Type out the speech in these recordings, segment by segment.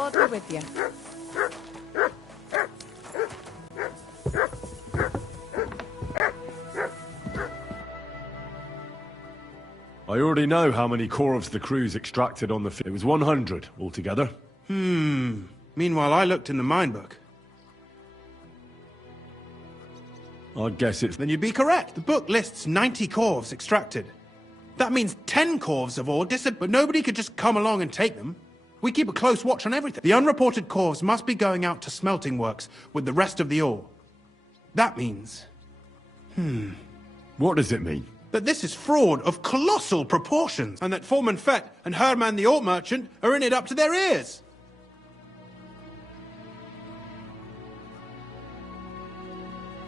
Lord be with you. I already know how many corvs the crew's extracted on the It was 100 altogether. Meanwhile, I looked in the mine book. I guess it's... Then you'd be correct. The book lists 90 corvs extracted. That means 10 corvs of ore disappeared, but nobody could just come along and take them. We keep a close watch on everything. The unreported corvs must be going out to smelting works with the rest of the ore. That means... What does it mean? that this is fraud of colossal proportions, and that Foreman Fett and Herman the ore merchant are in it up to their ears.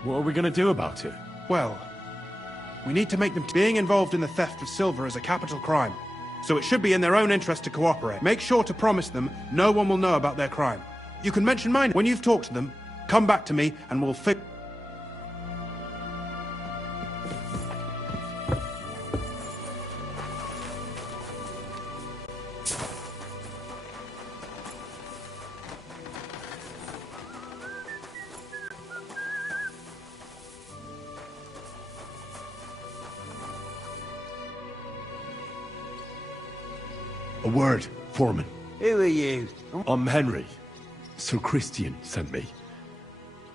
What are we going to do about it? Well, we need to make them... Being involved in the theft of silver is a capital crime, so it should be in their own interest to cooperate. Make sure to promise them no one will know about their crime. You can mention mine. When you've talked to them, come back to me and we'll fix... A word, Foreman. Who are you? I'm Henry. Sir Christian sent me.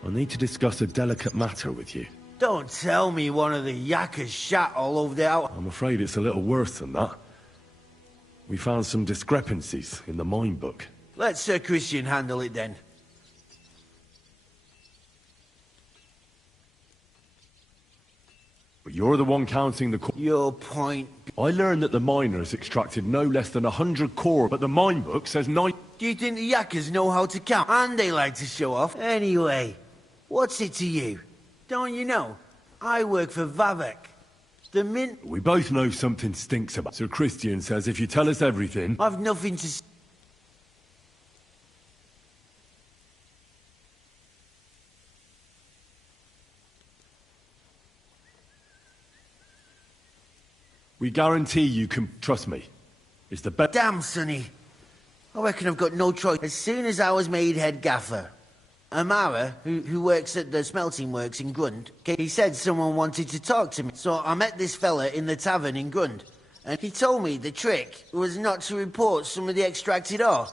I need to discuss a delicate matter with you. Don't tell me one of the yakkers shat all over the out. I'm afraid it's a little worse than that. We found some discrepancies in the mine book. Let Sir Christian handle it then. But you're the one counting the... Your point... I learned that the miners extracted no less than 100 core, but the mine book says 9... Do you think the yakkers know how to count? And they like to show off? Anyway, what's it to you? Don't you know? I work for Vavek. The mint... We both know something stinks about... Sir Christian says if you tell us everything... I've nothing to... We guarantee you can trust me. It's the best... Damn, Sonny. I reckon I've got no choice. As soon as I was made head gaffer, Amara, who works at the smelting works in Grund, he said someone wanted to talk to me. So I met this fella in the tavern in Grund, and he told me the trick was not to report some of the extracted ore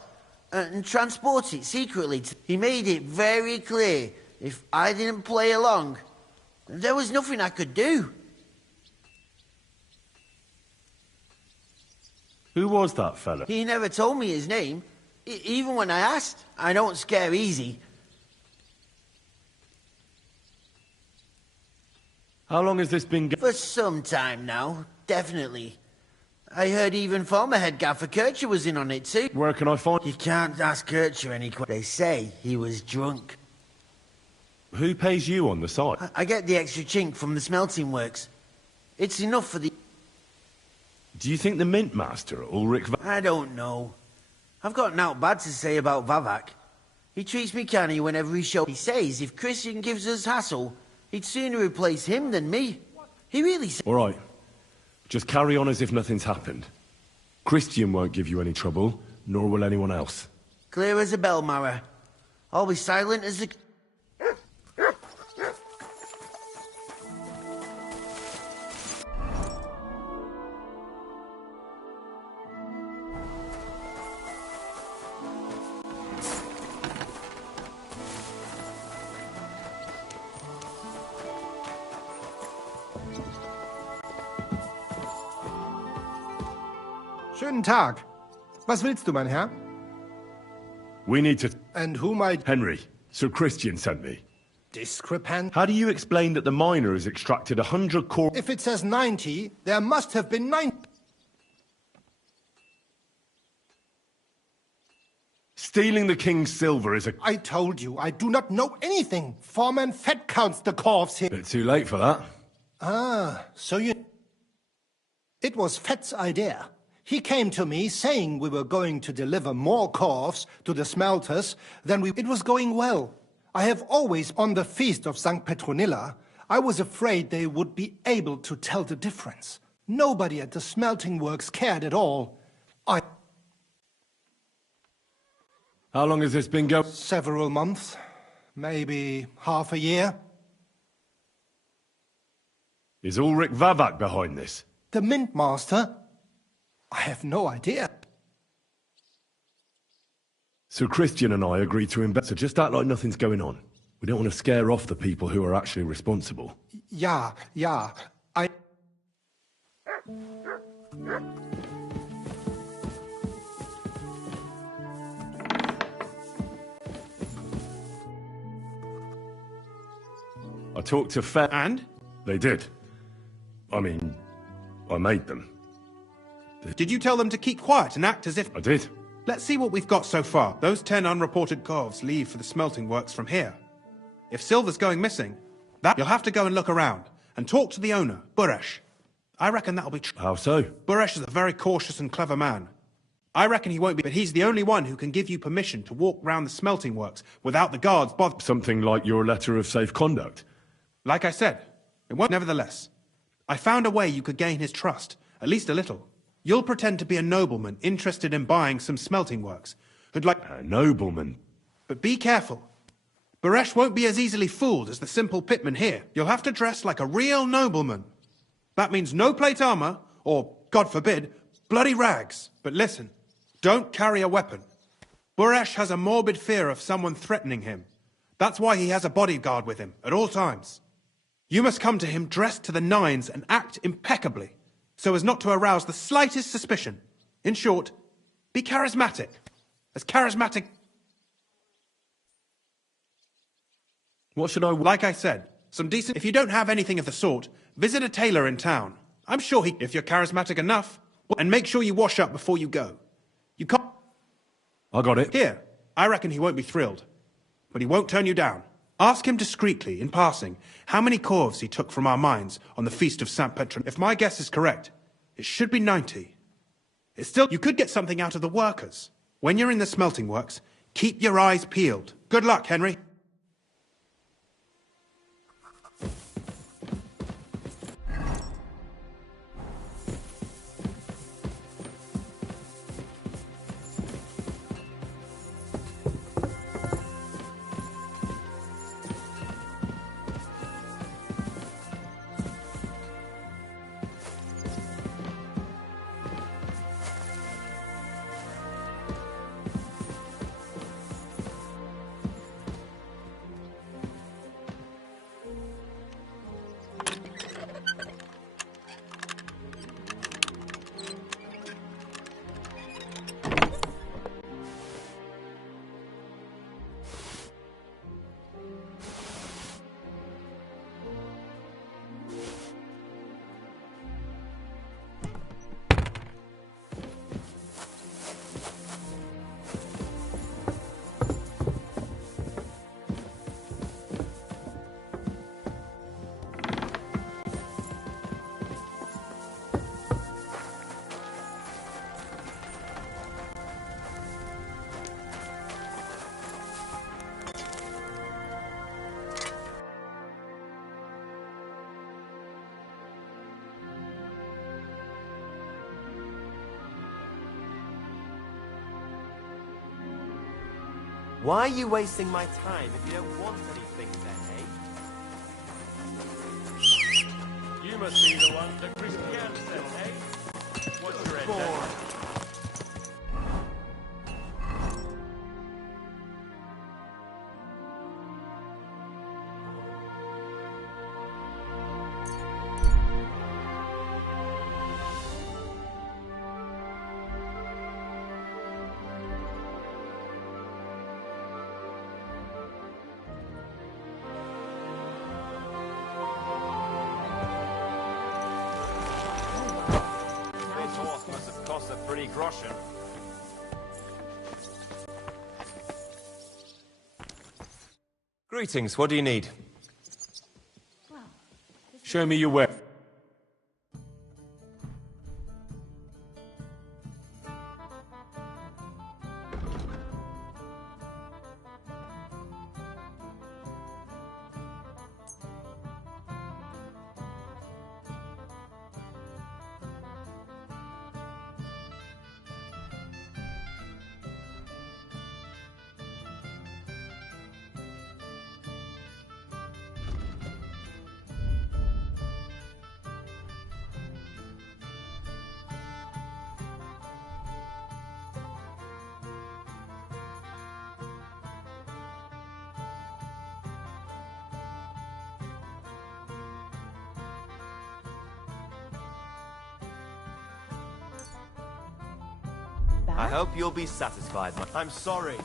and transport it secretly. He made it very clear if I didn't play along, there was nothing I could do. Who was that fella? He never told me his name, even when I asked. I don't scare easy. How long has this been... For some time now, definitely. I heard even former head gaffer Kircher was in on it too. Where can I find... You can't ask Kircher any questions. They say he was drunk. Who pays you on the side? I get the extra chink from the smelting works. It's enough for the... Do you think the Mint Master, Ulrich... I don't know. I've got naught bad to say about Vavak. He treats me canny whenever he shows... He says if Christian gives us hassle, he'd sooner replace him than me. He really says... All right. Just carry on as if nothing's happened. Christian won't give you any trouble, nor will anyone else. Clear as a bell, Mara. I'll be silent as a... Schönen Tag. Was willst du, mein Herr? We need to... And who might... Henry, Sir Christian sent me. Discrepant? How do you explain that the miner has extracted 100 core... If it says 90, there must have been 90. Stealing the king's silver is a... I told you, I do not know anything. Foreman Fett counts the corvs here. Bit too late for that. Ah, so you... It was Fett's idea. He came to me saying we were going to deliver more corvs to the smelters than we... It was going well. I have always, on the feast of St. Petronilla, I was afraid they would be able to tell the difference. Nobody at the smelting works cared at all. How long has this been going? Several months, maybe half a year. Is Ulrich Vavak behind this? The Mint Master? I have no idea. So Christian and I agreed to invest, so just act like nothing's going on. We don't want to scare off the people who are actually responsible. Yeah, I... I talked to Fe... And? They did. I mean, I made them. Did you tell them to keep quiet and act as if... I did. Let's see what we've got so far. Those 10 unreported corves leave for the smelting works from here. If silver's going missing, you'll have to go and look around and talk to the owner, Buresh. I reckon that'll be true. How so? Buresh is a very cautious and clever man. I reckon he won't be, but he's the only one who can give you permission to walk round the smelting works without the guards bothering. Something like your letter of safe conduct. Like I said, it won't. Nevertheless, I found a way you could gain his trust, at least a little. You'll pretend to be a nobleman interested in buying some smelting works, who'd like... A nobleman? But be careful. Buresh won't be as easily fooled as the simple pitman here. You'll have to dress like a real nobleman. That means no plate armor, or, God forbid, bloody rags. But listen, don't carry a weapon. Buresh has a morbid fear of someone threatening him. That's why he has a bodyguard with him at all times. You must come to him dressed to the nines and act impeccably, so as not to arouse the slightest suspicion. In short, be charismatic. As charismatic... What should I... Like I said, some decent... If you don't have anything of the sort, visit a tailor in town. I'm sure he... If you're charismatic enough, and make sure you wash up before you go. You can't... I got it. Here, I reckon he won't be thrilled. But he won't turn you down. Ask him discreetly, in passing, how many corves he took from our mines on the Feast of St. Petron. If my guess is correct, it should be 90. It's still... You could get something out of the workers. When you're in the smelting works, keep your eyes peeled. Good luck, Henry. Why are you wasting my time if you don't want anything then, eh? You must be the one that Christian said, eh? What's your end? Pretty groschen. Greetings, what do you need? Show me your way. I hope you'll be satisfied. I'm sorry.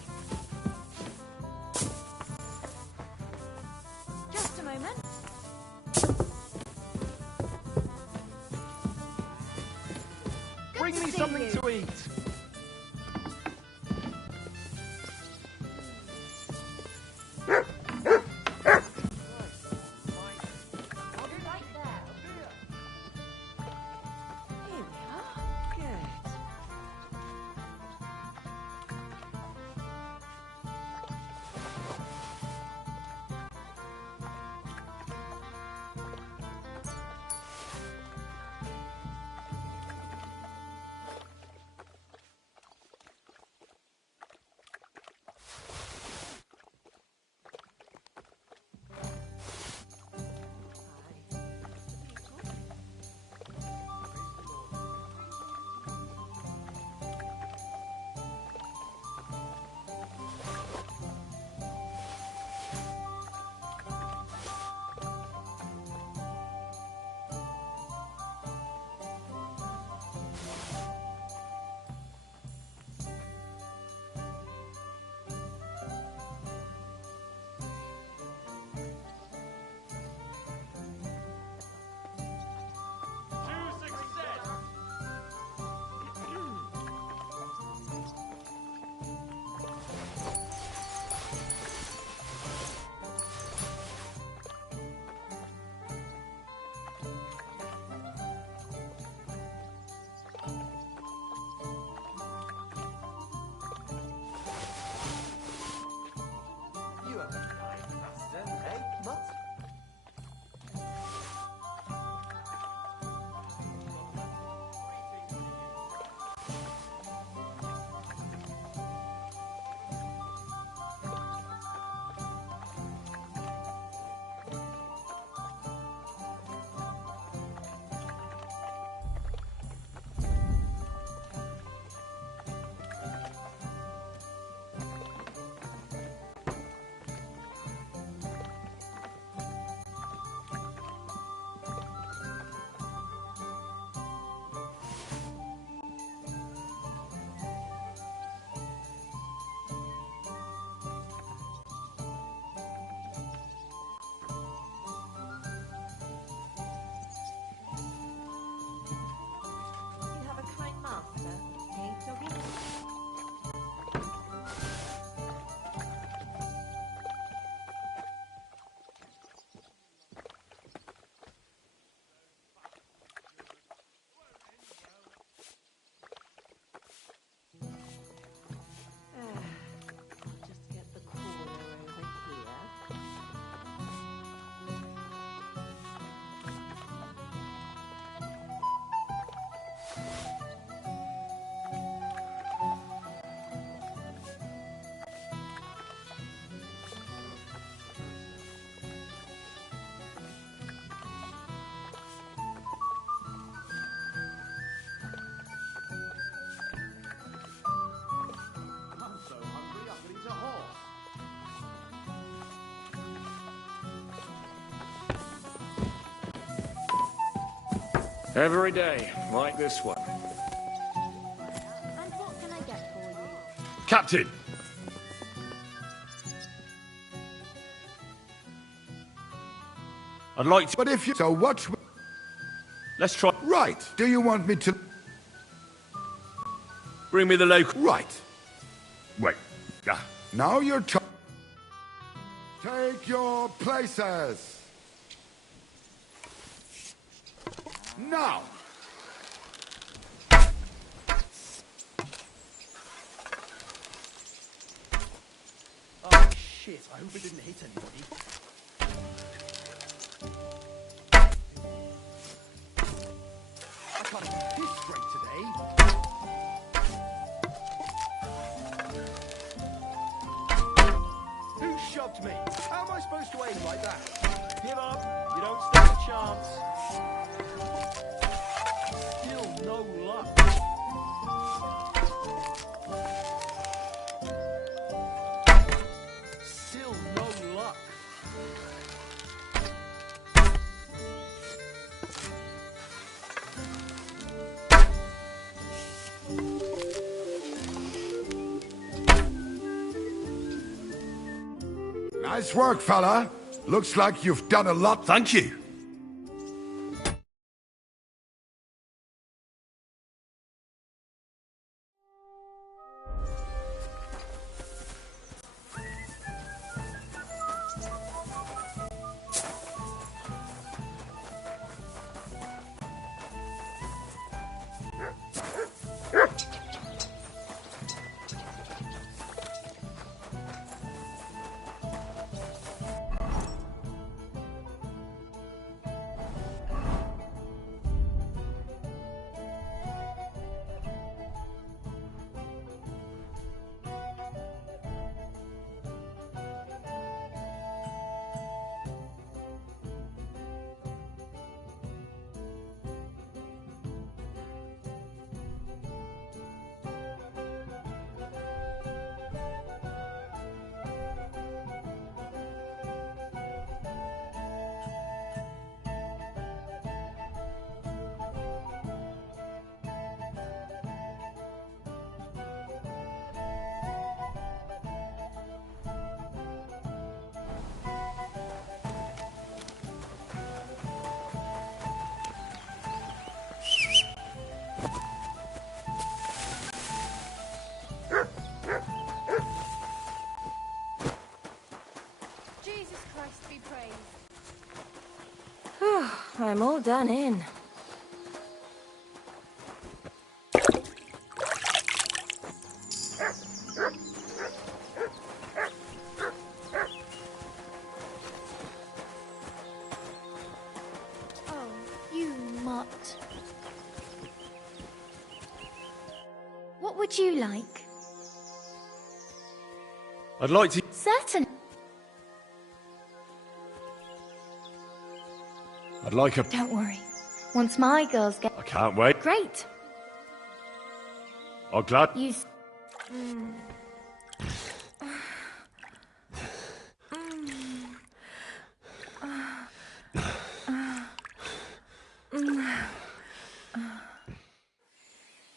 Just a moment. Bring me something to eat. Right there. Here we are. Good. To success. You have a fine master, eh, Mutt? You have a kind master, eh, doggy? I'll just get the corner over here. I'm so hungry, I'm gonna eat a horse. Every day, like this one. And what can I get for you? Captain! I'd like to... But if you... So what... Let's try... Right. Do you want me to... Bring me the local... Right. Wait. Now you're... Take your places. Now. Oh shit, I hope it didn't hit anybody. I can't keep this straight today. Who shoved me? How am I supposed to aim like that? Give up. You don't stand a chance. Still no luck. Still no luck. Nice work, fella. Looks like you've done a lot. Thank you. Jesus Christ be praised. I'm all done in. Oh, you mutt. What would you like? I'd like to... Certain. I'd like a... Don't worry. Once my girls get... I can't wait. Great. I'm glad... You...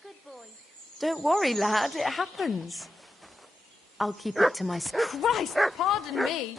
Good boy. Don't worry, lad, it happens. I'll keep it to myself. Christ, pardon me.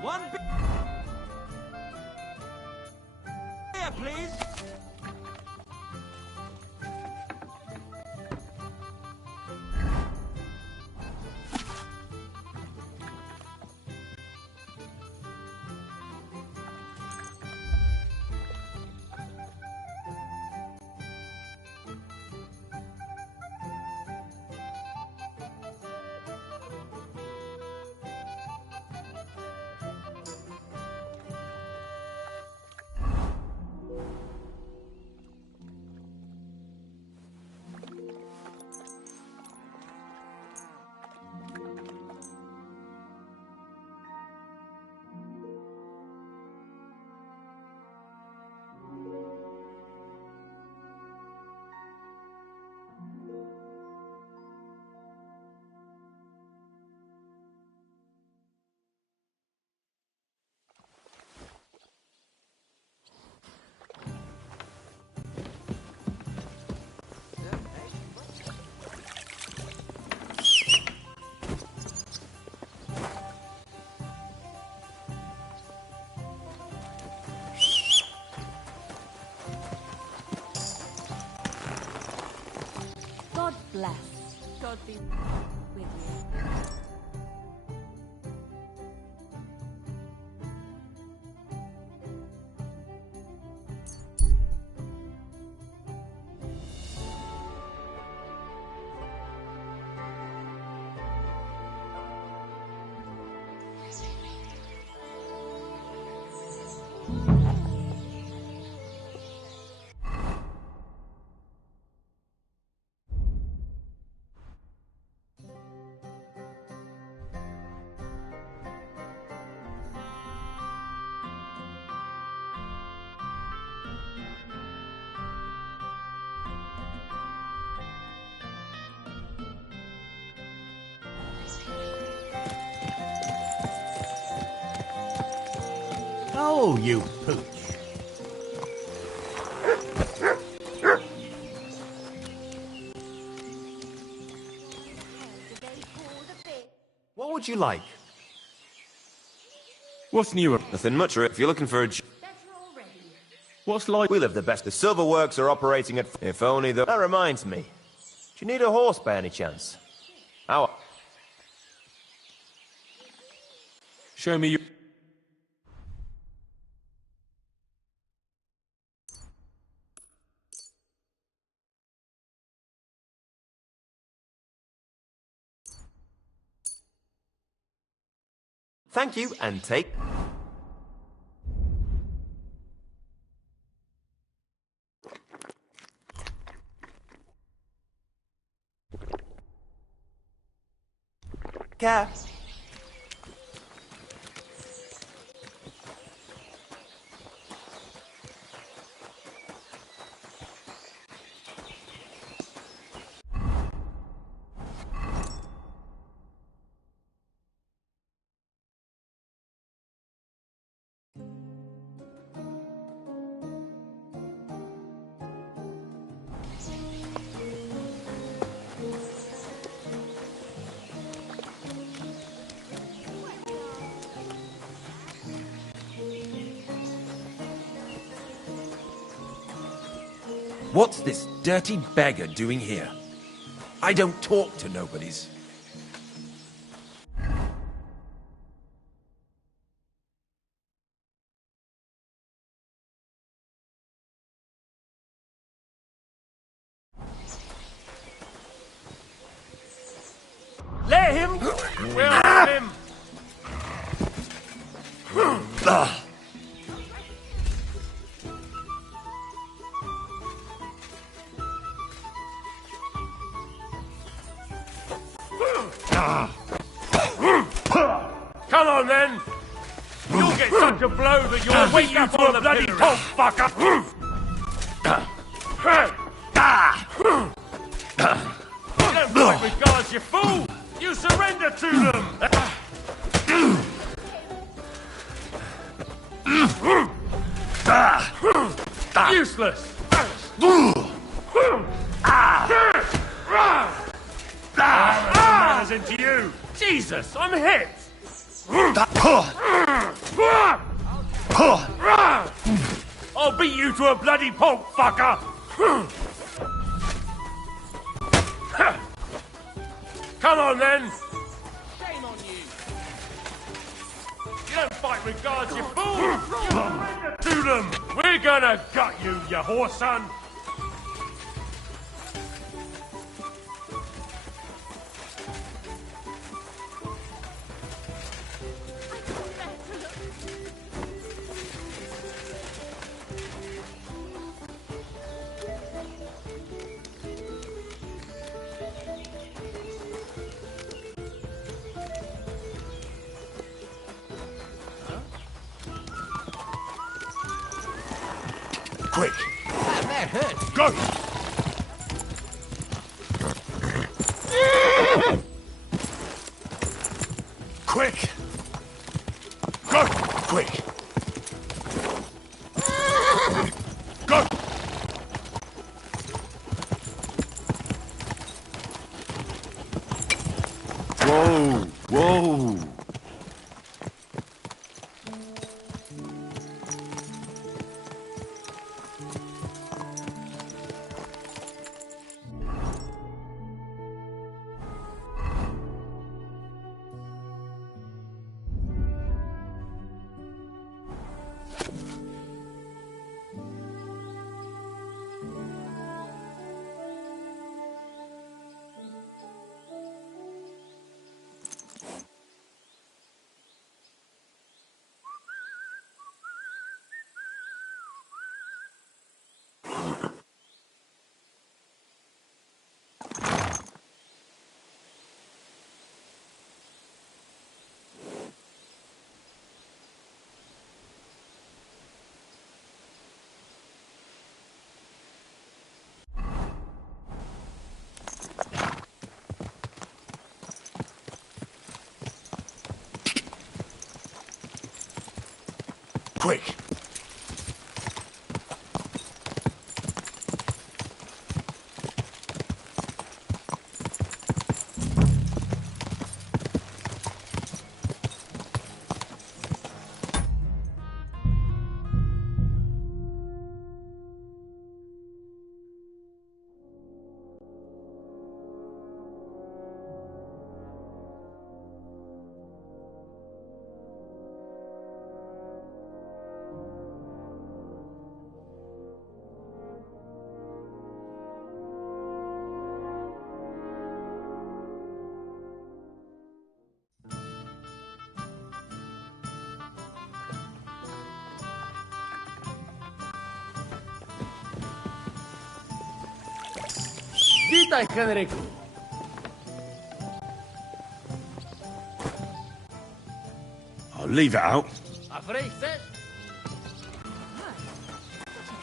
One beer, please. God bless. God be... with you. Oh, you pooch. What would you like? What's new? Nothing much, if you're looking for a What's like? We live the best. The silver works are operating at... If only the... That reminds me. Do you need a horse by any chance? How... Show me you. Thank you, and take... Care. What's this dirty beggar doing here? I don't talk to nobodies. Let him! We'll have him! Come on then! You'll get such a blow that you'll wake up on the bloody pulp, fucker! You don't fight with guards, you fool! You surrender to them! Useless! Manners into you! Jesus, I'm hit! I'll beat you to a bloody pulp, fucker! Come on then! Shame on you! You don't fight with guards, you fool! You surrender to them! We're gonna gut you, you whore son! Quick! That hurt. Go! Quick! Go! Quick! Go! Whoa! Whoa! quick. Witaj, Henryku. I'll leave it out. A Frey chcesz?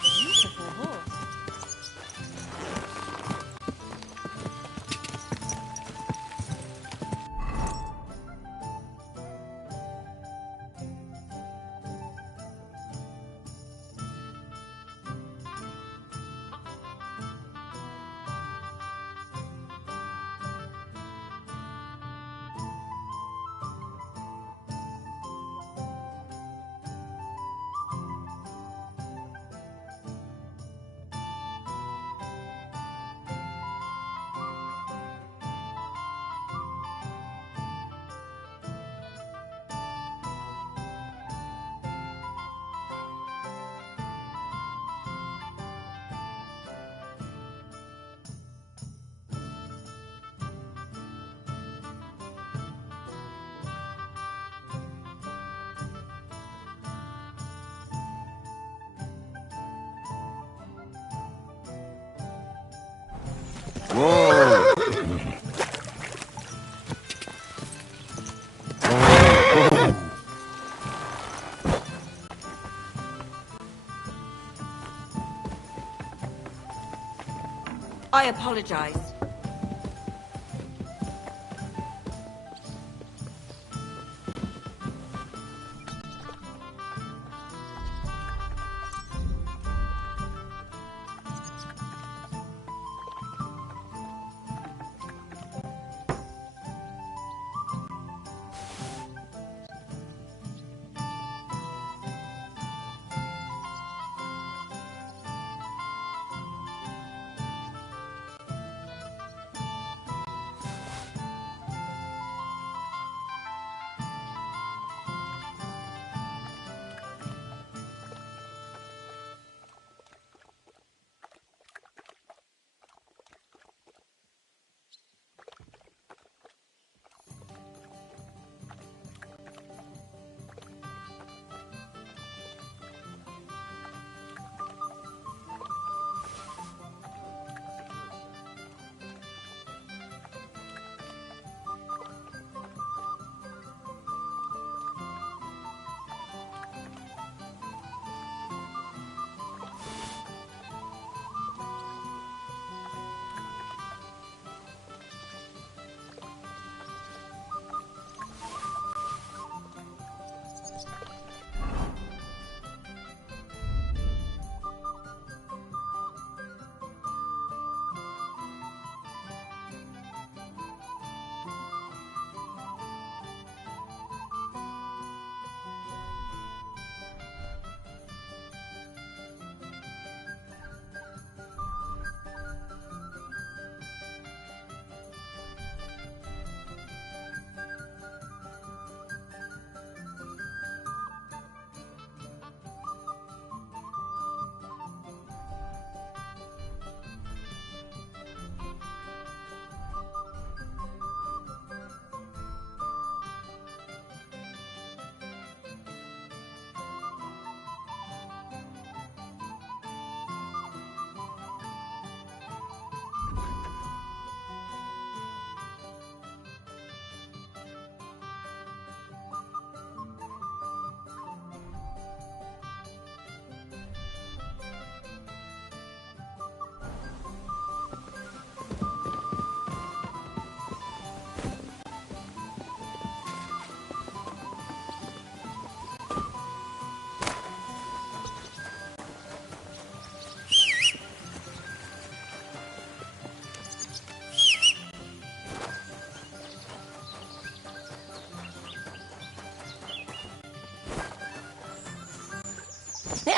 Beautiful horse. I apologize.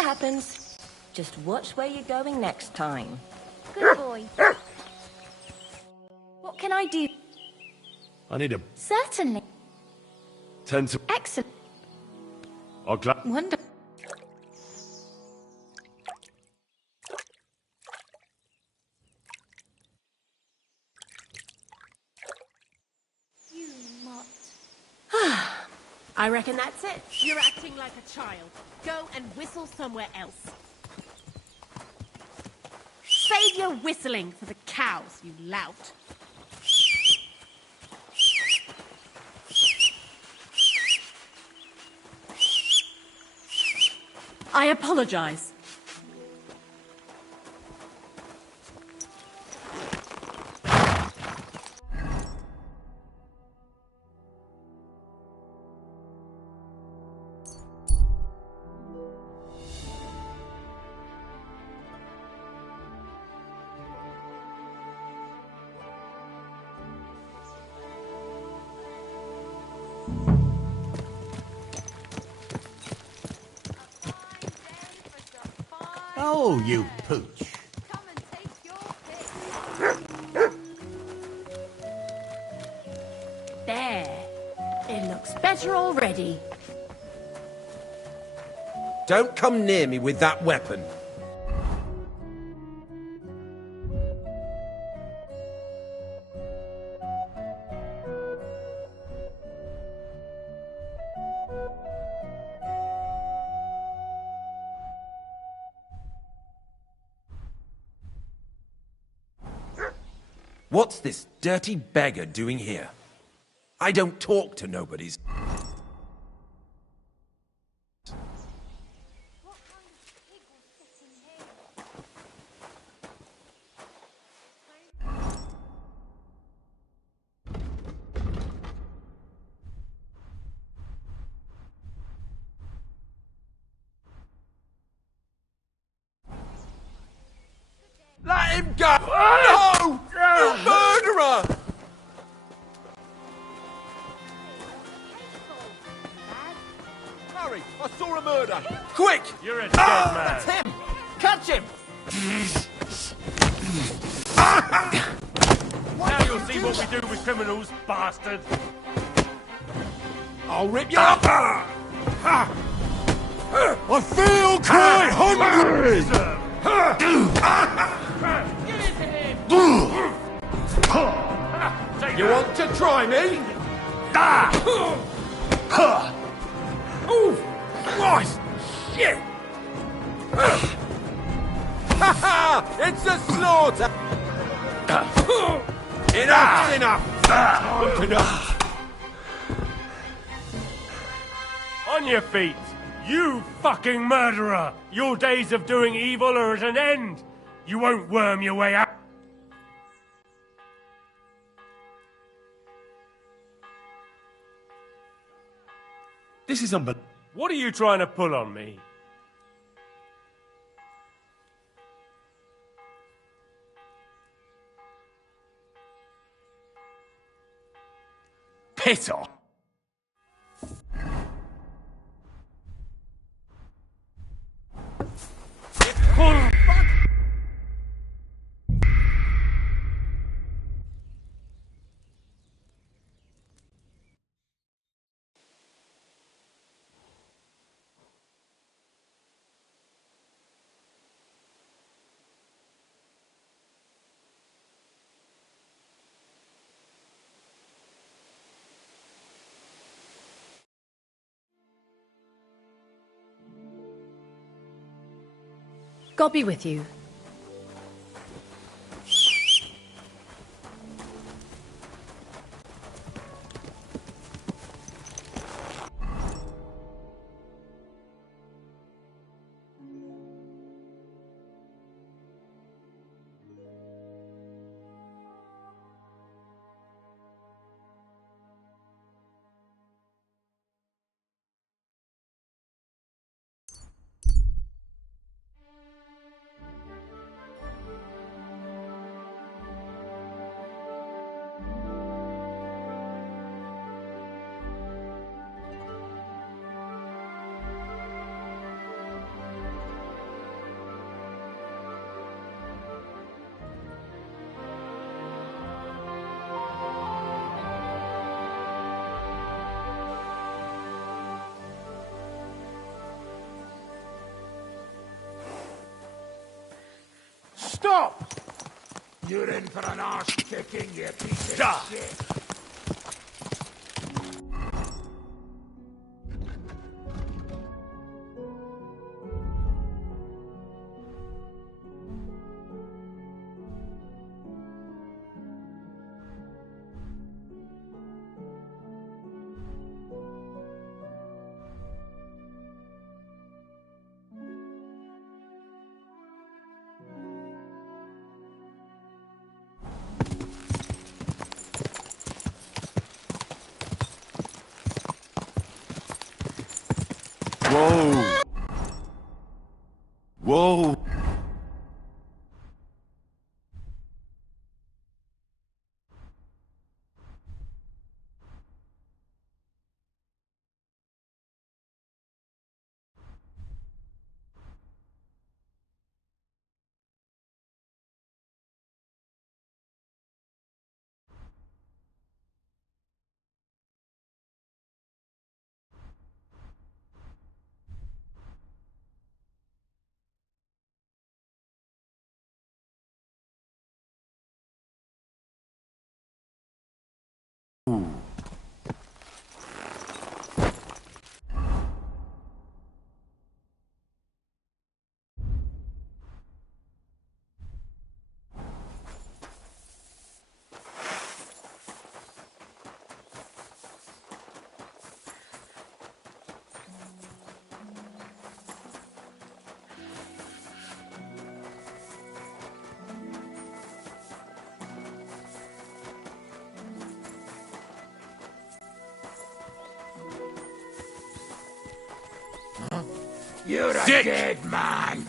happens. Just watch where you're going next time. Good boy. What can I do? I need a Certainly. 10 to... Excellent. I'll clap. Wonderful. You mutt. I reckon that's it. You're acting like a child. Go and whistle somewhere else. Save your whistling for the cows, you lout. I apologize. Oh, you pooch. Come and take your pick. There. It looks better already. Don't come near me with that weapon. What's this dirty beggar doing here? I don't talk to nobodies. Let him go! No! You murderer! Harry, I saw a murder! Quick! You're a dead man. That's him! Catch him! Now you'll see what we do with criminals, bastard. I'll rip you up! I feel quite hungry! You want to try me? Ooh! Christ! Shit! It's a slaughter! Enough's enough! Enough! On your feet! You fucking murderer! Your days of doing evil are at an end! You won't worm your way out! This is unbelievable. What are you trying to pull on me? Piss off! God be with you. Stop! You're in for an arse kicking, you piece of shit. Whoa! Whoa! You're a dead man!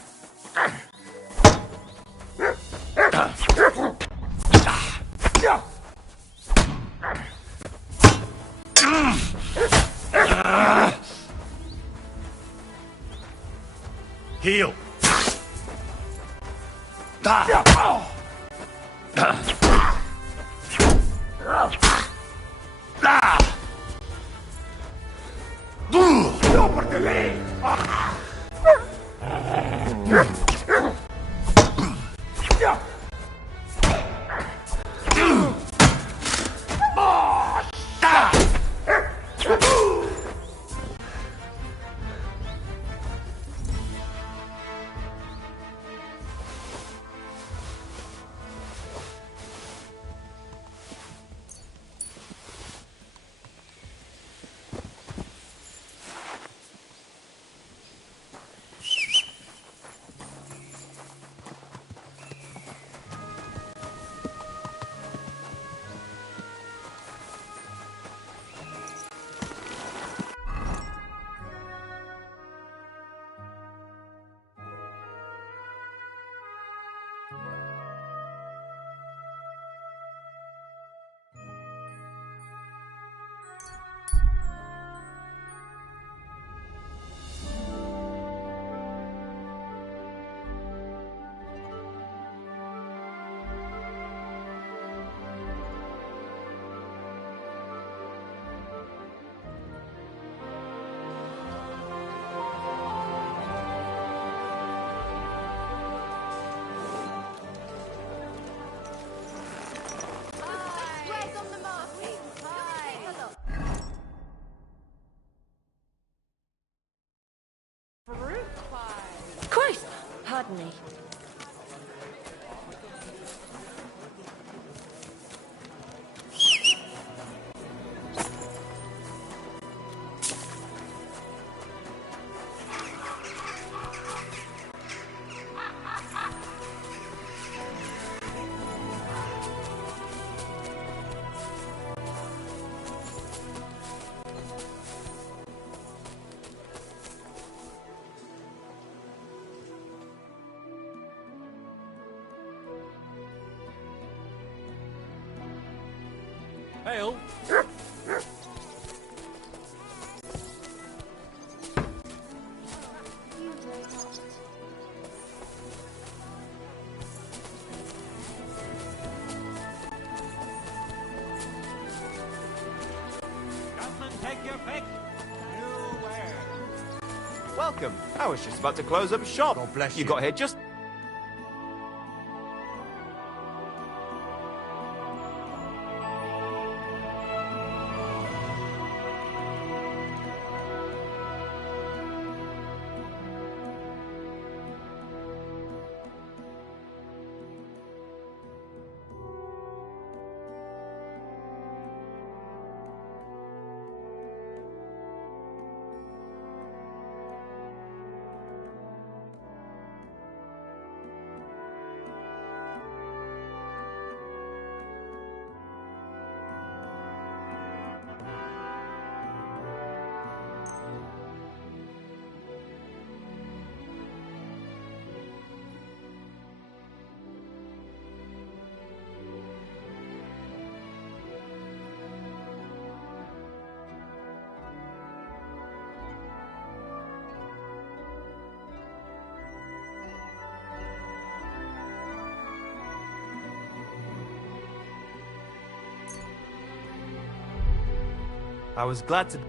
Heal! ¡No por delay! Christ! Pardon me. Hail! Take your pick. Welcome. I was just about to close up shop. God bless you. you. Got here just... I was glad to...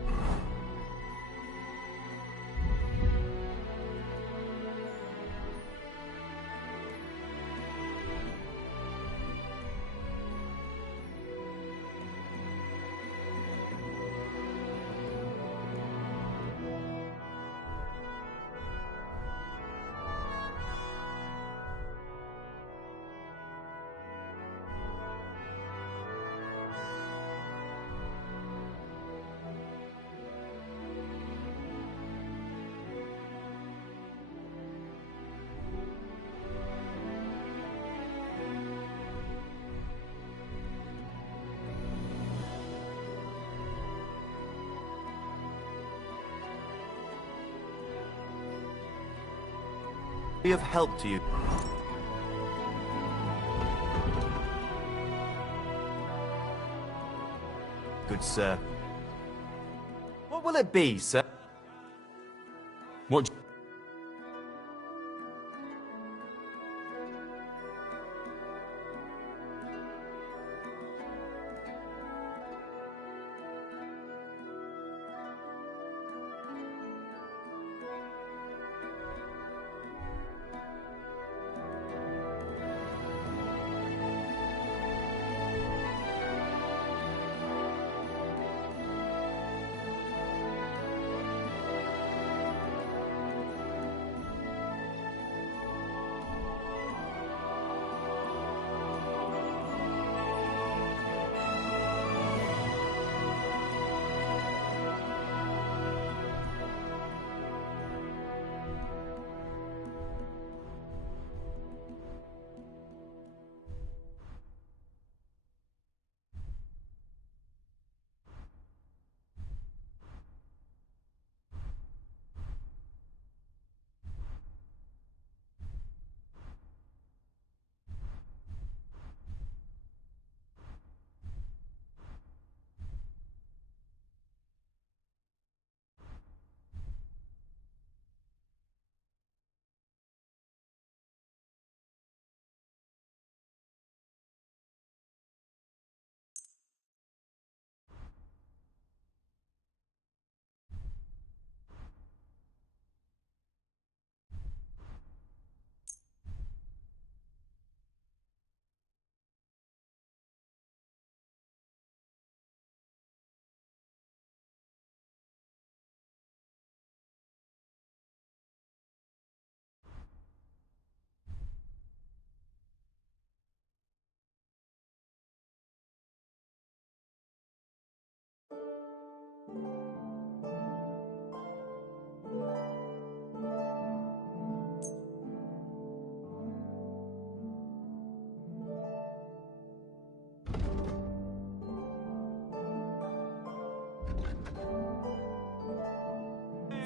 be of help to you. Good sir. What will it be, sir? What?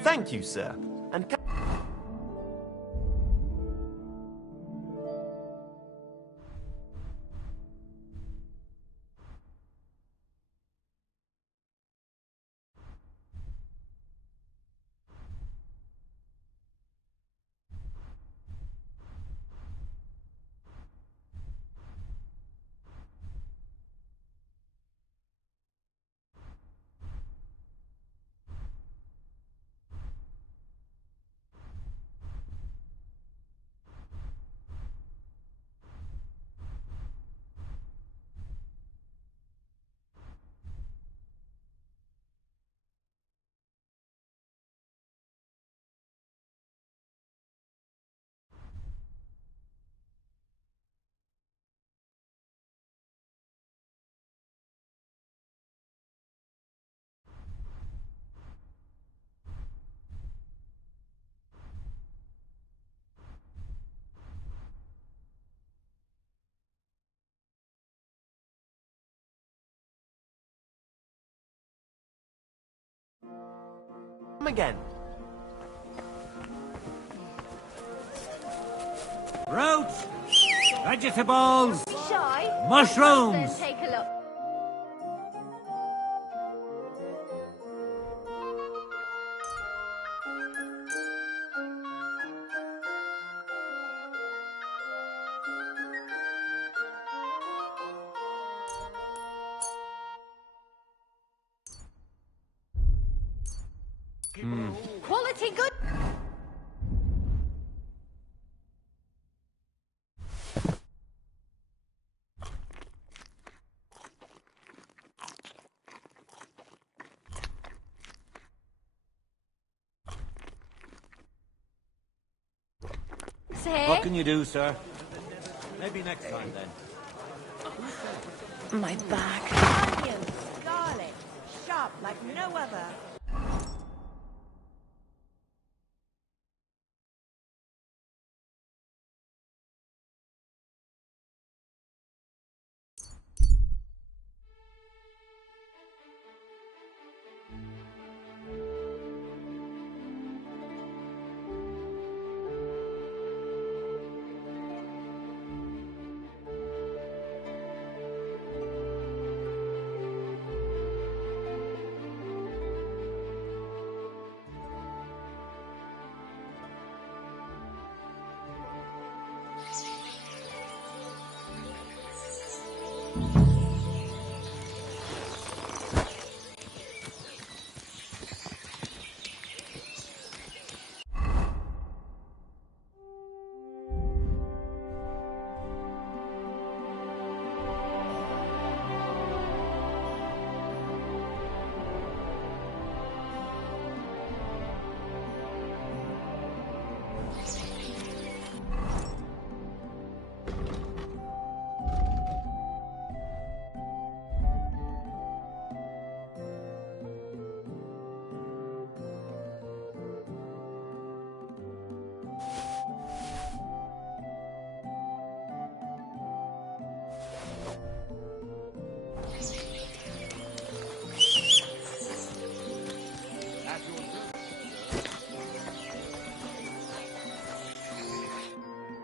Thank you, sir. And come again. Roots, vegetables, Shy? mushrooms. Then take a look. pretty good. What can you do, sir? Maybe next time, then. My back. Onions, garlic, sharp like no other.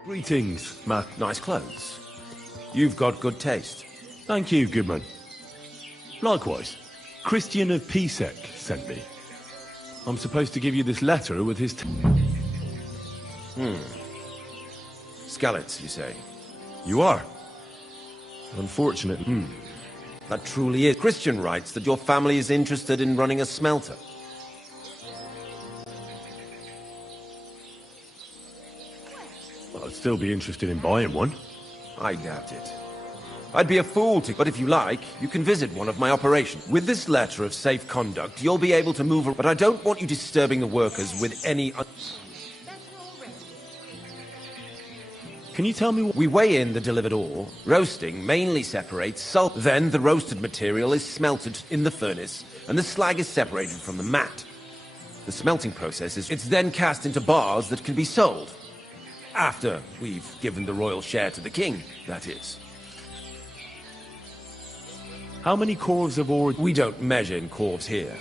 Greetings, Matt. Nice clothes. You've got good taste. Thank you, Goodman. Likewise, Christian of Pisek sent me. I'm supposed to give you this letter with his... Skallets, you say? You are? Unfortunate. That truly is. Christian writes that your family is interested in running a smelter. I'd still be interested in buying one. I doubt it. I'd be a fool to, but if you like, you can visit one of my operations. With this letter of safe conduct, you'll be able to move, but I don't want you disturbing the workers with any... Can you tell me what... We weigh in the delivered ore. Roasting mainly separates salt. Then the roasted material is smelted in the furnace, and the slag is separated from the matte. The smelting process is... It's then cast into bars that can be sold. After we've given the royal share to the king, that is. How many corves of ore... We don't measure in corves here.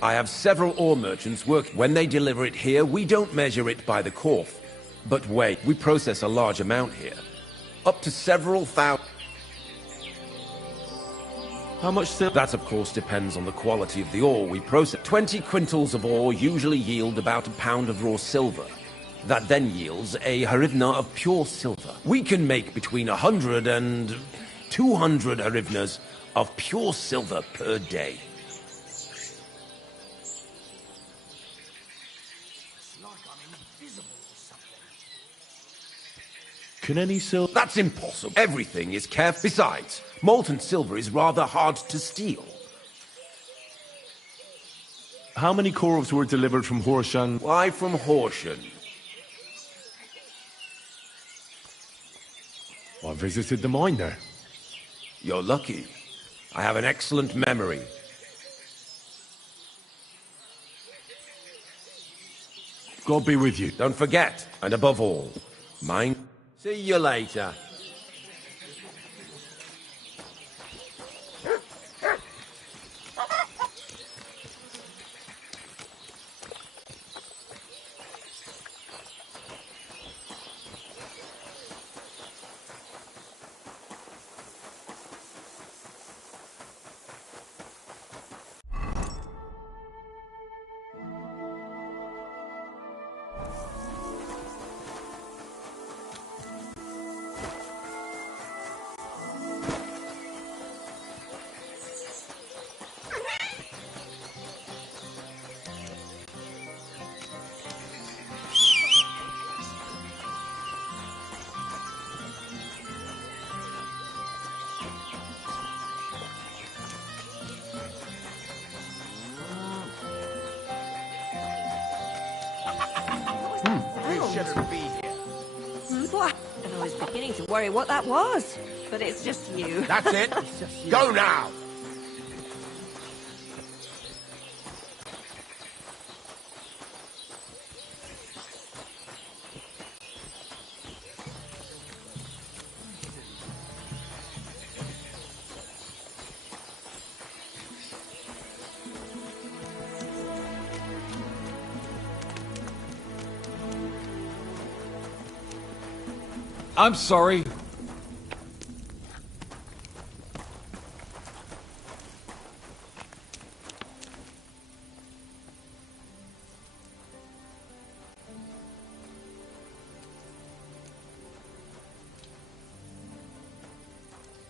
I have several ore merchants work. When they deliver it here, we don't measure it by the corf. But wait, we process a large amount here. Up to several thousand... How much silver? That, of course, depends on the quality of the ore we process. 20 quintals of ore usually yield about a pound of raw silver. That then yields a harivna of pure silver. We can make between 100 and 200 harivnas of pure silver per day. Can any silver... That's impossible. Everything is careful. Besides, molten silver is rather hard to steal. How many corves were delivered from Horshan? Why from Horshan? I visited the mine there. You're lucky. I have an excellent memory. God be with you. Don't forget, and above all, mind. See you later. shouldn't be here. What? And I was beginning to worry what that was. But it's just you. That's it. Go now. I'm sorry.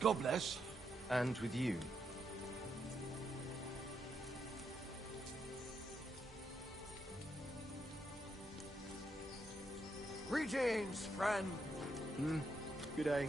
God bless. And with you. Greetings, friend. Good day.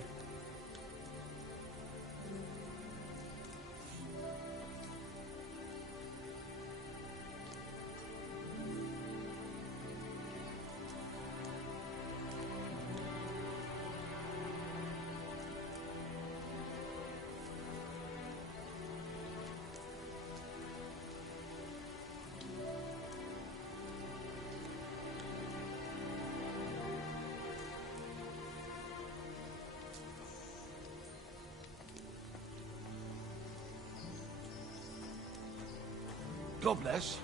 God bless.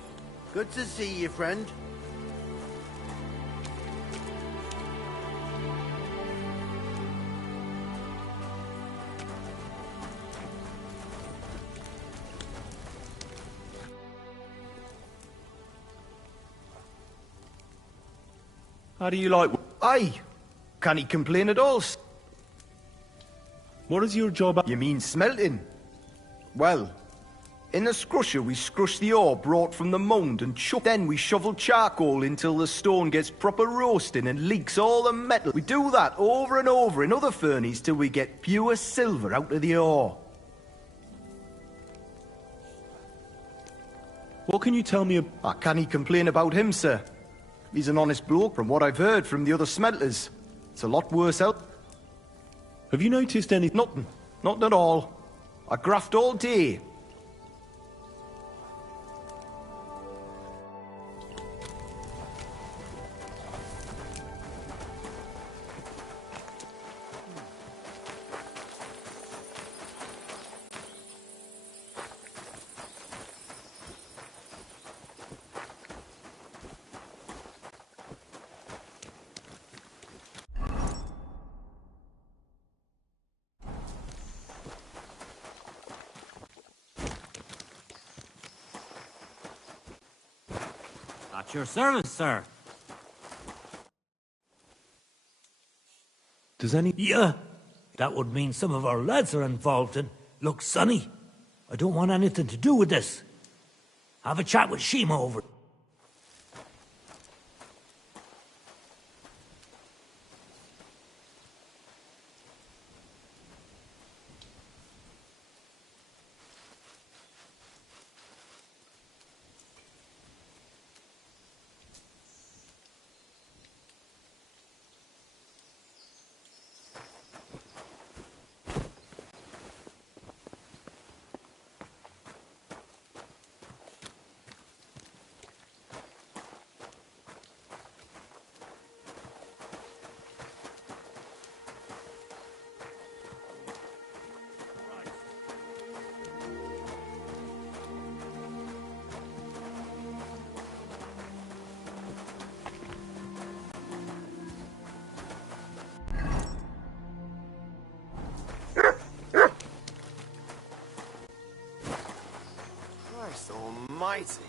Good to see you, friend. How do you like... Aye. Can't he complain at all? What is your job... You mean smelting? Well, in the scrusher we scrush the ore brought from the mound and chuck. Then we shovel charcoal until the stone gets proper roasting and leaks all the metal. We do that over and over in other furnaces till we get pure silver out of the ore. What can you tell me about... I can't he complain about him, sir. He's an honest bloke from what I've heard from the other smelters. It's a lot worse out. Have you noticed any... Nothing. Nothing at all. I graft all day. At your service, sir. Does any... Yeah, that would mean some of our lads are involved in. Look, Sonny, I don't want anything to do with this. Have a chat with Shima over. Christ almighty.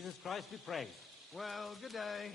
Jesus Christ be praised. Well, good day.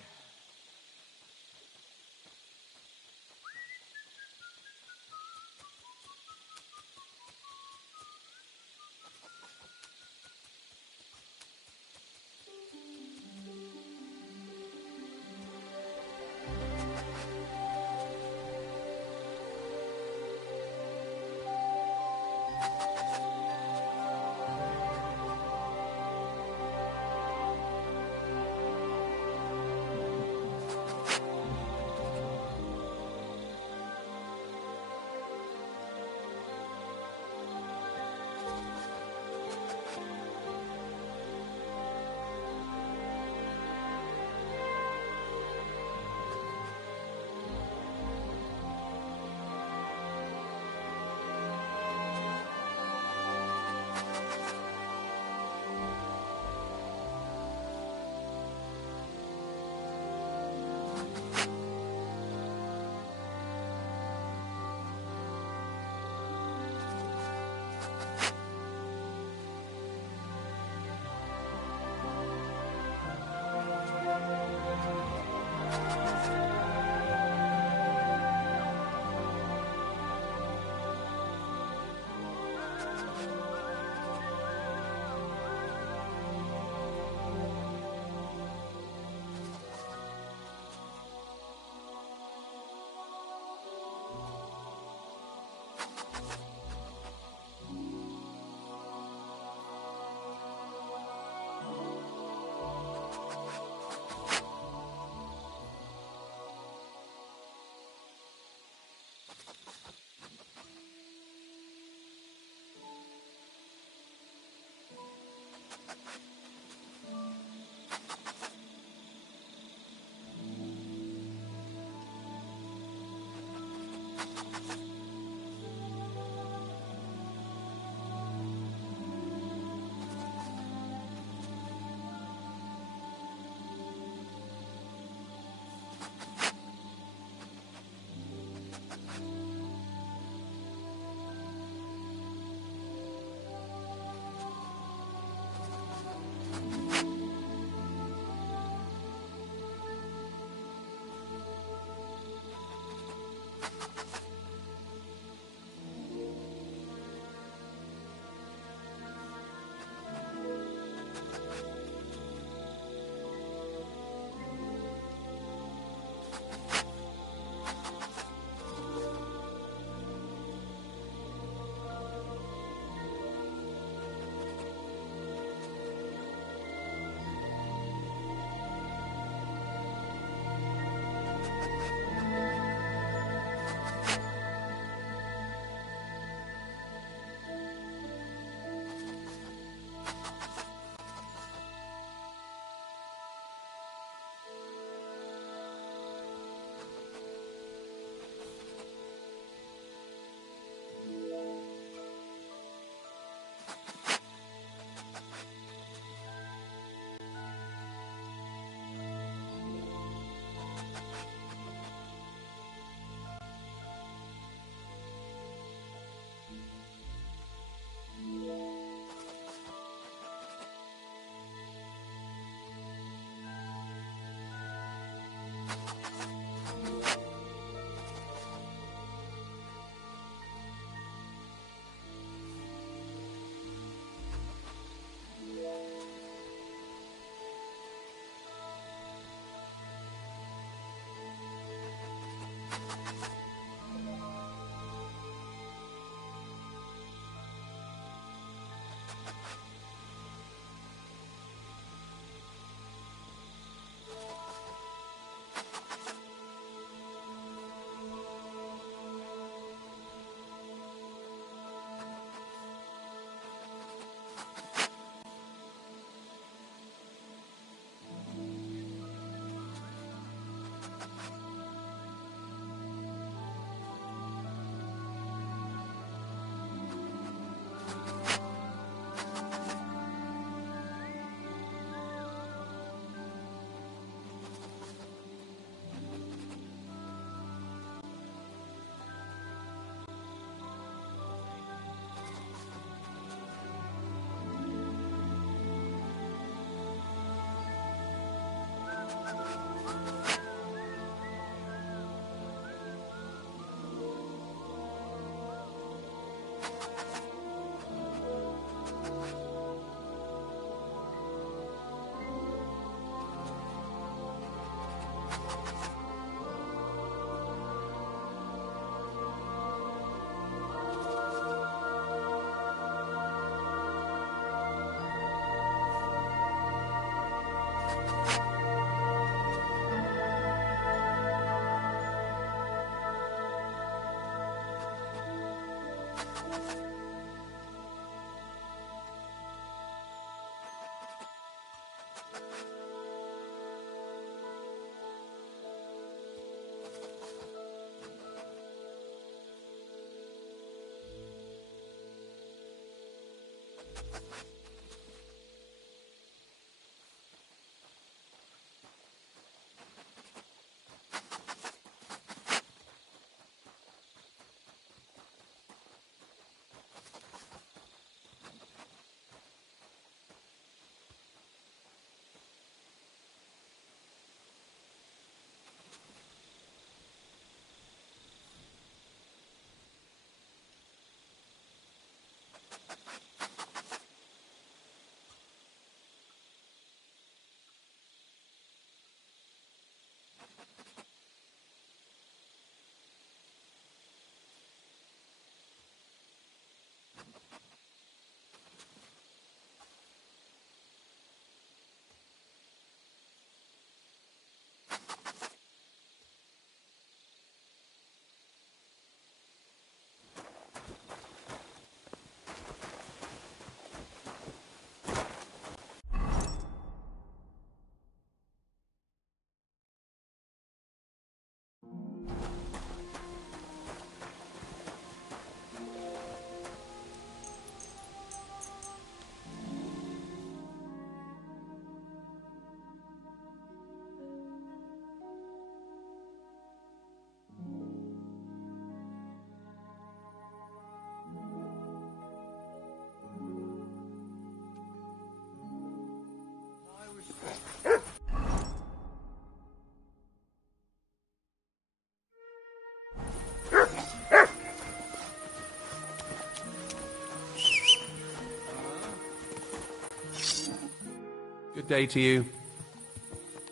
Good day to you.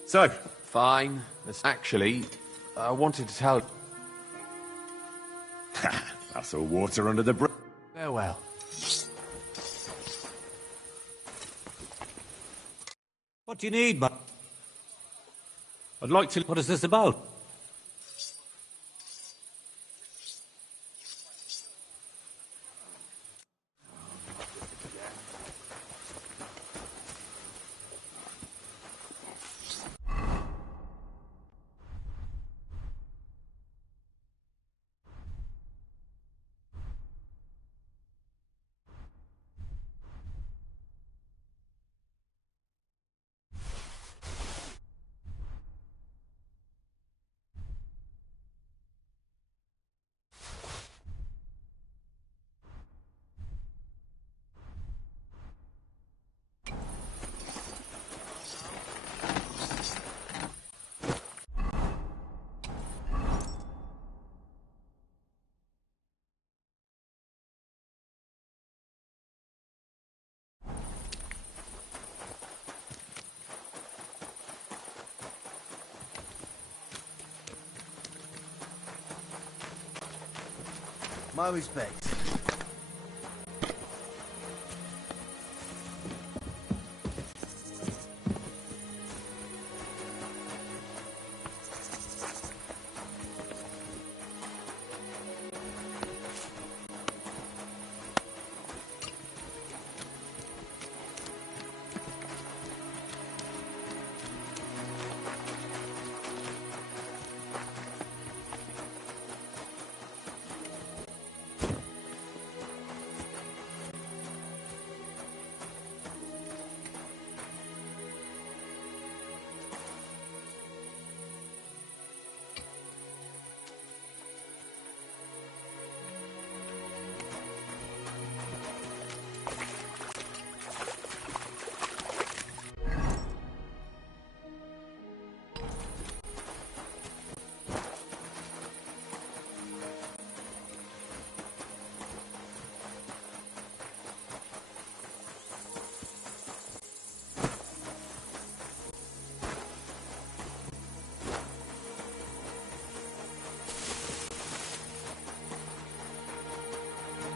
So, fine. Actually, I wanted to tell... That's all water under the bridge. Farewell. What do you need, man? I'd like to... What is this about? My respects.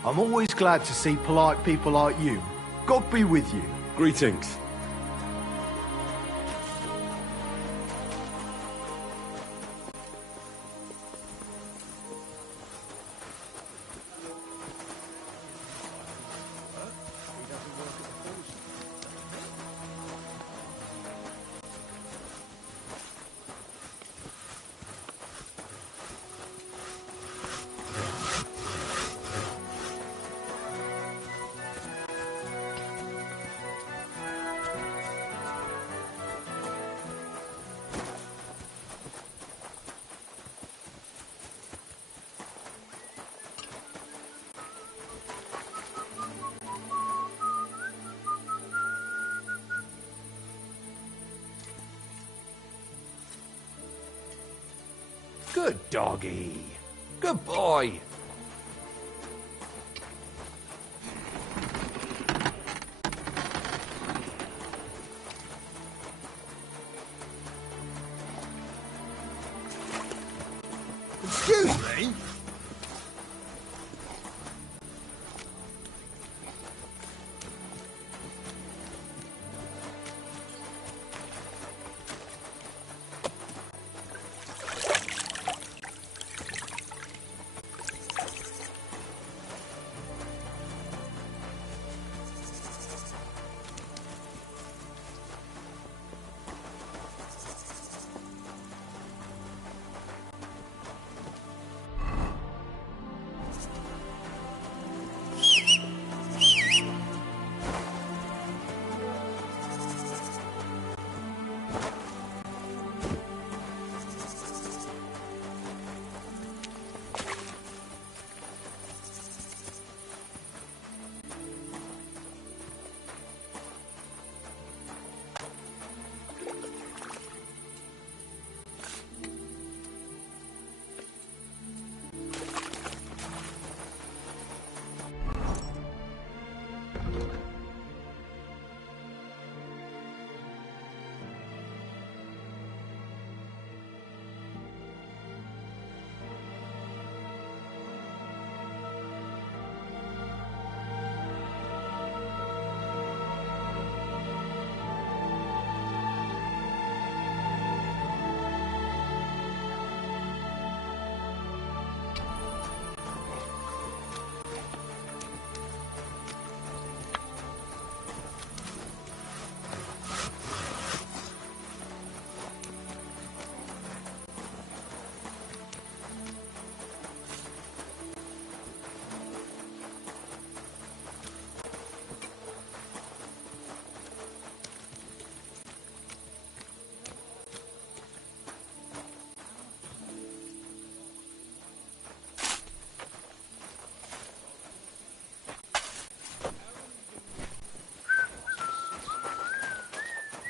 I'm always glad to see polite people like you. God be with you. Greetings. Good doggy. Good boy. Excuse me?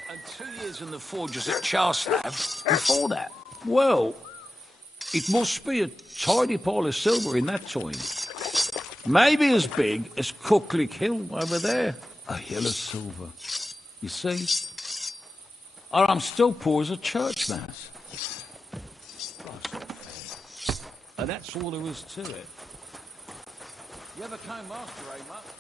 And 2 years in the forges at Charslav before that. Well, it must be a tidy pile of silver in that time. Maybe as big as Cooklick Hill over there. A hill of silver. You see? Or I'm still poor as a church mouse. And that's all there is to it. You ever came master, eh, mate?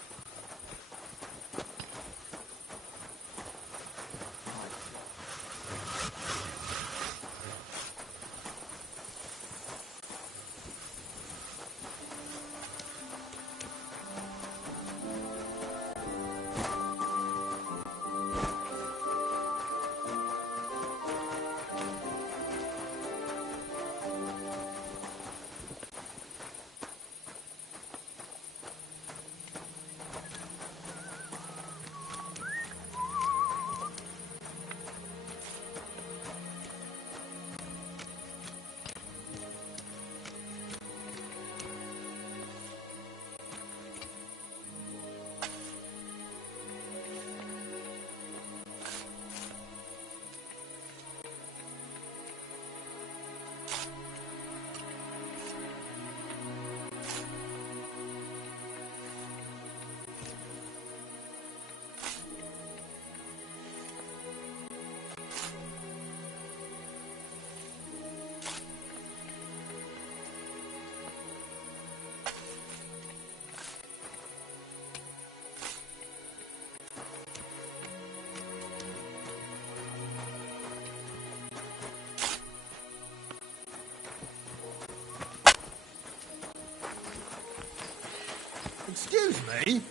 Excuse me?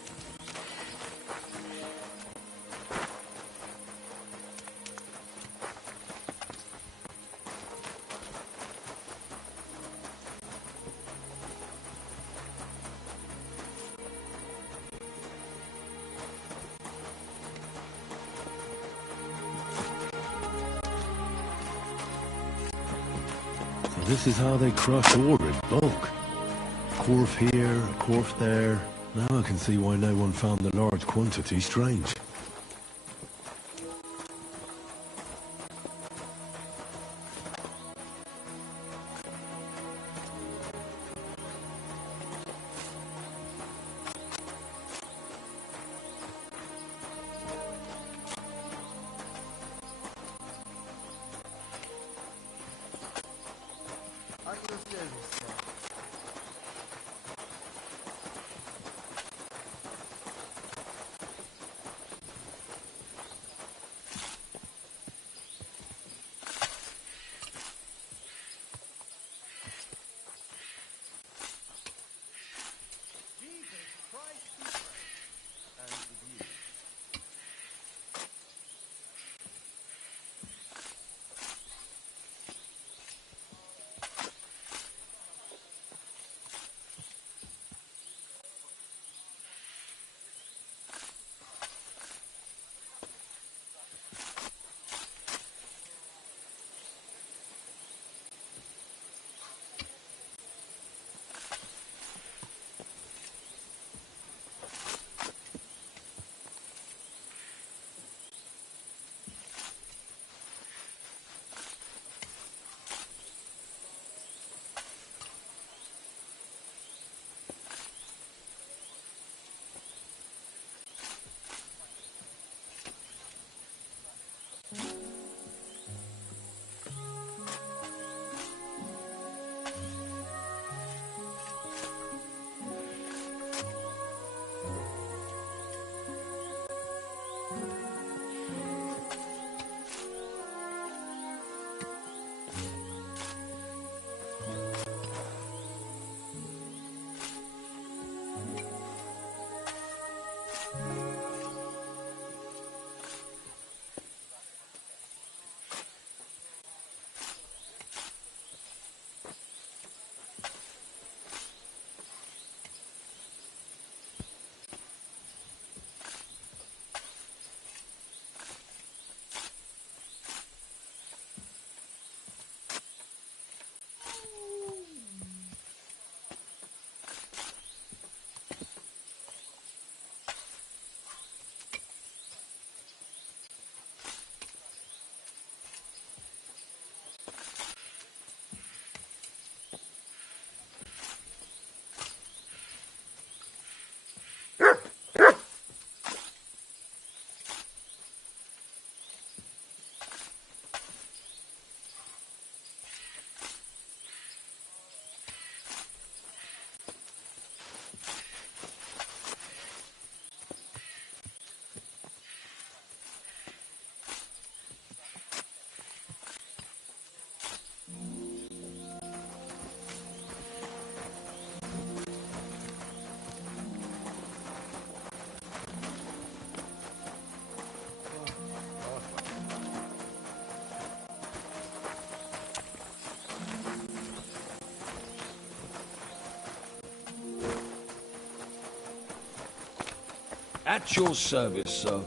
So this is how they crush ore in bulk. Corf here, a corf there. Now I can see why no one found the large quantity strange. At your service, sir. At your service, sir.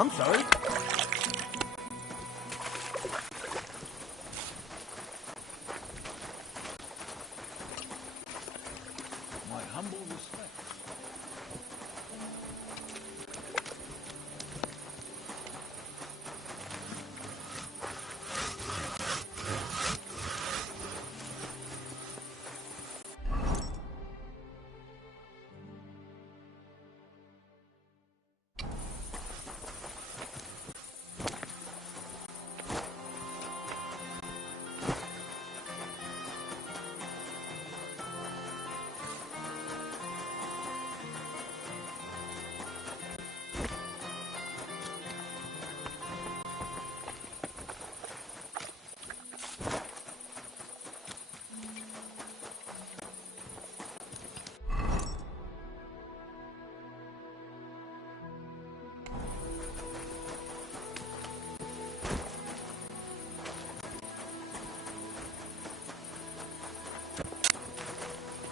I'm sorry. My humble respect.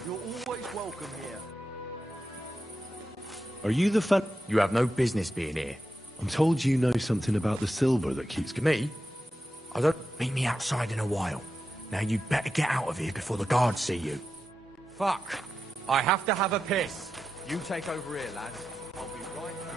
You're always welcome here. Are you the fel- You have no business being here. I'm told you know something about the silver that keeps... Me? I don't... Meet me outside in a while. Now you better get out of here before the guards see you. Fuck. I have to have a piss. You take over here, lads. I'll be right back.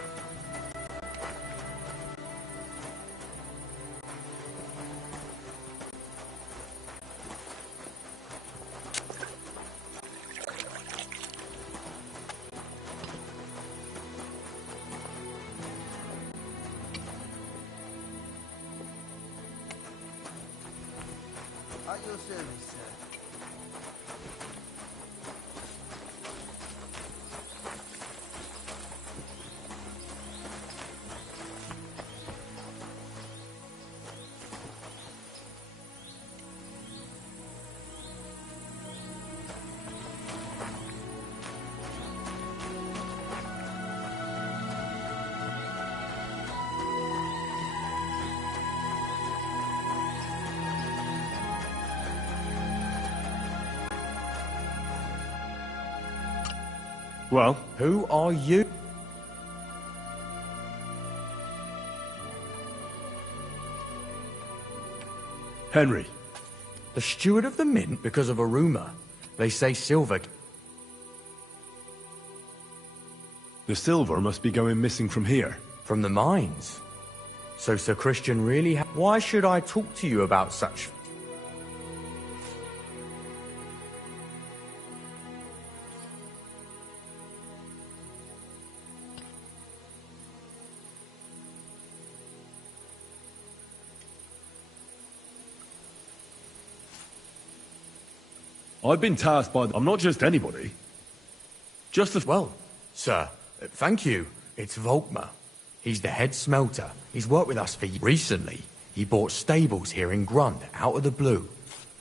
At your service, sir. Well? Who are you? Henry. The steward of the mint because of a rumour. They say silver... The silver must be going missing from here. From the mines. So Sir Christian really Why should I talk to you about such... I've been tasked by... I'm not just anybody. Just the... Well, sir, thank you. It's Volkmar. He's the head smelter. He's worked with us for... Recently, he bought stables here in Grund, out of the blue.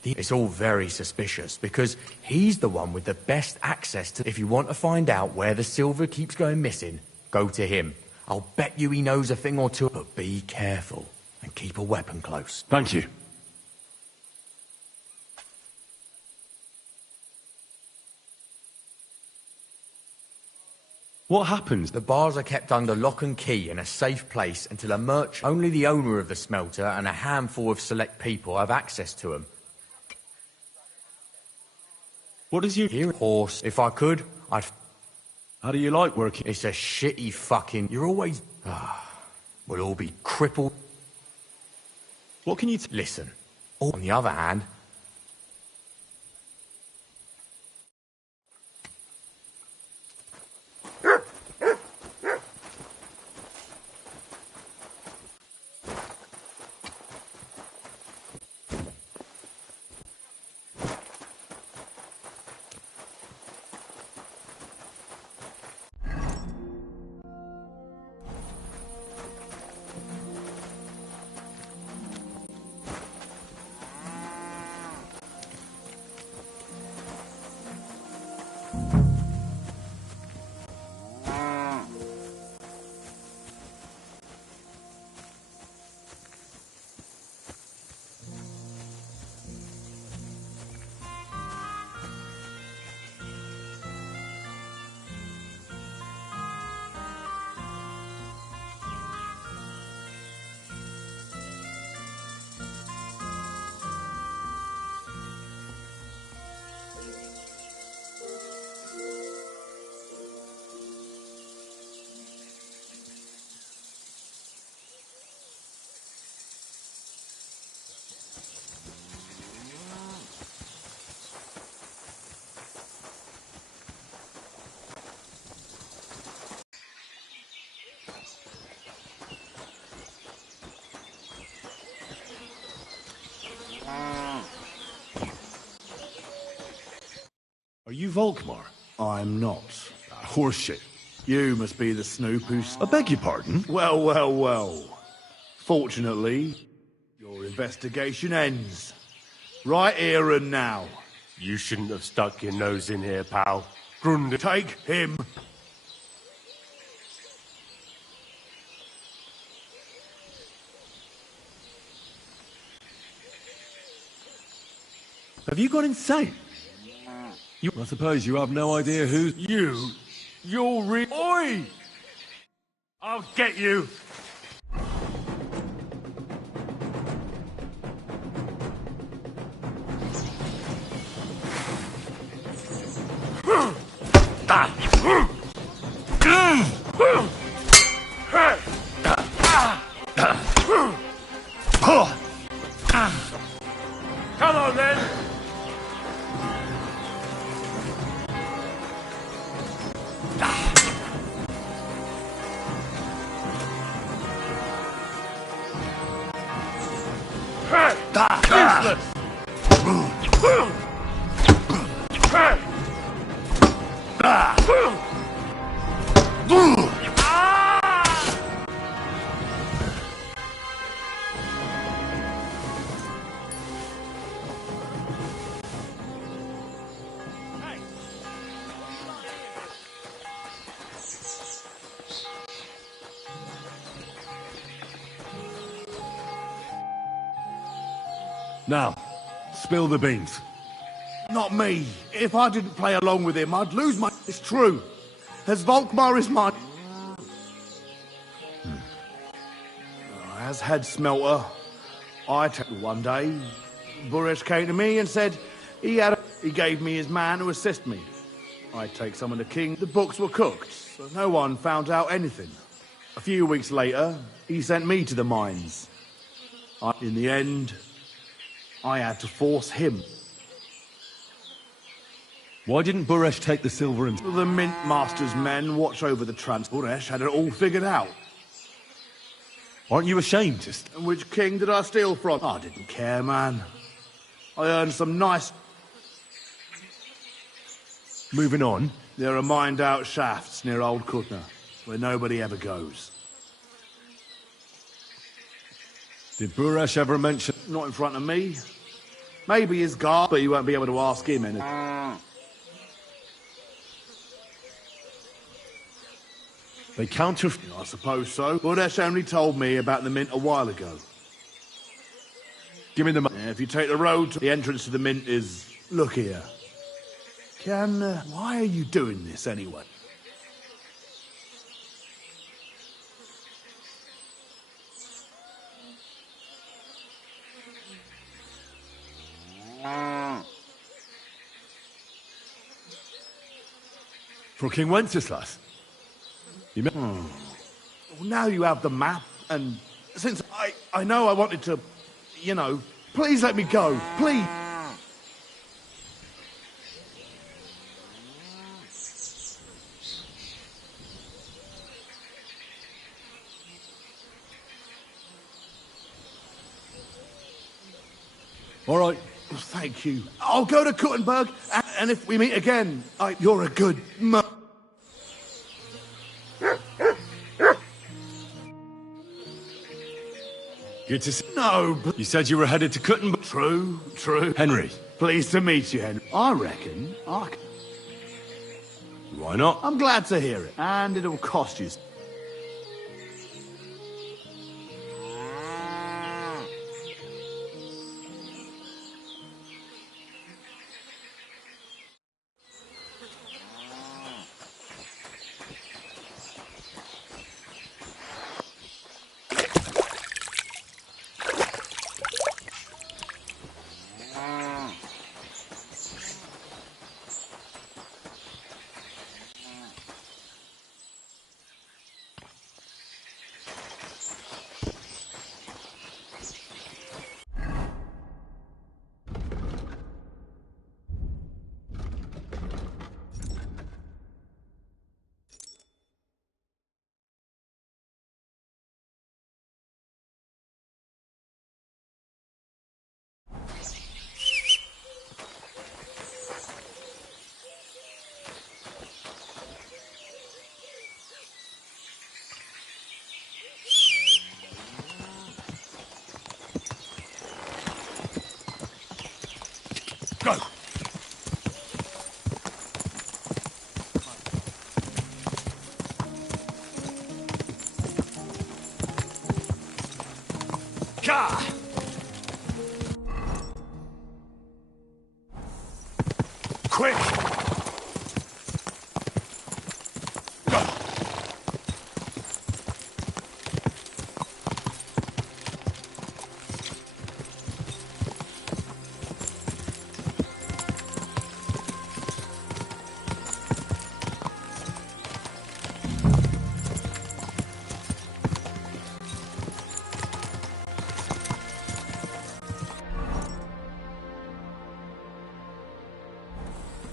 It's all very suspicious, because he's the one with the best access to... If you want to find out where the silver keeps going missing, go to him. I'll bet you he knows a thing or two, but be careful, and keep a weapon close. Thank you. What happens? The bars are kept under lock and key in a safe place until a merchant... Only the owner of the smelter and a handful of select people have access to them. What is you... Here, horse. If I could, I'd... How do you like working? It's a shitty fucking... You're always... we'll all be crippled. What can you... Listen. On the other hand... you Volkmar? I'm not. Horseshit. You must be the snoop who's... I beg your pardon? Well, well, well. Fortunately, your investigation ends. Right here and now. You shouldn't have stuck your nose in here, pal. Grund, take him. Have you gone insane? I suppose you have no idea who's... You're Oi! I'll get you! Come on, then! Useless! Now, spill the beans. Not me. If I didn't play along with him, I'd lose my... It's true. As Volkmar is my... As head smelter, one day, Buresh came to me and said he gave me his man to assist me. I'd take some of the king. The books were cooked, so no one found out anything. A few weeks later, he sent me to the mines. In the end, I had to force him. Why didn't Buresh take the silver and... The Mint Master's men watch over the transport. Buresh had it all figured out. Aren't you ashamed? And which king did I steal from? I didn't care, man. I earned some nice... Moving on. There are mined-out shafts near Old Kutna, where nobody ever goes. Did Buresh ever mention... Not in front of me. Maybe his guard, but you won't be able to ask him anything. They counter... I suppose so. Buresh only told me about the Mint a while ago. Give me the money. If you take the road, the entrance to the Mint is... Look here. Why are you doing this anyway? For King Wenceslas? You mean... Well, now you have the map, and since I know I wanted to, you know, please let me go, please. All right. Thank you. I'll go to Kuttenberg, and if we meet again, you're a good Good to see... No, but... You said you were headed to Kuttenberg. True. Henry. Pleased to meet you, Henry. I reckon Why not? I'm glad to hear it, and it'll cost you... Go! Ka! Quick!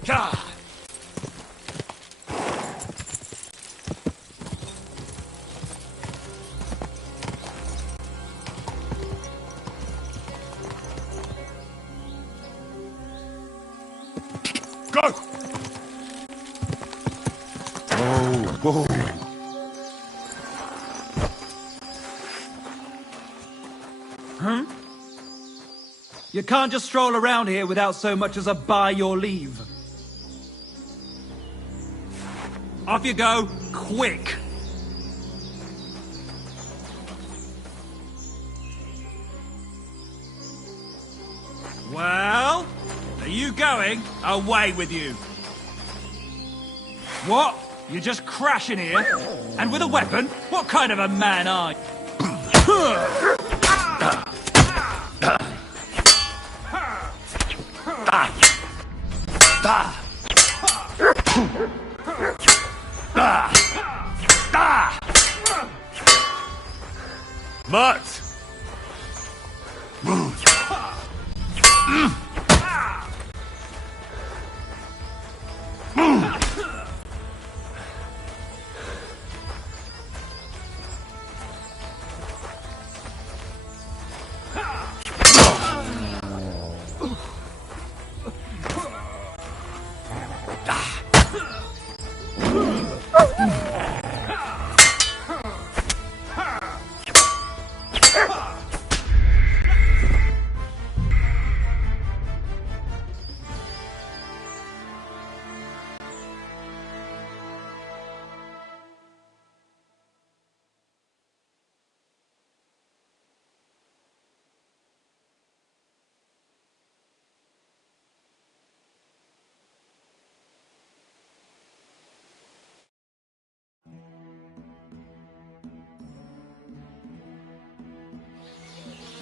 Ka! Go! Whoa. Huh? You can't just stroll around here without so much as a by your leave. Off you go, quick! Well, are you going? Away with you! What? You're just crashing here? And with a weapon? What kind of a man are you? Mutt!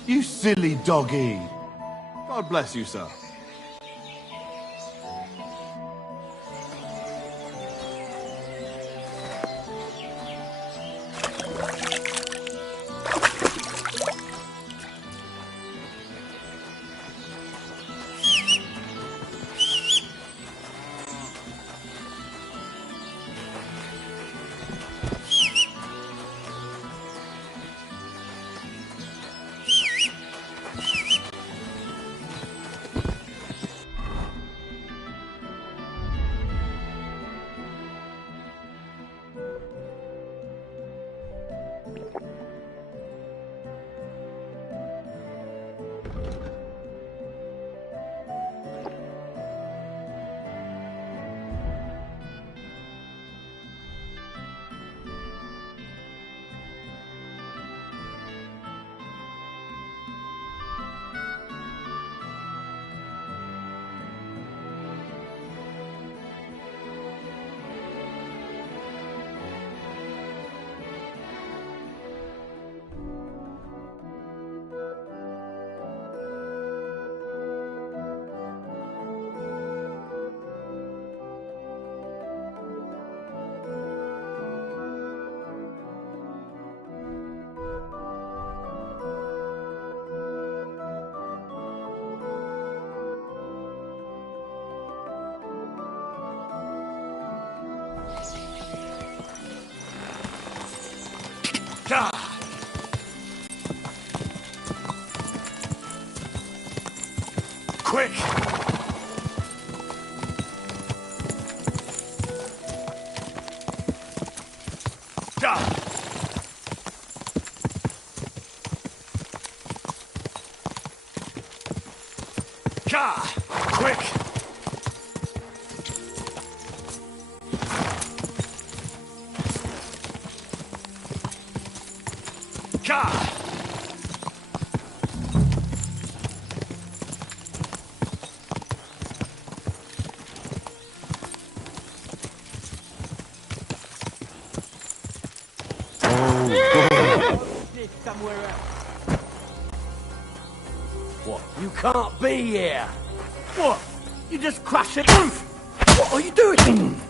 You silly doggy. God bless you, sir. Quick! Quick! What? You can't be here! What? You just crash it? What are you doing?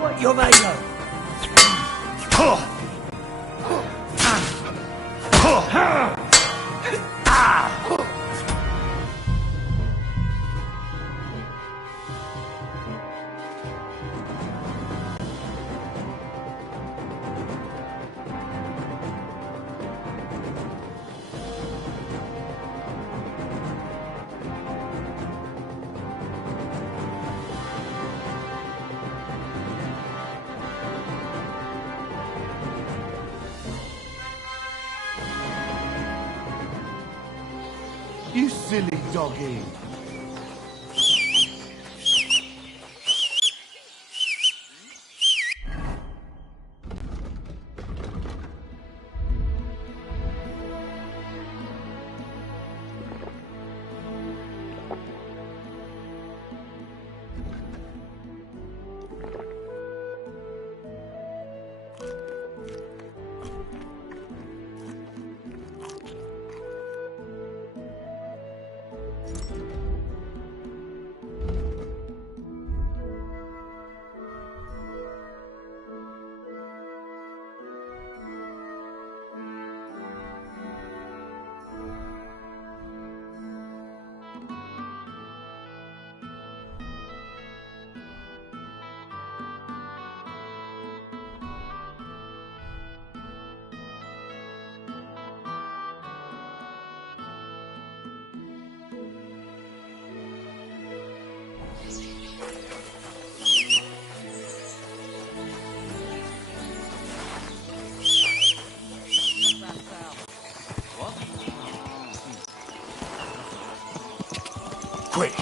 What you're made of? You silly doggy. Quick!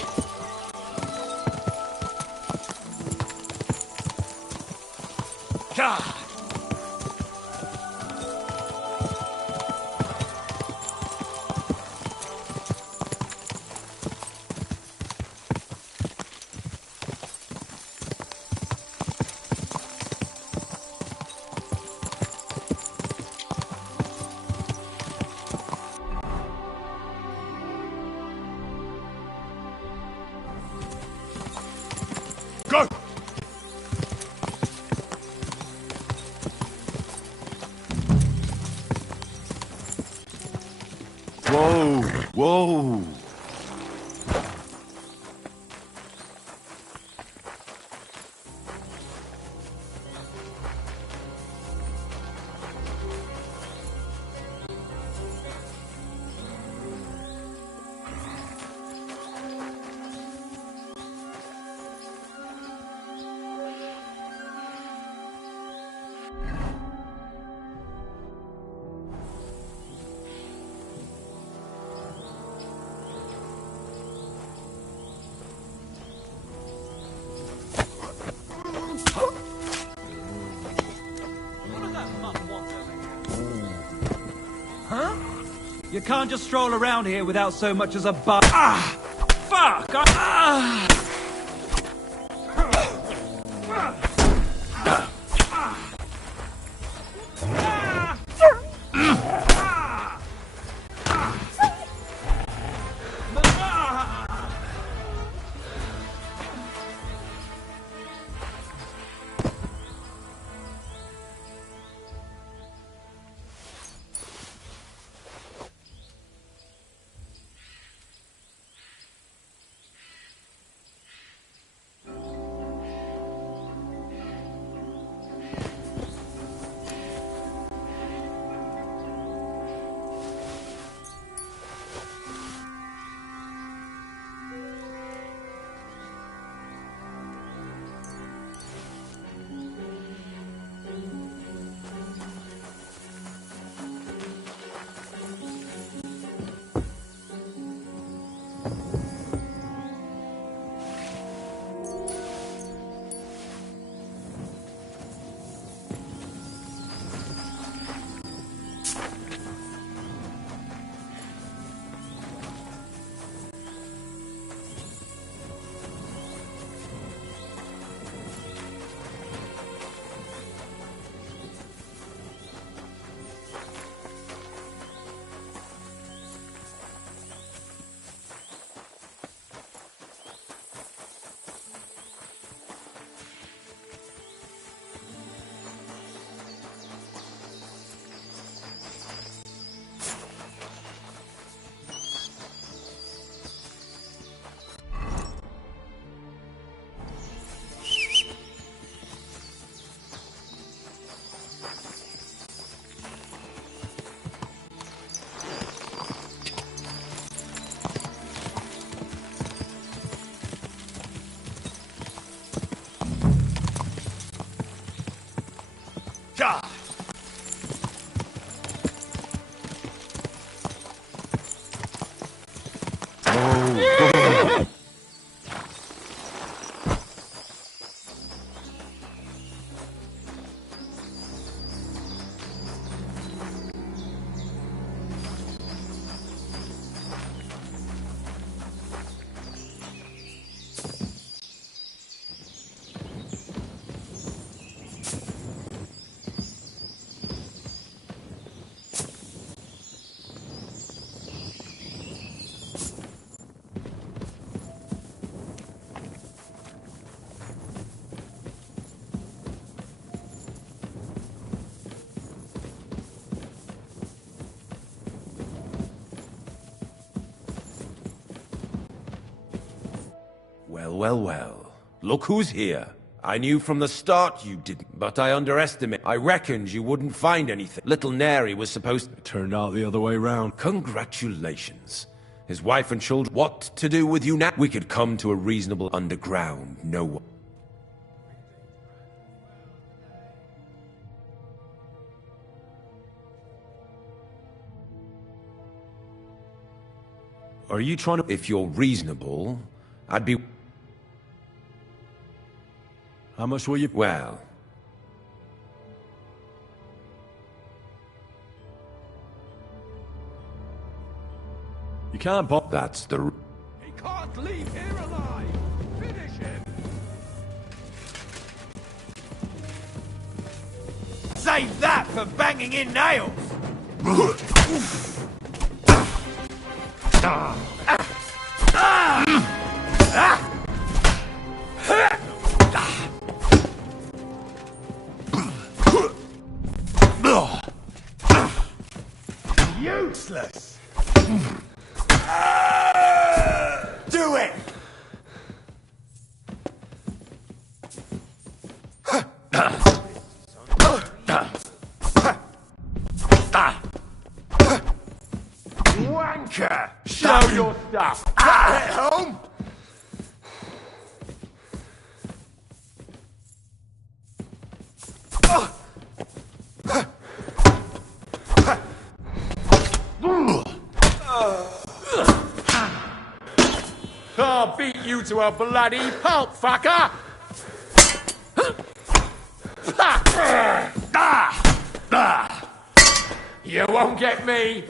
Go! Whoa! Whoa! Huh? You can't just stroll around here without so much as a bar. Ah! Fuck! Well, well, well. Look who's here. I knew from the start you didn't, but I underestimated. I reckoned you wouldn't find anything. Little Neri was supposed to... It turned out the other way round. Congratulations. His wife and children... What to do with you now? We could come to a reasonable underground. No one... Are you trying to... If you're reasonable, I'd be... How much will you... Well... You can't buy... That's the... He can't leave here alive! Finish him! Save that for banging in nails! Useless! Do it! Wanker! Show your stuff! At home? I'll beat you to a bloody pulp, fucker! You won't get me!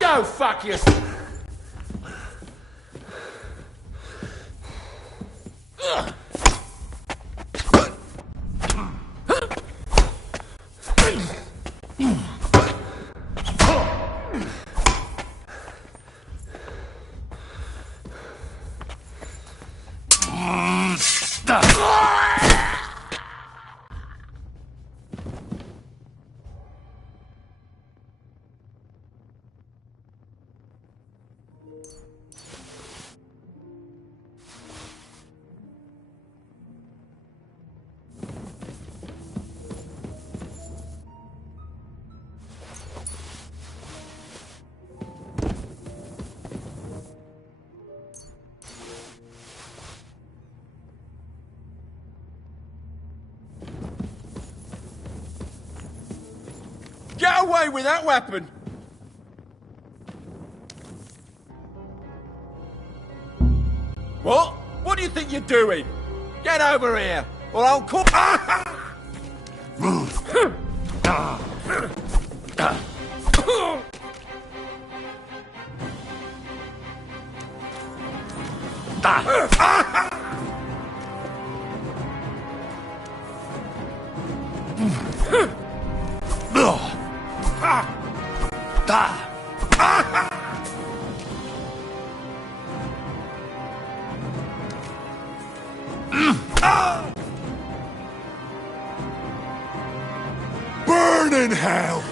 Go fuck yourself! Get away with that weapon! What? What do you think you're doing? Get over here, or I'll call... Burn in hell!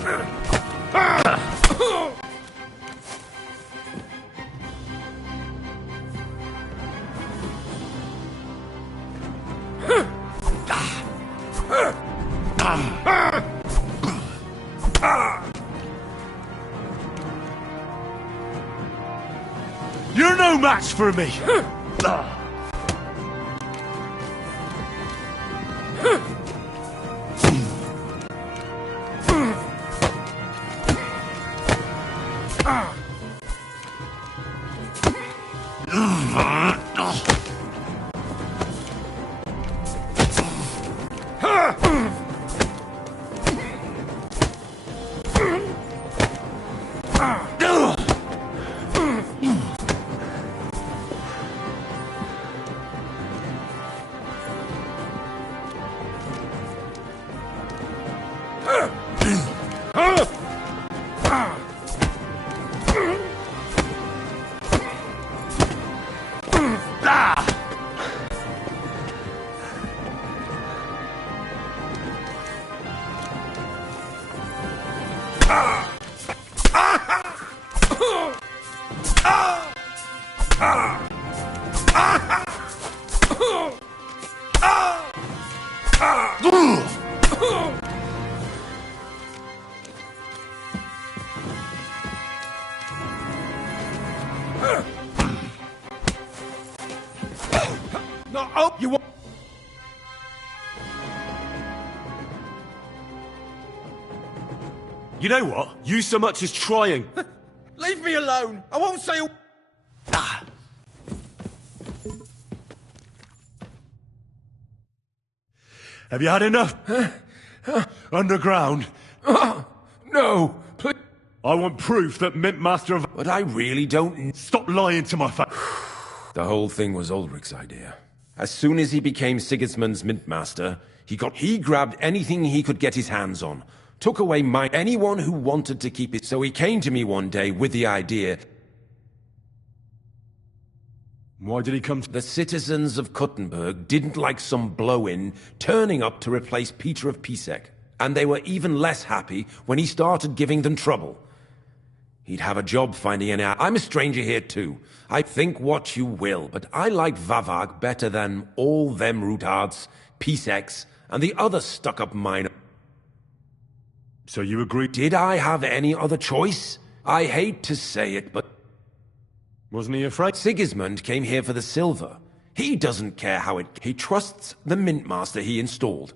You're no match for me! No, oh, you want... You know what? You so much as trying. Leave me alone! I won't say a... Have you had enough? Underground? No, please. I want proof that Mint Master of... But I really don't... Stop lying to my face. The whole thing was Ulrich's idea. As soon as he became Sigismund's Mint Master, he grabbed anything he could get his hands on, took away anyone who wanted to keep it. So he came to me one day with the idea. Why did he come to... The citizens of Kuttenberg didn't like some blow-in turning up to replace Peter of Pisek, and they were even less happy when he started giving them trouble. He'd have a job finding an out. I'm a stranger here too. I think what you will, but I like Vavag better than all them Rutards, Piseks, and the other stuck-up minor. So you agree? Did I have any other choice? I hate to say it, but... Wasn't he afraid? Sigismund came here for the silver. He doesn't care how it... He trusts the Mint Master he installed.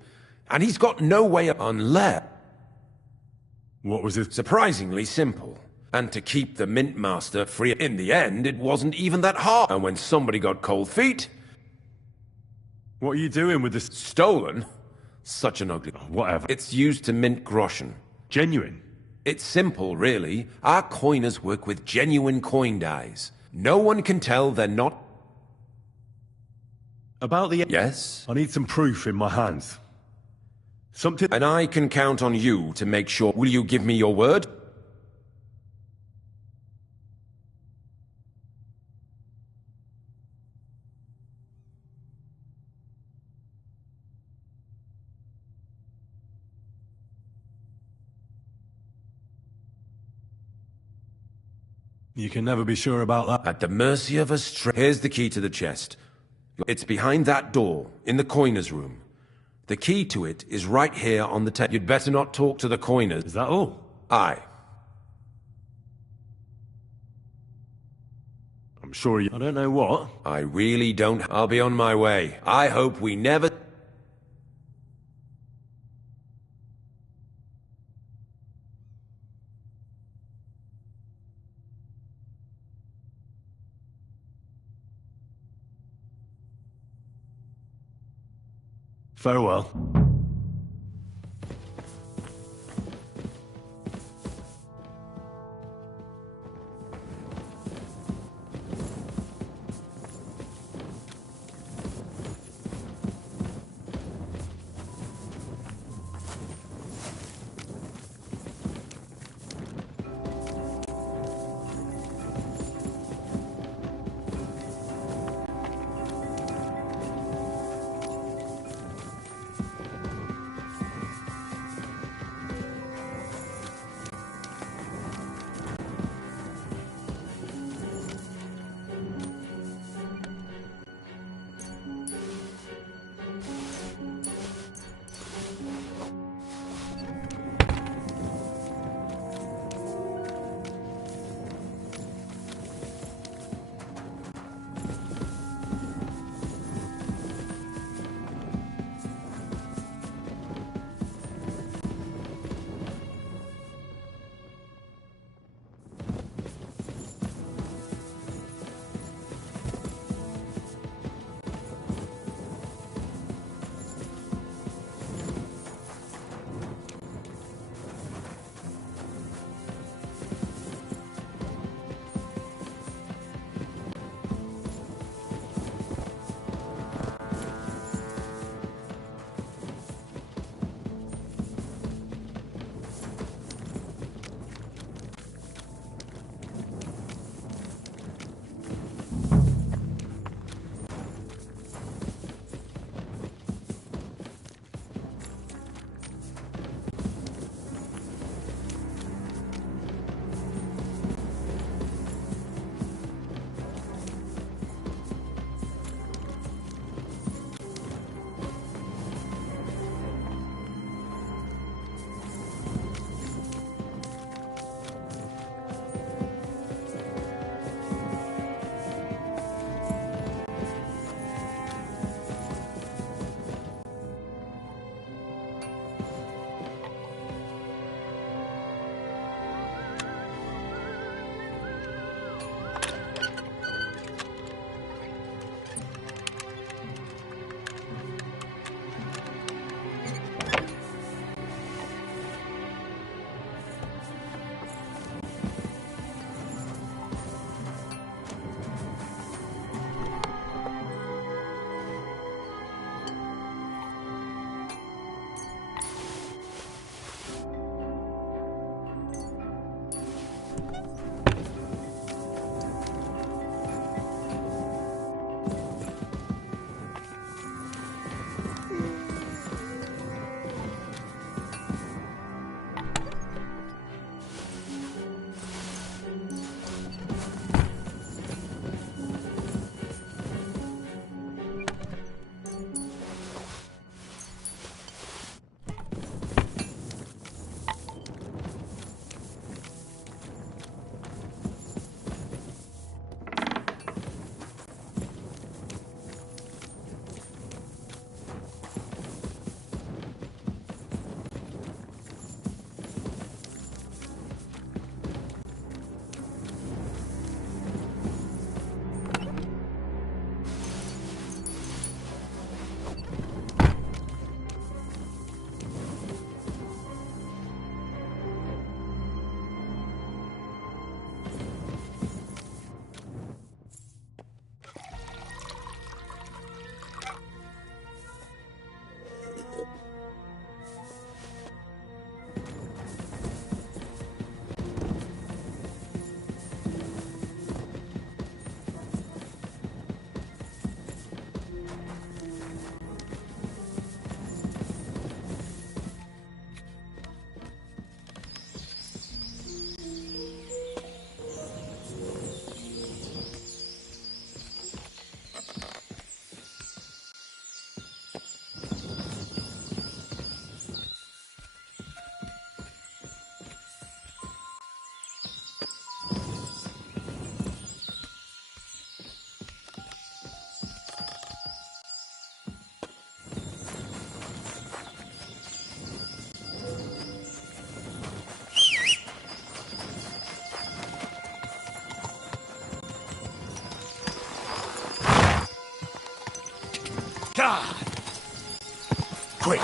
And he's got no way unless... What was it? Surprisingly simple. And to keep the Mint Master free, in the end, it wasn't even that hard. And when somebody got cold feet... What are you doing with this? Stolen? Such an ugly... Whatever. It's used to mint groschen. Genuine? It's simple, really. Our coiners work with genuine coin dies. No one can tell they're not... About the... Yes? I need some proof in my hands. Something... And I can count on you to make sure... Will you give me your word? You can never be sure about that. At the mercy of a Here's the key to the chest. It's behind that door, in the coiner's room. The key to it is right here on the table. You'd better not talk to the coiners. Is that all? Aye. I'm sure you... I don't know what. I really don't. I'll be on my way. I hope we never... Farewell. God! Quick!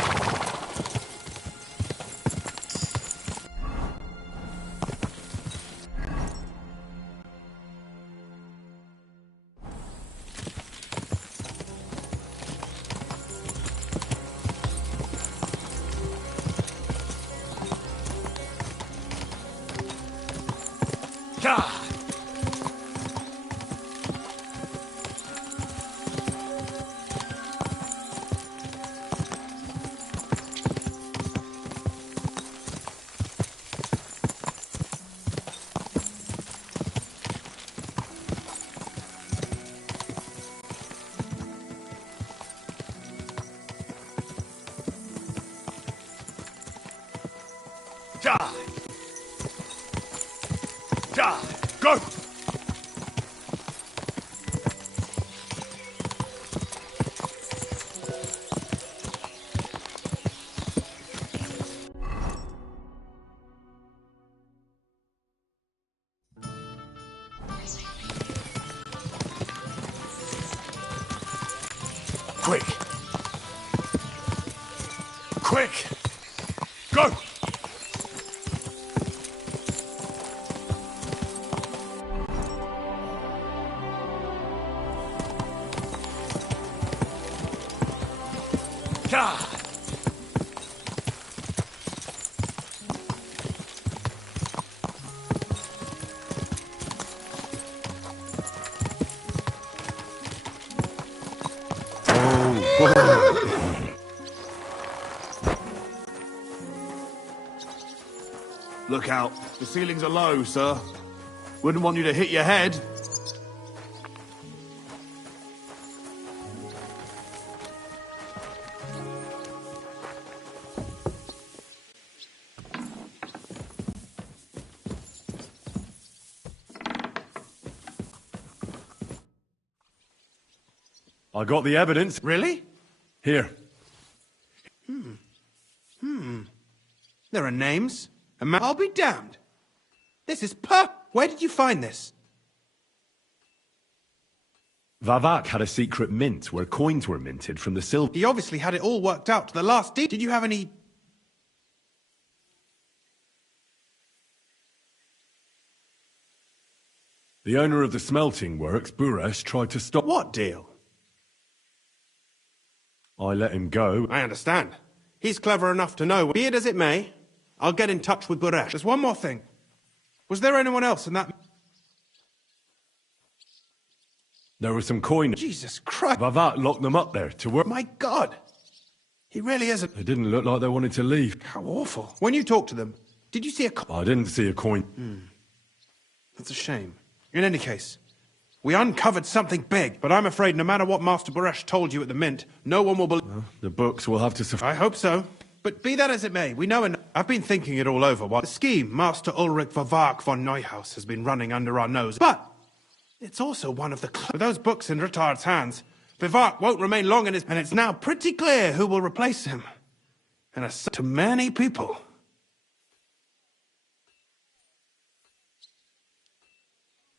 God! Die! Die! Go! Quick! Quick! Go! God! Look out. The ceilings are low, sir. Wouldn't want you to hit your head. I got the evidence. Really? Here. There are names. I'll be damned. This is Where did you find this? Vavak had a secret mint where coins were minted from the silver. He obviously had it all worked out to the last D. Did you have any... The owner of the smelting works, Buresh, tried to stop... What deal? I let him go. I understand. He's clever enough to know. Be it as it may, I'll get in touch with Buresh. There's one more thing. Was there anyone else in that... There were some coins. Jesus Christ. Vavak locked them up there to work. My God. He really isn't... It didn't look like they wanted to leave. How awful. When you talked to them, did you see a... I didn't see a coin. That's a shame. In any case, we uncovered something big, but I'm afraid no matter what Master Buresh told you at the Mint, no one will believe... The books will have to suffice. I hope so. But be that as it may, we know enough. I've been thinking it all over. What the scheme Master Ulrich Vavak von Neuhaus has been running under our nose. But it's also one of the... With those books in Retard's hands, Vivak won't remain long in his... And it's now pretty clear who will replace him. And to many people.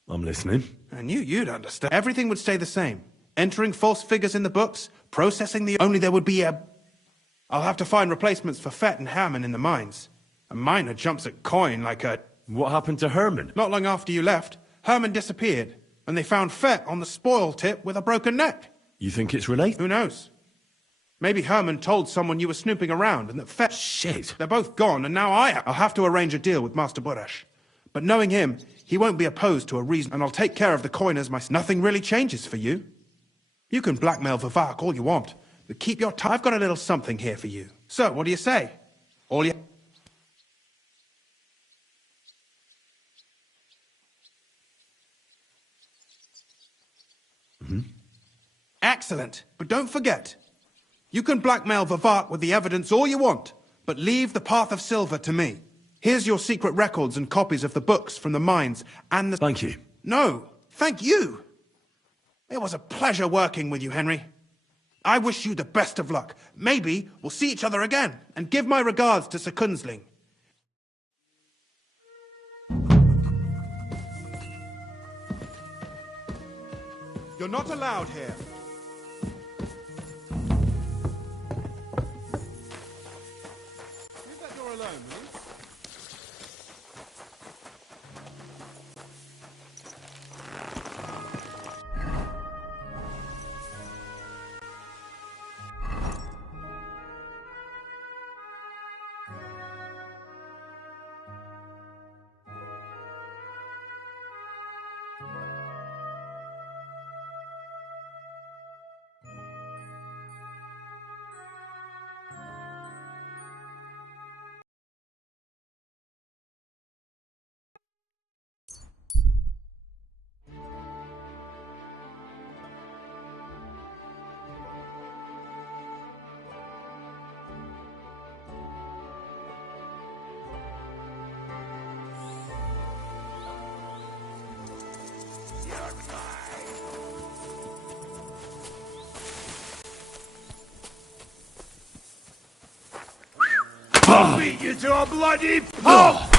I'm listening. I knew you'd understand. Everything would stay the same. Entering false figures in the books, processing the... Only there would be a... I'll have to find replacements for Fett and Herman in the mines. A miner jumps at coin like a... What happened to Herman? Not long after you left, Herman disappeared, and they found Fett on the spoil tip with a broken neck. You think it's related? Who knows? Maybe Herman told someone you were snooping around and that Fett... Shit. They're both gone, and now I'll have to arrange a deal with Master Buresh. But knowing him, he won't be opposed to a reason, and I'll take care of the coiners myself. Nothing really changes for you. You can blackmail Vivak all you want, but keep your time. I've got a little something here for you. So, what do you say? All you... Excellent. But don't forget, you can blackmail Vivak with the evidence all you want, but leave the Path of Silver to me. Here's your secret records and copies of the books from the mines and the... Thank you. No, thank you. It was a pleasure working with you, Henry. I wish you the best of luck. Maybe we'll see each other again. And give my regards to Sir Kunzling. You're not allowed here. beat you to a bloody pulp!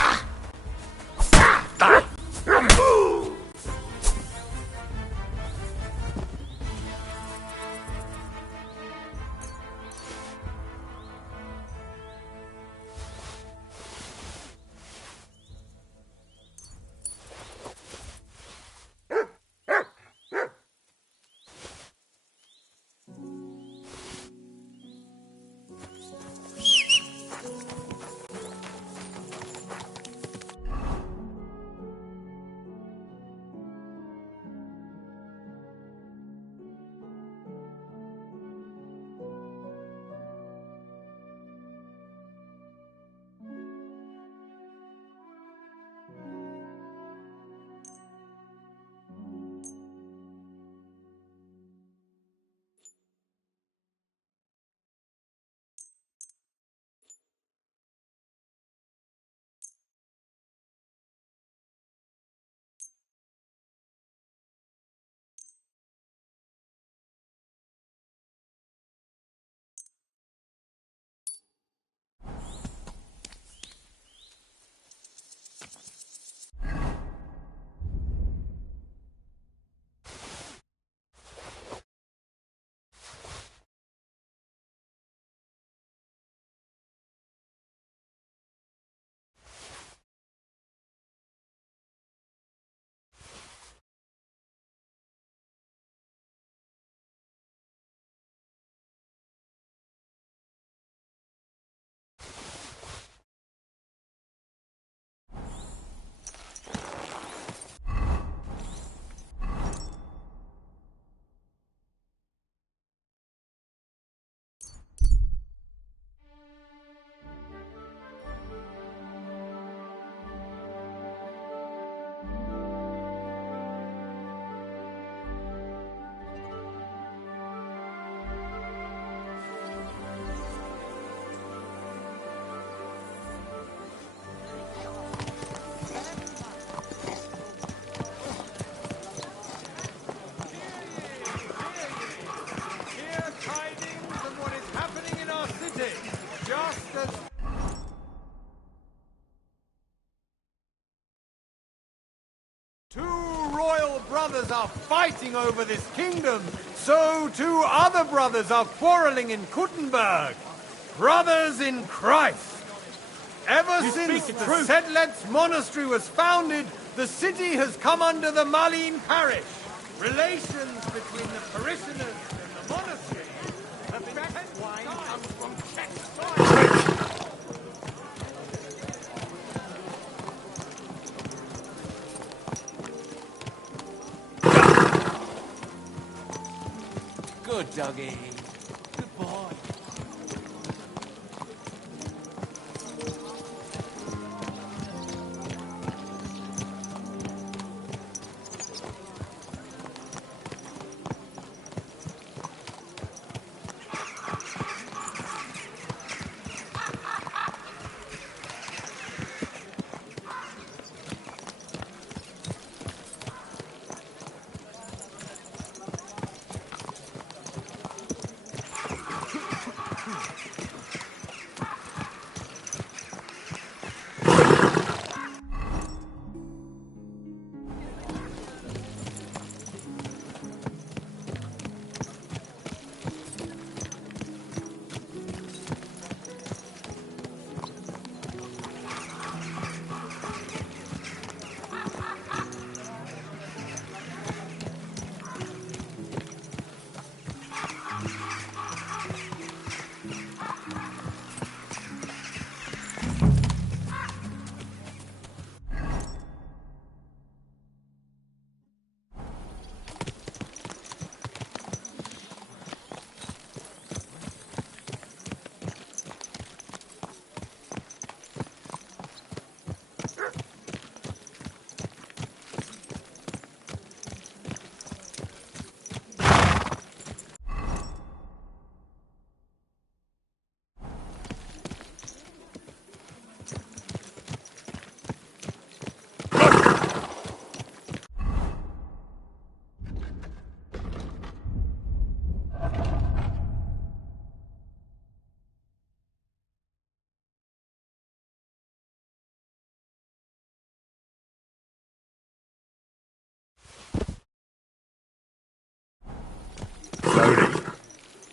Brothers are fighting over this kingdom, so two other brothers are quarreling in Kuttenberg. Brothers in Christ. Ever since the Sedlets monastery was founded, the city has come under the Malin parish. Relations between the parishioners and the monastery have been kept wine comes from Czech soil. Good doggy. Good boy.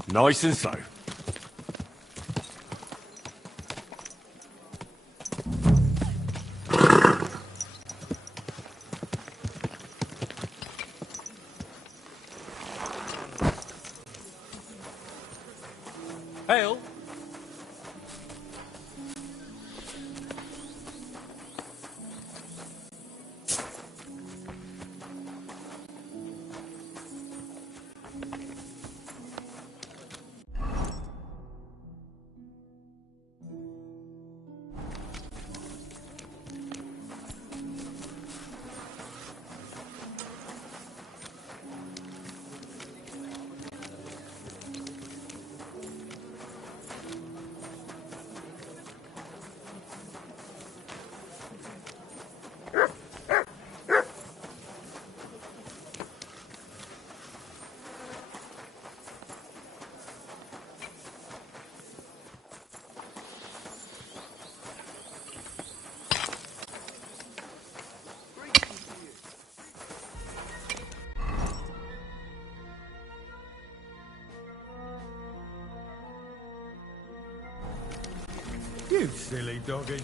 Nice and slow. Hail. You silly doggy.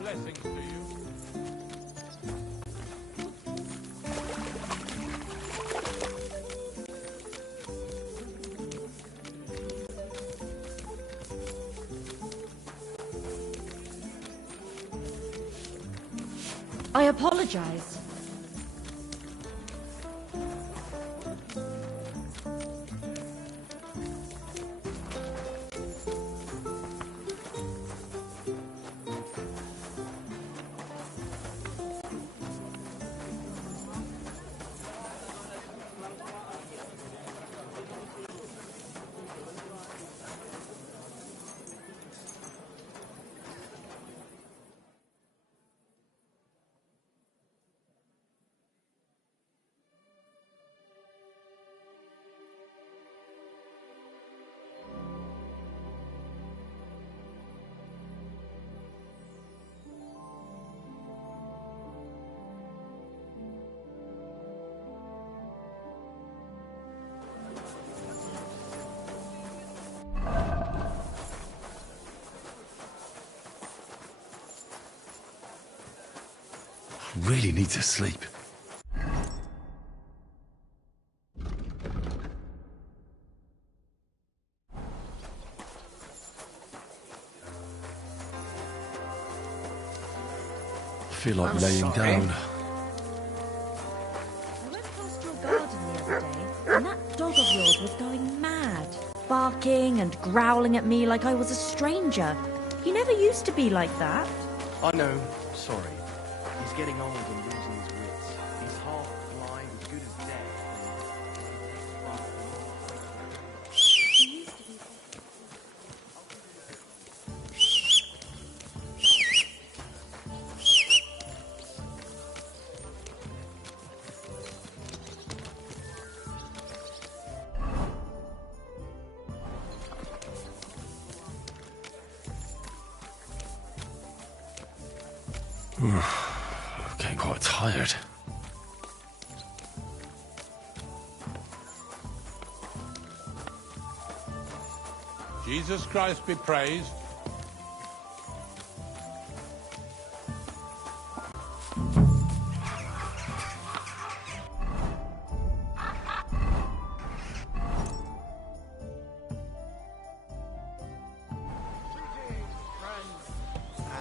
Blessings to you. I apologize. Really need to sleep. I feel like laying down. I went past your garden the other day, and that dog of yours was going mad, barking and growling at me like I was a stranger. He never used to be like that. I know. Sorry. He's getting old and losing his wits. He's half blind, as good as dead. Getting quite tired. Jesus Christ be praised.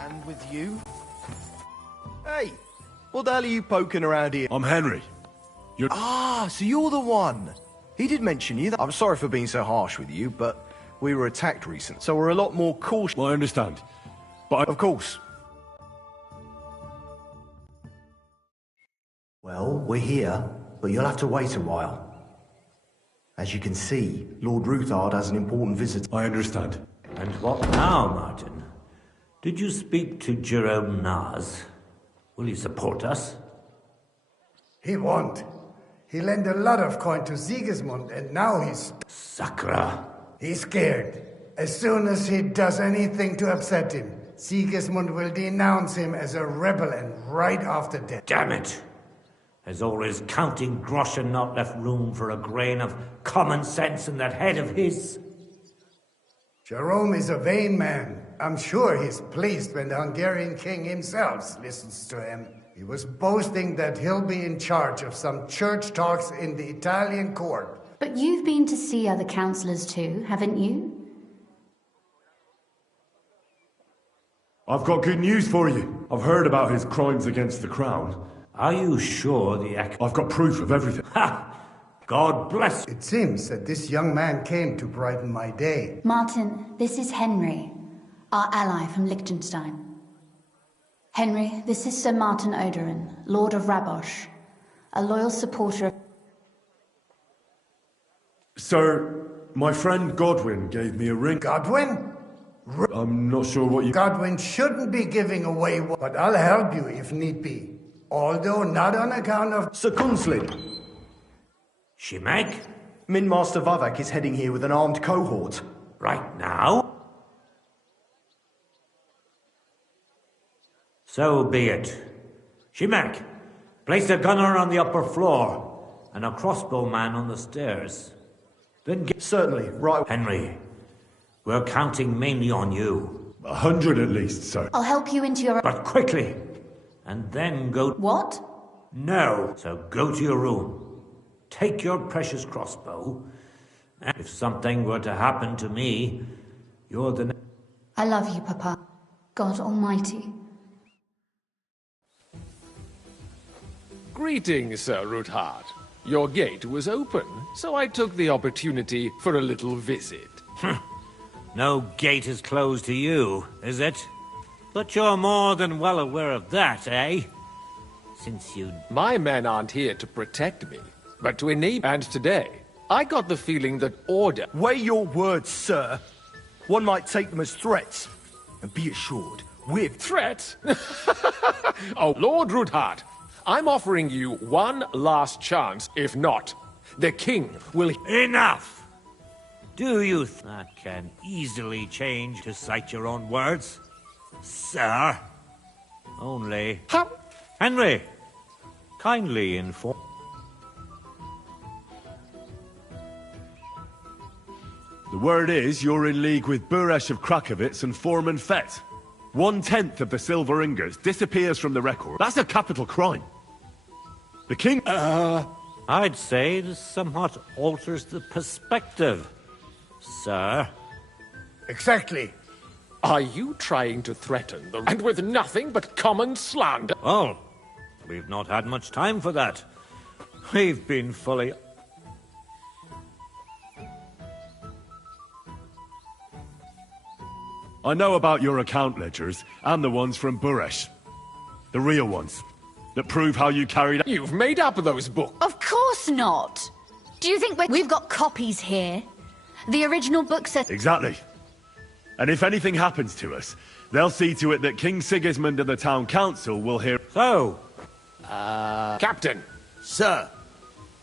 And with you? Hey, what the hell are you poking around here? I'm Henry. You're... Ah, so you're the one. He did mention you. I'm sorry for being so harsh with you, but we were attacked recently, so we're a lot more cautious. Well, I understand. but Of course. Well, we're here, but you'll have to wait a while. As you can see, Lord Ruthard has an important visit. I understand. And what now, Martin? Did you speak to Jerome Naz? Will he support us? He won't. He lent a lot of coin to Sigismund, and now he's... Sakra. He's scared. As soon as he does anything to upset him, Sigismund will denounce him as a rebel and right after death. Damn it! Has all his counting groschen not left room for a grain of common sense in that head of his? Jerome is a vain man. I'm sure he's pleased when the Hungarian king himself listens to him. He was boasting that he'll be in charge of some church talks in the Italian court. But you've been to see other councillors too, haven't you? I've got good news for you. I've heard about his crimes against the crown. Are you sure I've got proof of everything. Ha! God bless. It seems that this young man came to brighten my day. Martin, this is Henry, our ally from Liechtenstein. Henry, this is Sir Martin Oderin, Lord of Rabosh, a loyal supporter of... Sir, my friend Godwin gave me a ring. Godwin? I'm not sure what you... Godwin shouldn't be giving away, but I'll help you if need be. Although not on account of... Sir Kunslin. Shimek? Min Master Vavak is heading here with an armed cohort. Right now? So be it. Shimek, place a gunner on the upper floor and a crossbowman on the stairs. Then get... Certainly, right... Henry, we're counting mainly on you. 100 at least, sir. I'll help you into your... But quickly! And then go... What? No. So go to your room. Take your precious crossbow. And if something were to happen to me, you're the... I love you, Papa. God Almighty. Greetings, Sir Ruthard. Your gate was open, so I took the opportunity for a little visit. No gate is closed to you, is it? But you're more than well aware of that, eh? Since you... My men aren't here to protect me, but to enable... And today, I got the feeling that order... Weigh your words, sir. One might take them as threats. And be assured, with... Threats? Oh, Lord Ruthard, I'm offering you one last chance. If not, the king will... Enough! Do you... That can easily change, to cite your own words. Sir. Only... How? Henry, kindly inform... The word is you're in league with Buresh of Krakowitz and Foreman Fett. 1/10 of the silver ingots disappears from the record. That's a capital crime. The king... I'd say this somewhat alters the perspective, sir. Exactly. Are you trying to threaten the... And with nothing but common slander? Well, we've not had much time for that. We've been fully... I know about your account ledgers, and the ones from Buresh. The real ones, that prove how you carried out... You've made up those books. Of course not. Do you think we've got copies here? The original book says... Exactly. And if anything happens to us, they'll see to it that King Sigismund and the town council will hear... So... Captain. Sir.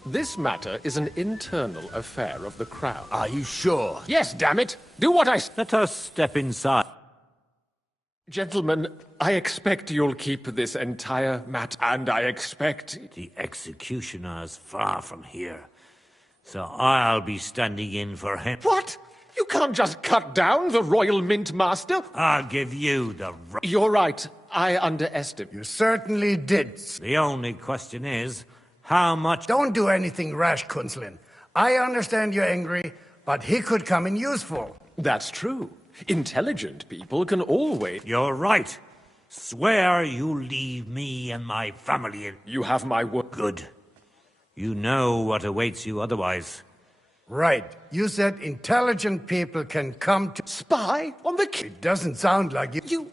This matter is an internal affair of the crown. Are you sure? Yes, damn it. Do what I... Let us step inside. Gentlemen, I expect you'll keep this entire matter, and I expect... The executioner's far from here, so I'll be standing in for him. What? You can't just cut down the Royal Mint Master? I'll give you the... You're right. I underestimate. You certainly did. The only question is, how much... Don't do anything rash, Kunslin. I understand you're angry, but he could come in useful. That's true. Intelligent people can always... You're right. Swear you leave me and my family in... You have my word. Good. You know what awaits you otherwise. Right. You said intelligent people can come to... Spy on the king? It doesn't sound like you...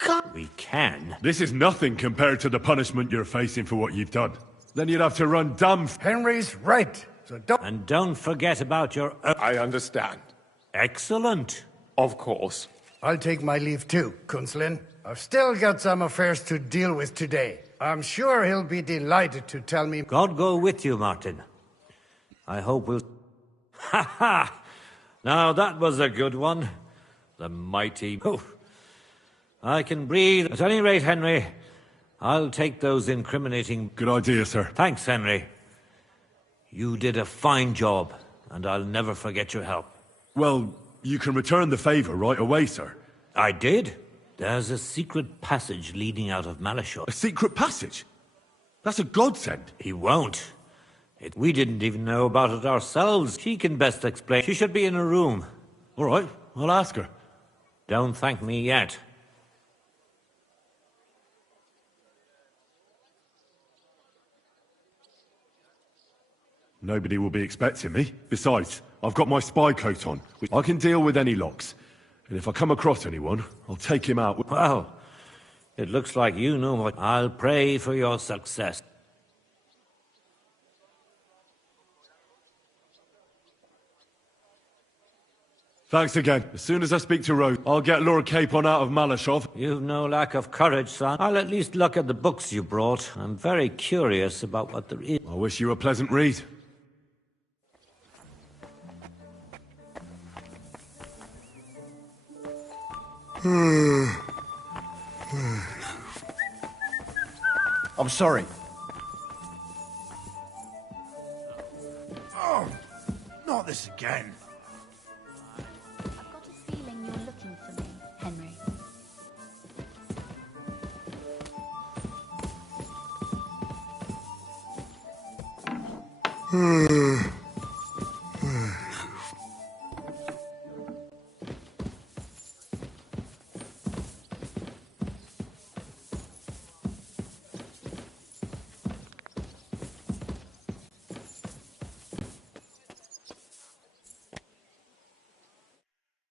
can't. We can. This is nothing compared to the punishment you're facing for what you've done. Then you'd have to run damn... Henry's right. So don't... And don't forget about your... I understand. Excellent. Of course. I'll take my leave too, Kunslin. I've still got some affairs to deal with today. I'm sure he'll be delighted to tell me... God go with you, Martin. I hope we'll... Ha ha! Now that was a good one. The mighty... Oh. I can breathe. At any rate, Henry, I'll take those incriminating... Good idea, sir. Thanks, Henry. You did a fine job, and I'll never forget your help. Well, you can return the favor right away, sir. I did. There's a secret passage leading out of Malashor. A secret passage? That's a godsend. He won't. We didn't even know about it ourselves. She can best explain. She should be in a room. All right, I'll ask her. Don't thank me yet. Nobody will be expecting me. Besides, I've got my spy coat on. I can deal with any locks. And if I come across anyone, I'll take him out. Well, it looks like you know what. I'll pray for your success. Thanks again. As soon as I speak to Rose, I'll get Lord Capon out of Malashov. You've no lack of courage, son. I'll at least look at the books you brought. I'm very curious about what there is. I wish you a pleasant read. I'm sorry. Oh, not this again. I've got a feeling you're looking for me, Henry.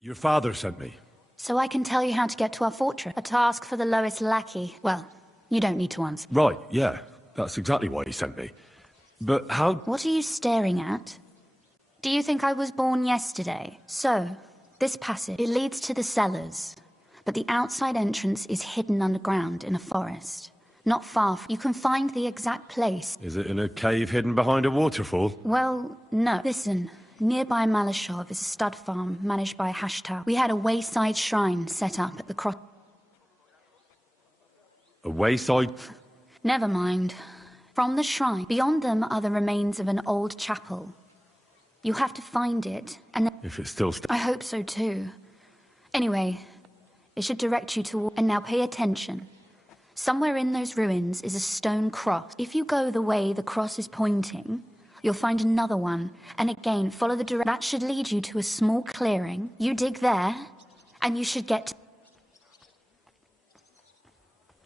Your father sent me. So I can tell you how to get to our fortress. A task for the lowest lackey. Well, you don't need to answer. Right, yeah. That's exactly why he sent me. But how... What are you staring at? Do you think I was born yesterday? So, this passage, it leads to the cellars. But the outside entrance is hidden underground in a forest. Not far from... You can find the exact place. Is it in a cave hidden behind a waterfall? Well, no. Listen. Nearby Malashov is a stud farm managed by Hashtar. We had a wayside shrine set up at the cross... A wayside... Never mind. From the shrine, beyond them are the remains of an old chapel. You have to find it, and then... If it's still... I hope so too. Anyway, it should direct you toward... And now pay attention. Somewhere in those ruins is a stone cross. If you go the way the cross is pointing... You'll find another one, and again, follow the direction. That should lead you to a small clearing. You dig there, and you should get...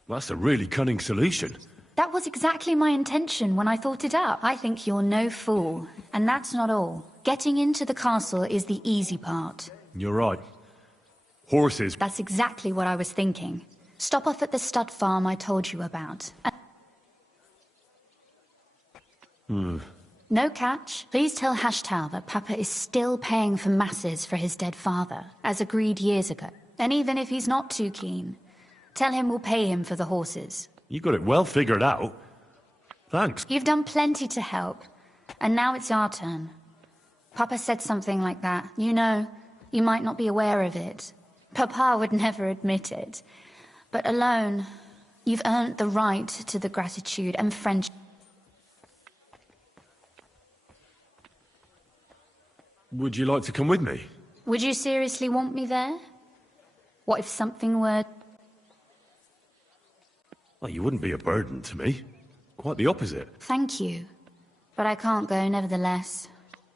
That's a really cunning solution. That was exactly my intention when I thought it up. I think you're no fool, and that's not all. Getting into the castle is the easy part. You're right. Horses... That's exactly what I was thinking. Stop off at the stud farm I told you about. No catch. Please tell Hashtar that Papa is still paying for masses for his dead father, as agreed years ago. And even if he's not too keen, tell him we'll pay him for the horses. You got it well figured out. Thanks. You've done plenty to help, and now it's our turn. Papa said something like that. You know, you might not be aware of it. Papa would never admit it. But alone, you've earned the right to the gratitude and friendship. Would you like to come with me? Would you seriously want me there? What if something were... Well, you wouldn't be a burden to me. Quite the opposite. Thank you. But I can't go nevertheless.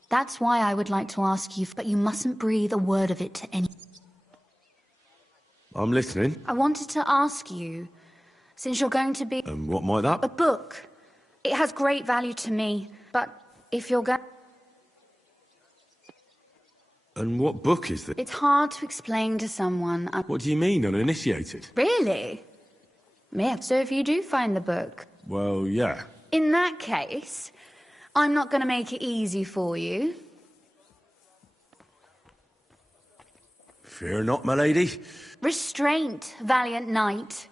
That's why I would like to ask you, but you mustn't breathe a word of it to any... I'm listening. I wanted to ask you, since you're going to be... And what might that... A book. It has great value to me, but if you're going... And what book is this? It's hard to explain to someone. What do you mean, uninitiated? Really? Yeah, so if you do find the book... Well, yeah. In that case, I'm not going to make it easy for you. Fear not, my lady. Restraint, valiant knight.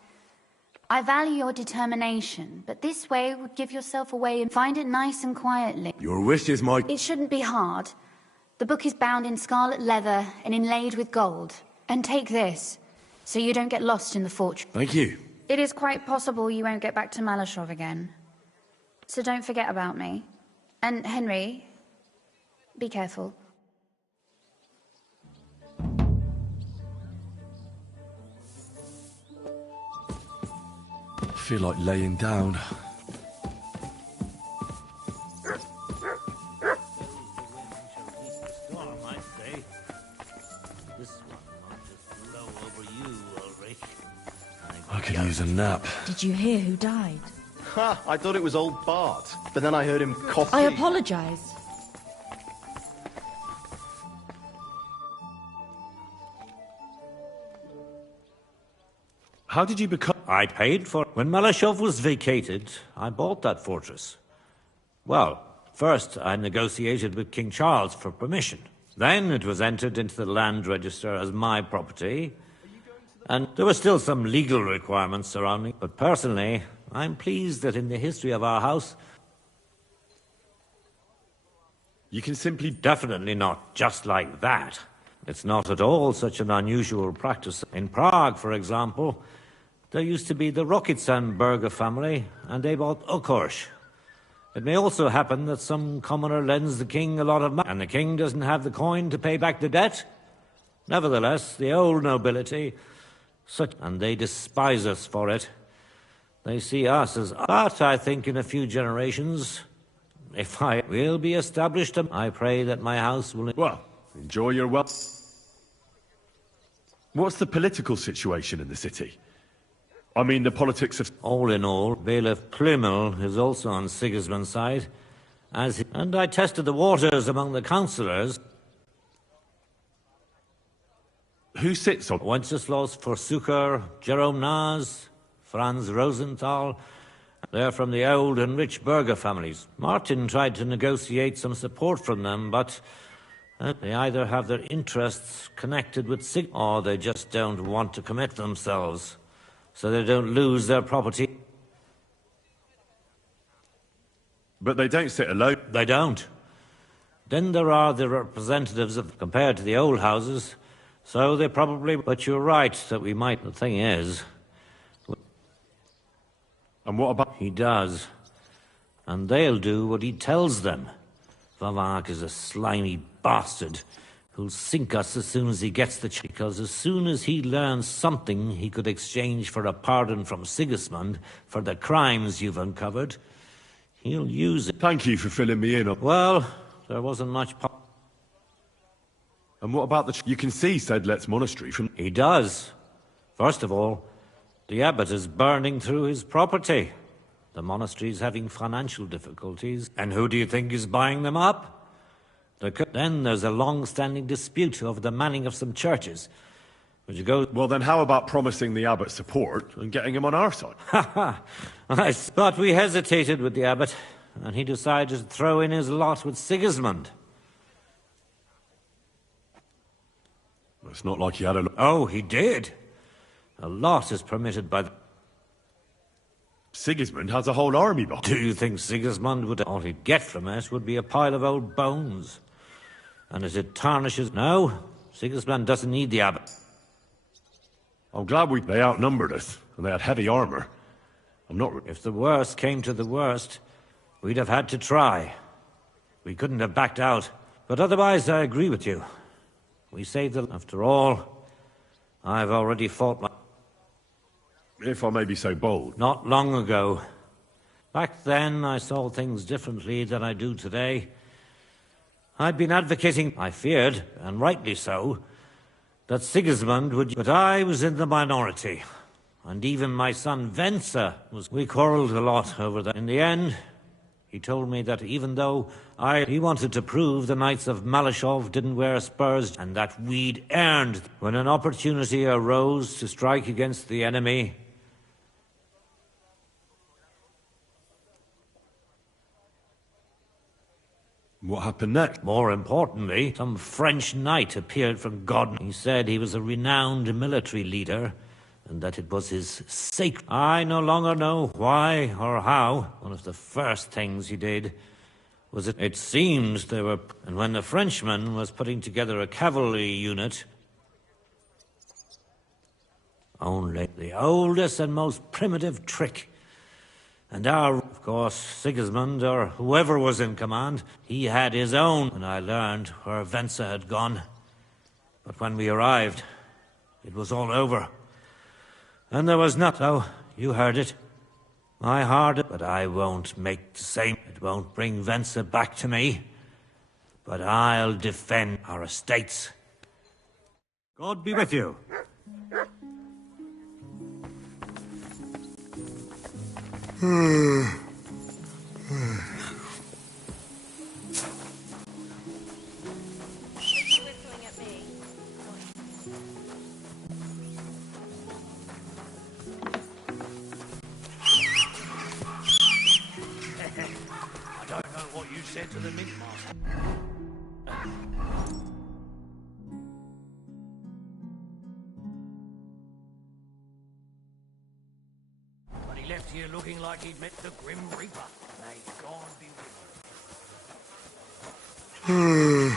I value your determination, but this way would give yourself away and find it nice and quietly. Your wish is my... It shouldn't be hard. The book is bound in scarlet leather and inlaid with gold. And take this, so you don't get lost in the fortress. Thank you. It is quite possible you won't get back to Malashov again. So don't forget about me. And Henry, be careful. I feel like laying down. I could use a nap. Did you hear who died? Ha! I thought it was old Bart, but then I heard him cough. I apologize. How did you become... I paid for... When Malashov was vacated, I bought that fortress. Well, first I negotiated with King Charles for permission. Then it was entered into the land register as my property. And there were still some legal requirements surrounding it. But personally, I'm pleased that in the history of our house... You can simply... Definitely not just like that. It's not at all such an unusual practice. In Prague, for example, there used to be the Rokytsan family, and they bought Okorsh. It may also happen that some commoner lends the king a lot of money, and the king doesn't have the coin to pay back the debt. Nevertheless, the old nobility, and they despise us for it. They see us as... But I think in a few generations, if I will be established, I pray that my house will... Well, enjoy your wealth. What's the political situation in the city? I mean, the politics of... All in all, Bailiff Plymel is also on Sigismund's side, and I tested the waters among the councillors. Who sits on... Wenceslaus Forsucher, Jerome Naz, Franz Rosenthal. They're from the old and rich burgher families. Martin tried to negotiate some support from them, but they either have their interests connected with Sig, or they just don't want to commit themselves, so they don't lose their property. But they don't sit alone. They don't. Then there are the representatives of... Compared to the old houses, so they probably... But you're right that we might... The thing is... And what about... He does. And they'll do what he tells them. Vavak is a slimy bastard who'll sink us as soon as he gets the... Because as soon as he learns something he could exchange for a pardon from Sigismund for the crimes you've uncovered, he'll use it. Thank you for filling me in on... Well, there wasn't much... And what about the... You can see Sedlet's monastery from... He does. First of all, the abbot is burning through his property. The monastery's having financial difficulties. And who do you think is buying them up? Then there's a long-standing dispute over the manning of some churches. Which goes... Well, then how about promising the abbot support and getting him on our side? But we hesitated with the abbot, and he decided to throw in his lot with Sigismund. It's not like he had a... Oh, he did. A lot is permitted by the... Sigismund has a whole army behind. Do you think Sigismund would... All he'd get from it would be a pile of old bones. And as it tarnishes... No, Sigismund doesn't need the abbot. I'm glad they outnumbered us, and they had heavy armor. I'm not... If the worst came to the worst, we'd have had to try. We couldn't have backed out. But otherwise, I agree with you. We saved them. After all, I've already fought my... If I may be so bold. Not long ago. Back then, I saw things differently than I do today. I'd been advocating, I feared, and rightly so, that Sigismund would... But I was in the minority. And even my son Venza was... We quarreled a lot over that. In the end, He told me that even though he wanted to prove the Knights of Malashov didn't wear spurs, and that we'd earned when an opportunity arose to strike against the enemy. What happened next? More importantly, some French knight appeared from God. He said he was a renowned military leader, and that it was his sacred... I no longer know why or how. One of the first things he did was it seems there were... And when the Frenchman was putting together a cavalry unit, only the oldest and most primitive trick. And of course, Sigismund, or whoever was in command, he had his own. When I learned where Venza had gone. But when we arrived, it was all over. And there was not... Oh, you heard it. My heart... But I won't make the same. It won't bring Venza back to me. But I'll defend our estates. God be with you. I don't know what you said to the mint master. But he left here looking like he'd met the Grim Reaper. May God be with him.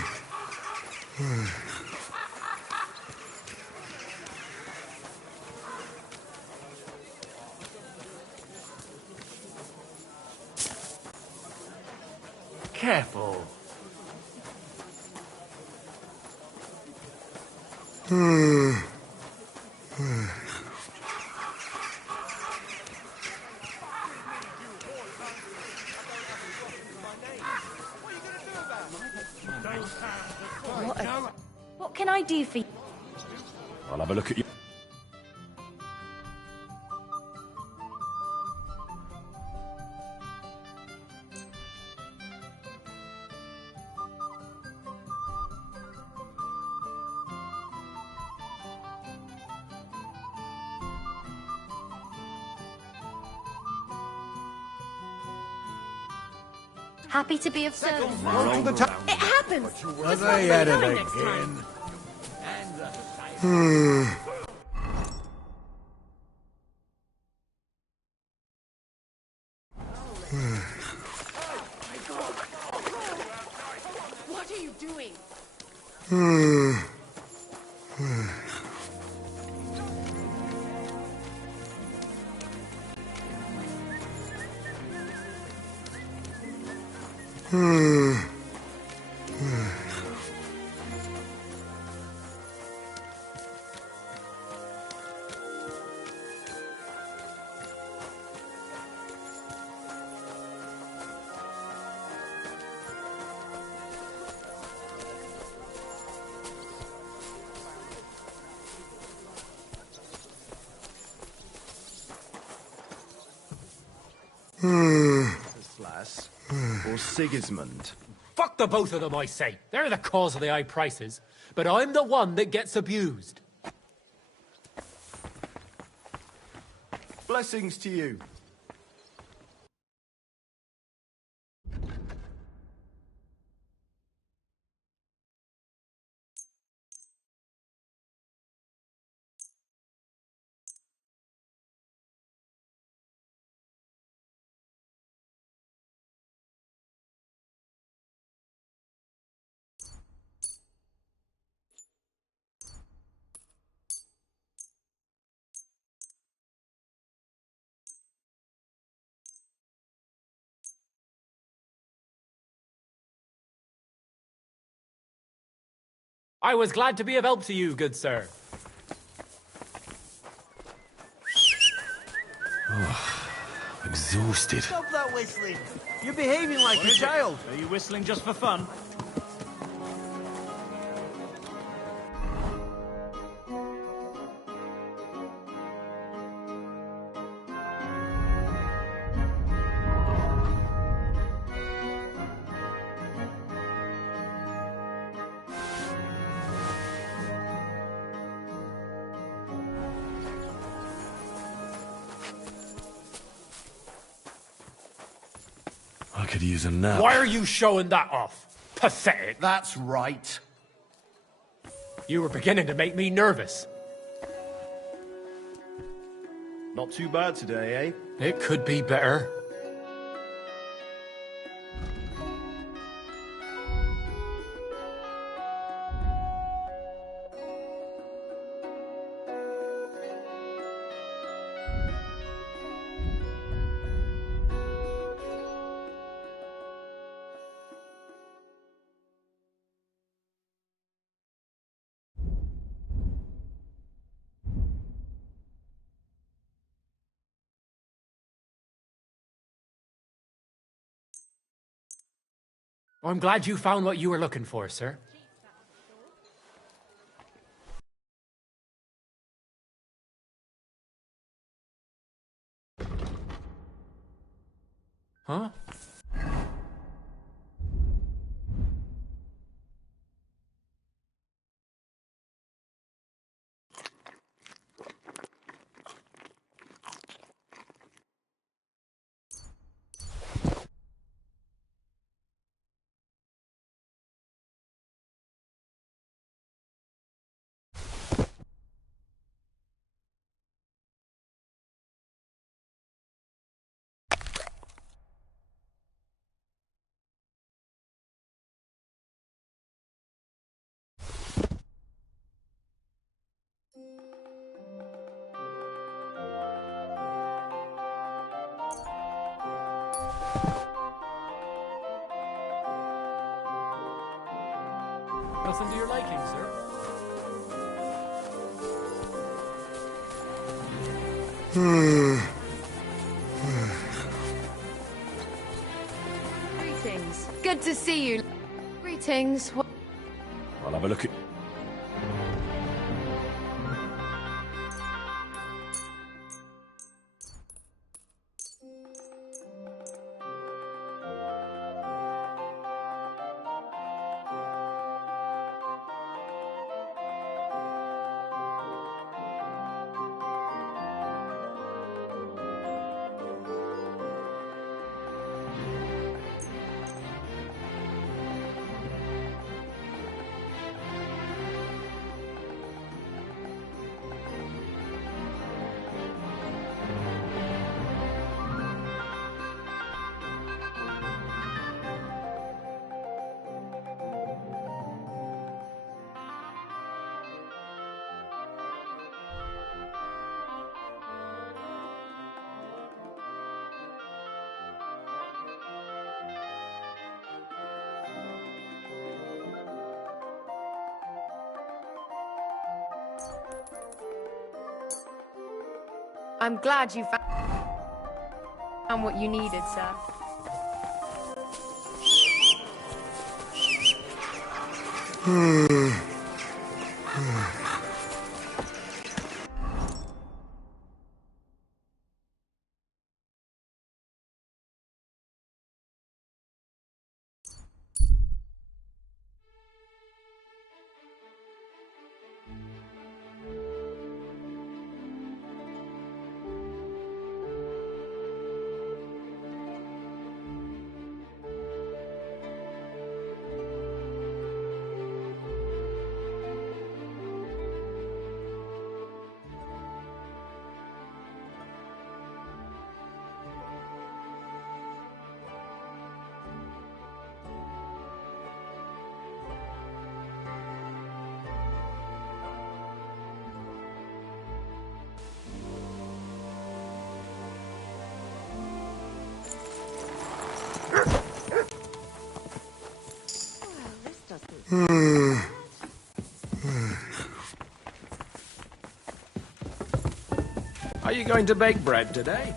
Careful. What can I do for you? I'll have a look at you. Happy to be of service. It happens. Are they at it again? What are you doing? Lass, or Sigismund. Fuck the both of them, I say. They're the cause of the high prices. But I'm the one that gets abused. Blessings to you. I was glad to be of help to you, good sir. Exhausted. Stop that whistling. You're behaving like a child. Are you whistling just for fun? could use a nap. Why are you showing that off? Pathetic. That's right. You were beginning to make me nervous. Not too bad today, eh? It could be better. I'm glad you found what you were looking for, sir. Huh? Nothing to your liking, sir. Greetings. Good to see you. Greetings. I'll have a look at... I'm glad you found what you needed, sir. Are you going to bake bread today?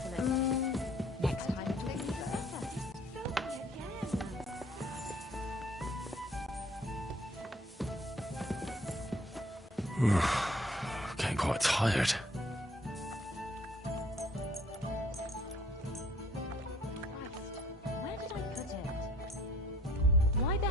Next time, please. Getting quite tired. Where did I put it? Why the...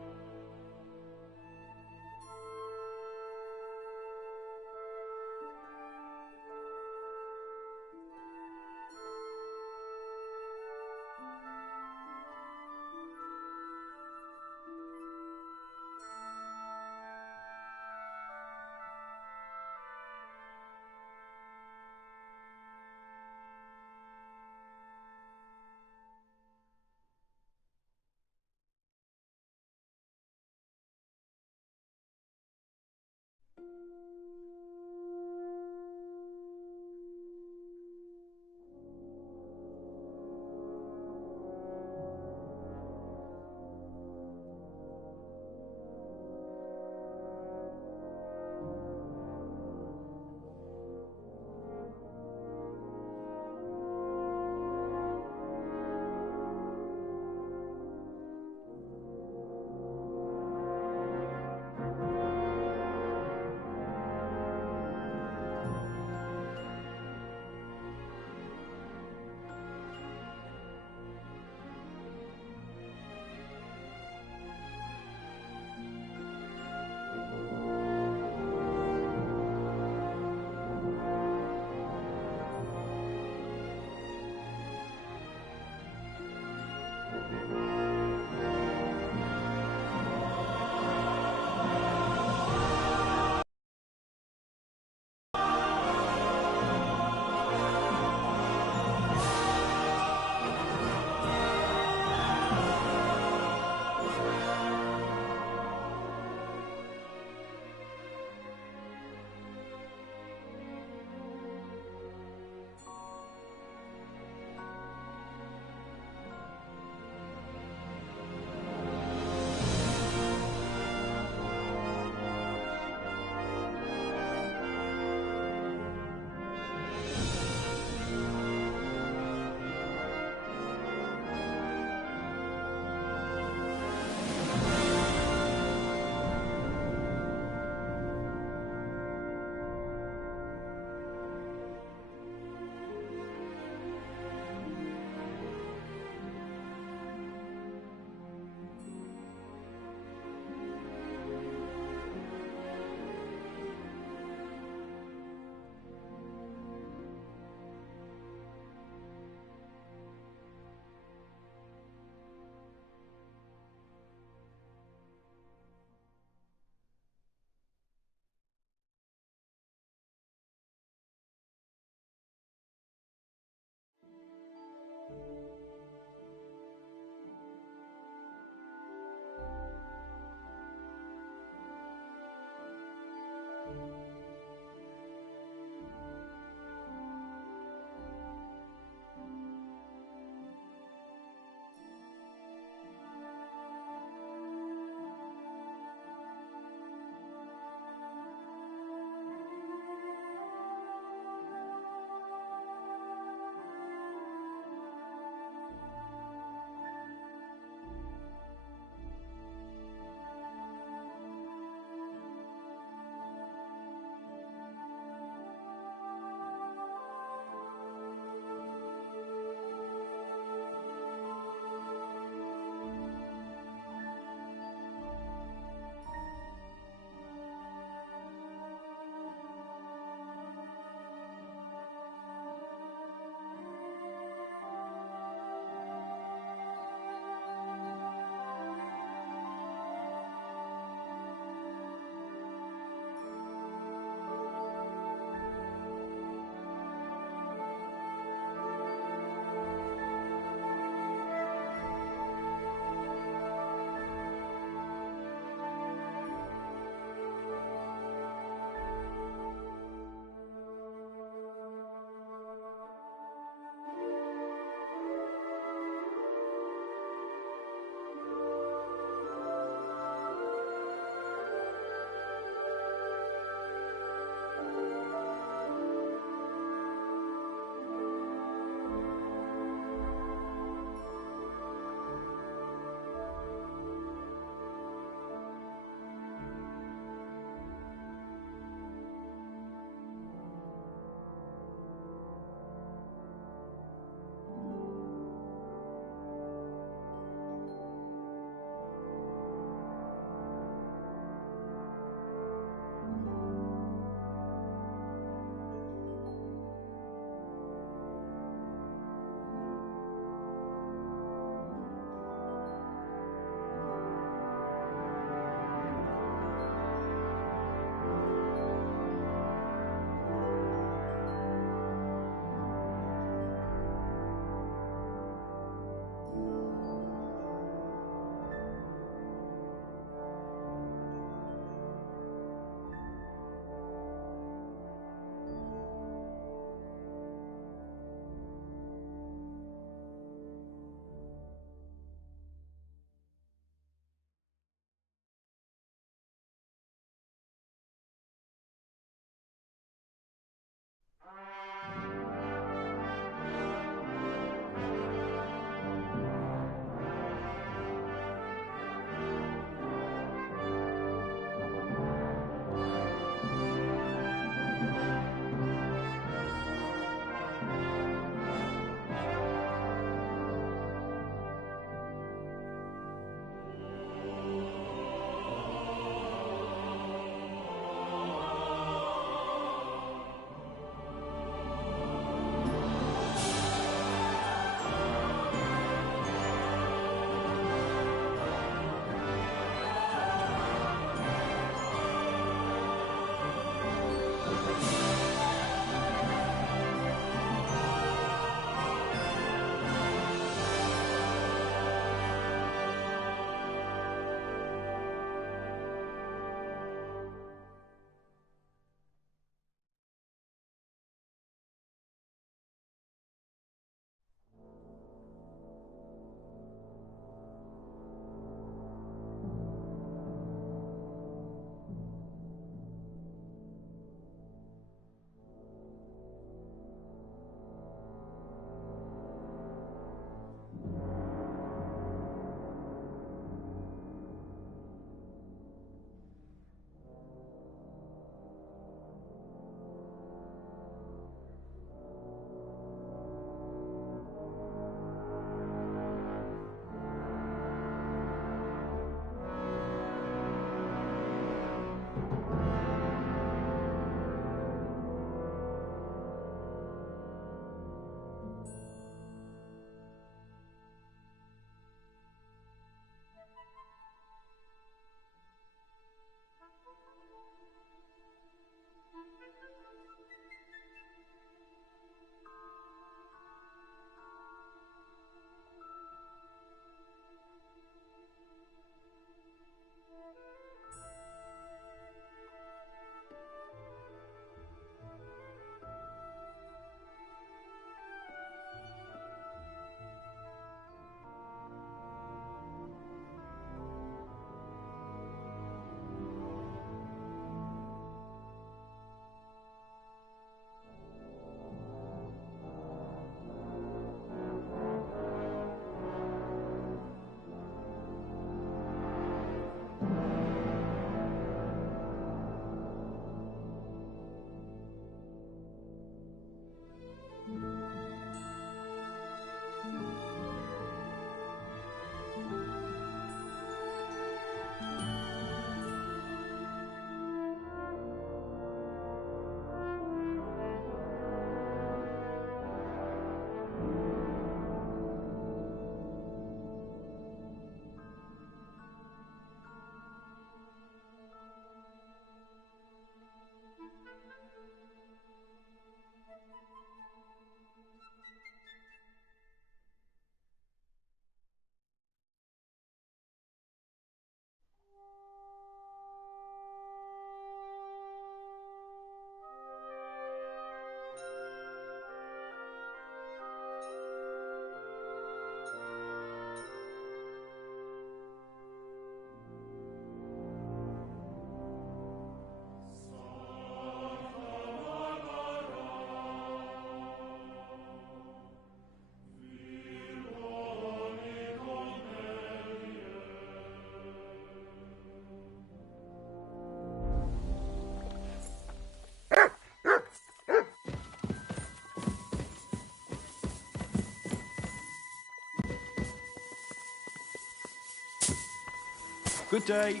Good day.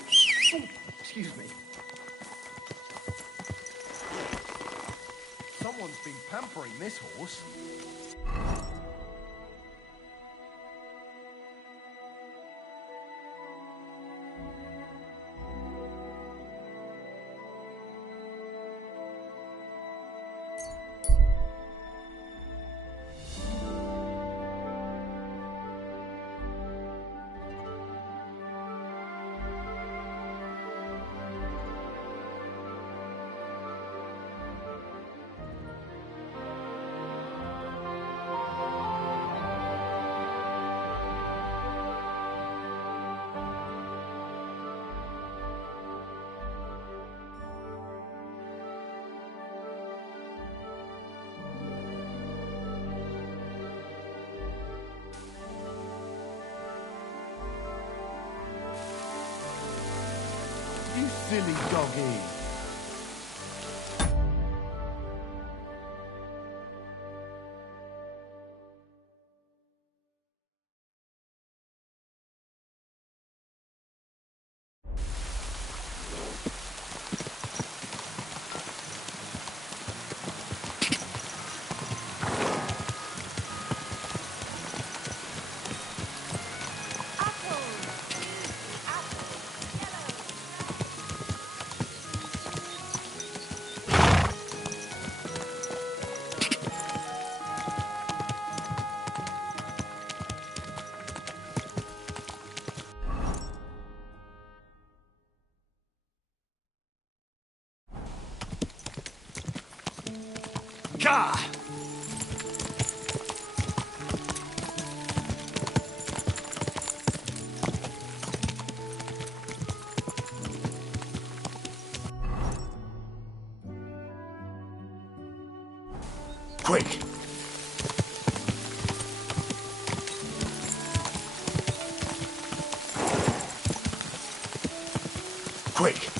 Oh, excuse me. Someone's been pampering this horse. You silly doggy. Ka! Quick! Quick!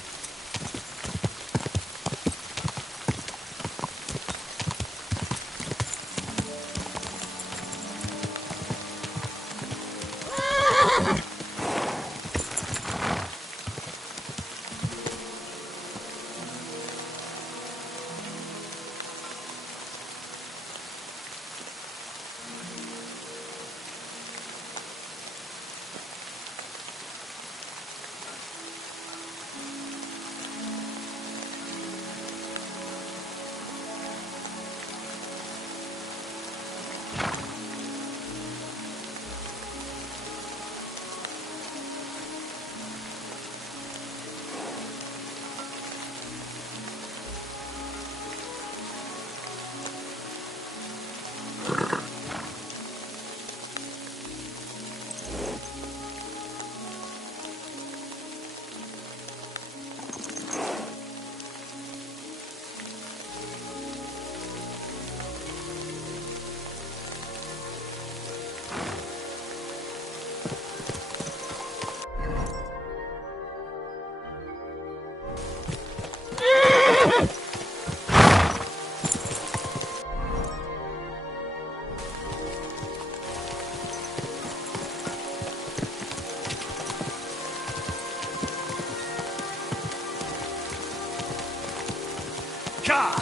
Ka!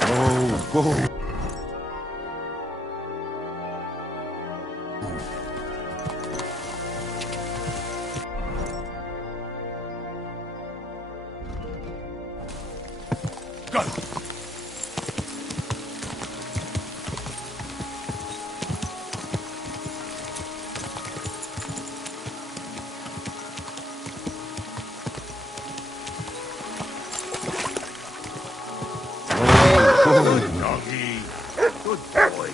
Oh, whoa. Go! Good doggy. Good boy.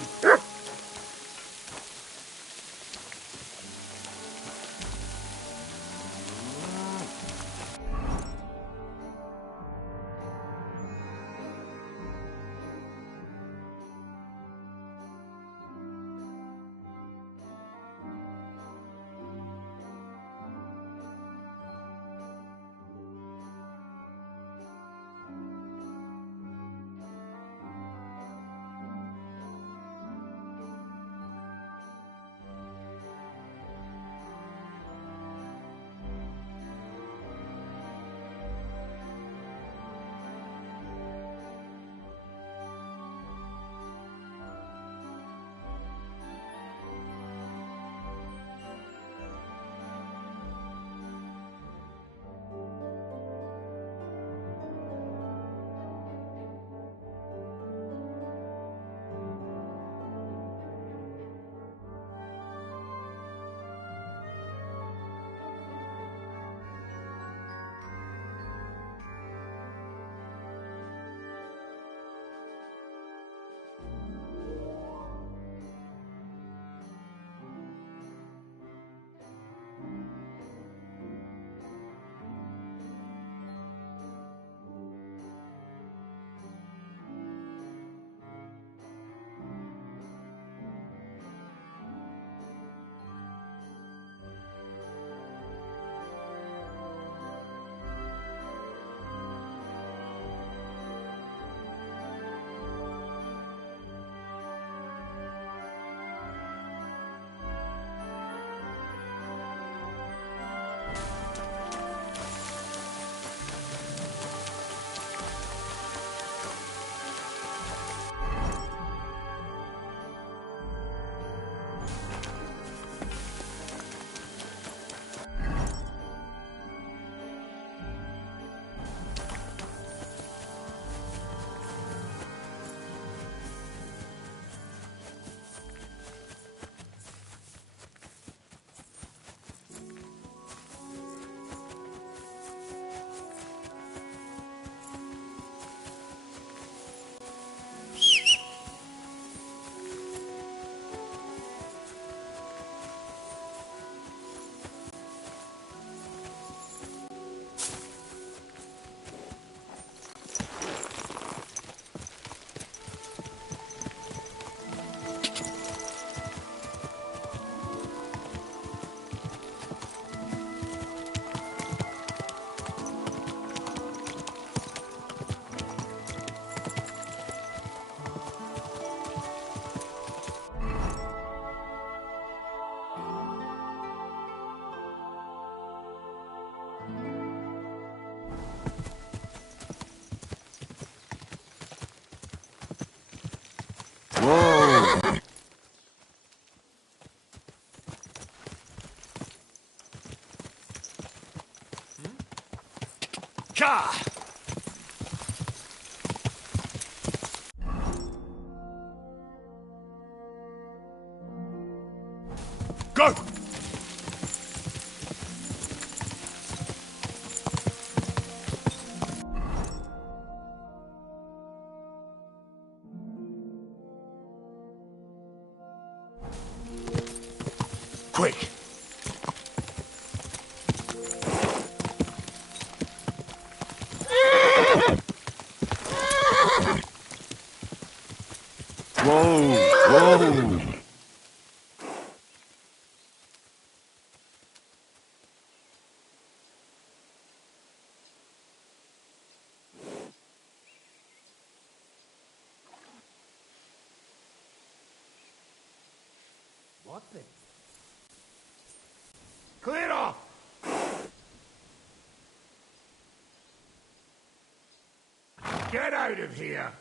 Cha! Go! Quick! Whoa! Whoa! What the? Clear off! Get out of here!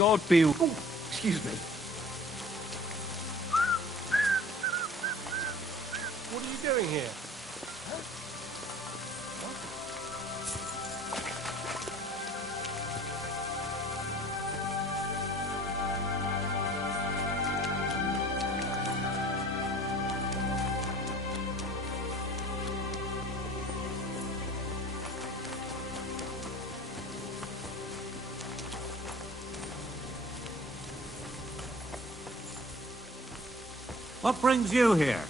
God be... Oh, excuse me. What are you doing here? What brings you here?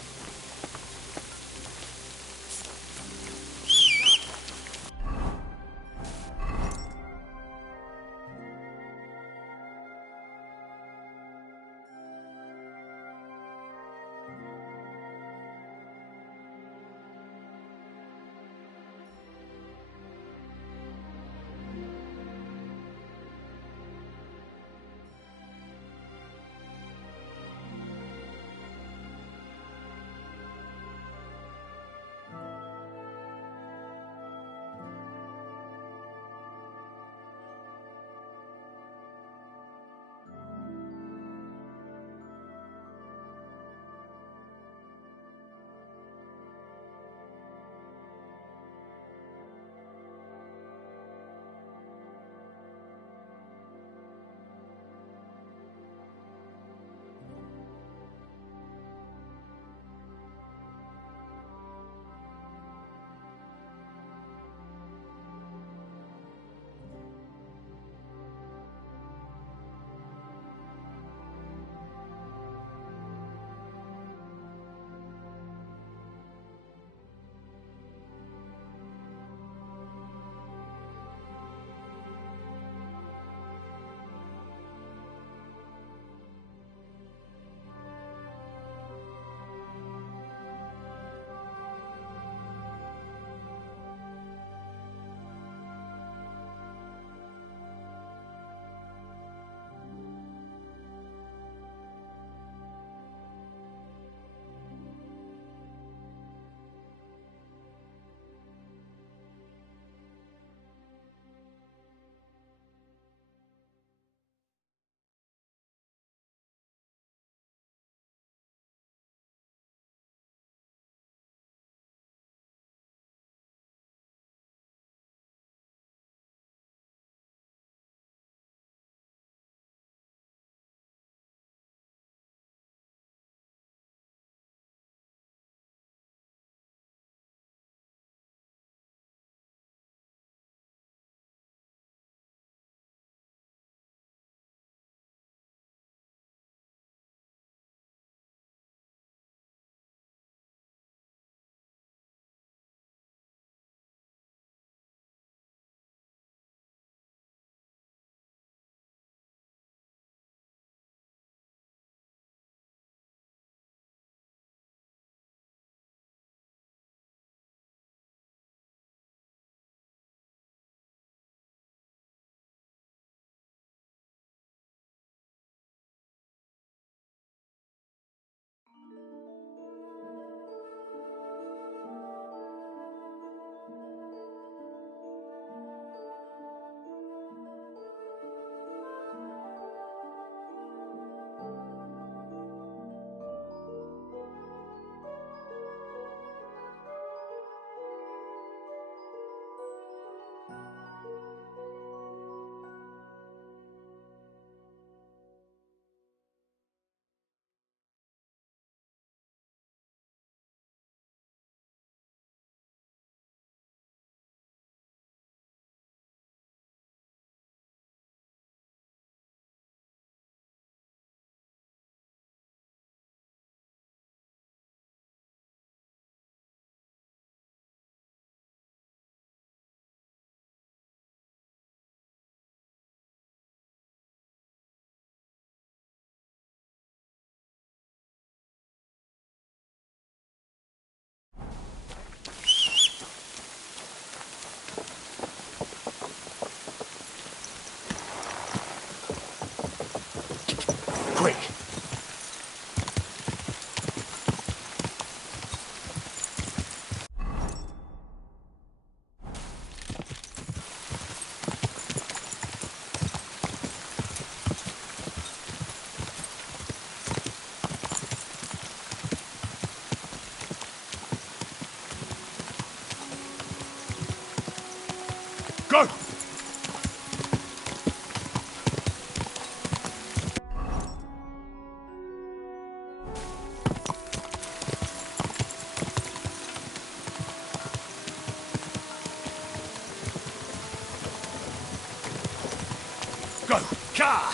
Go! Ka!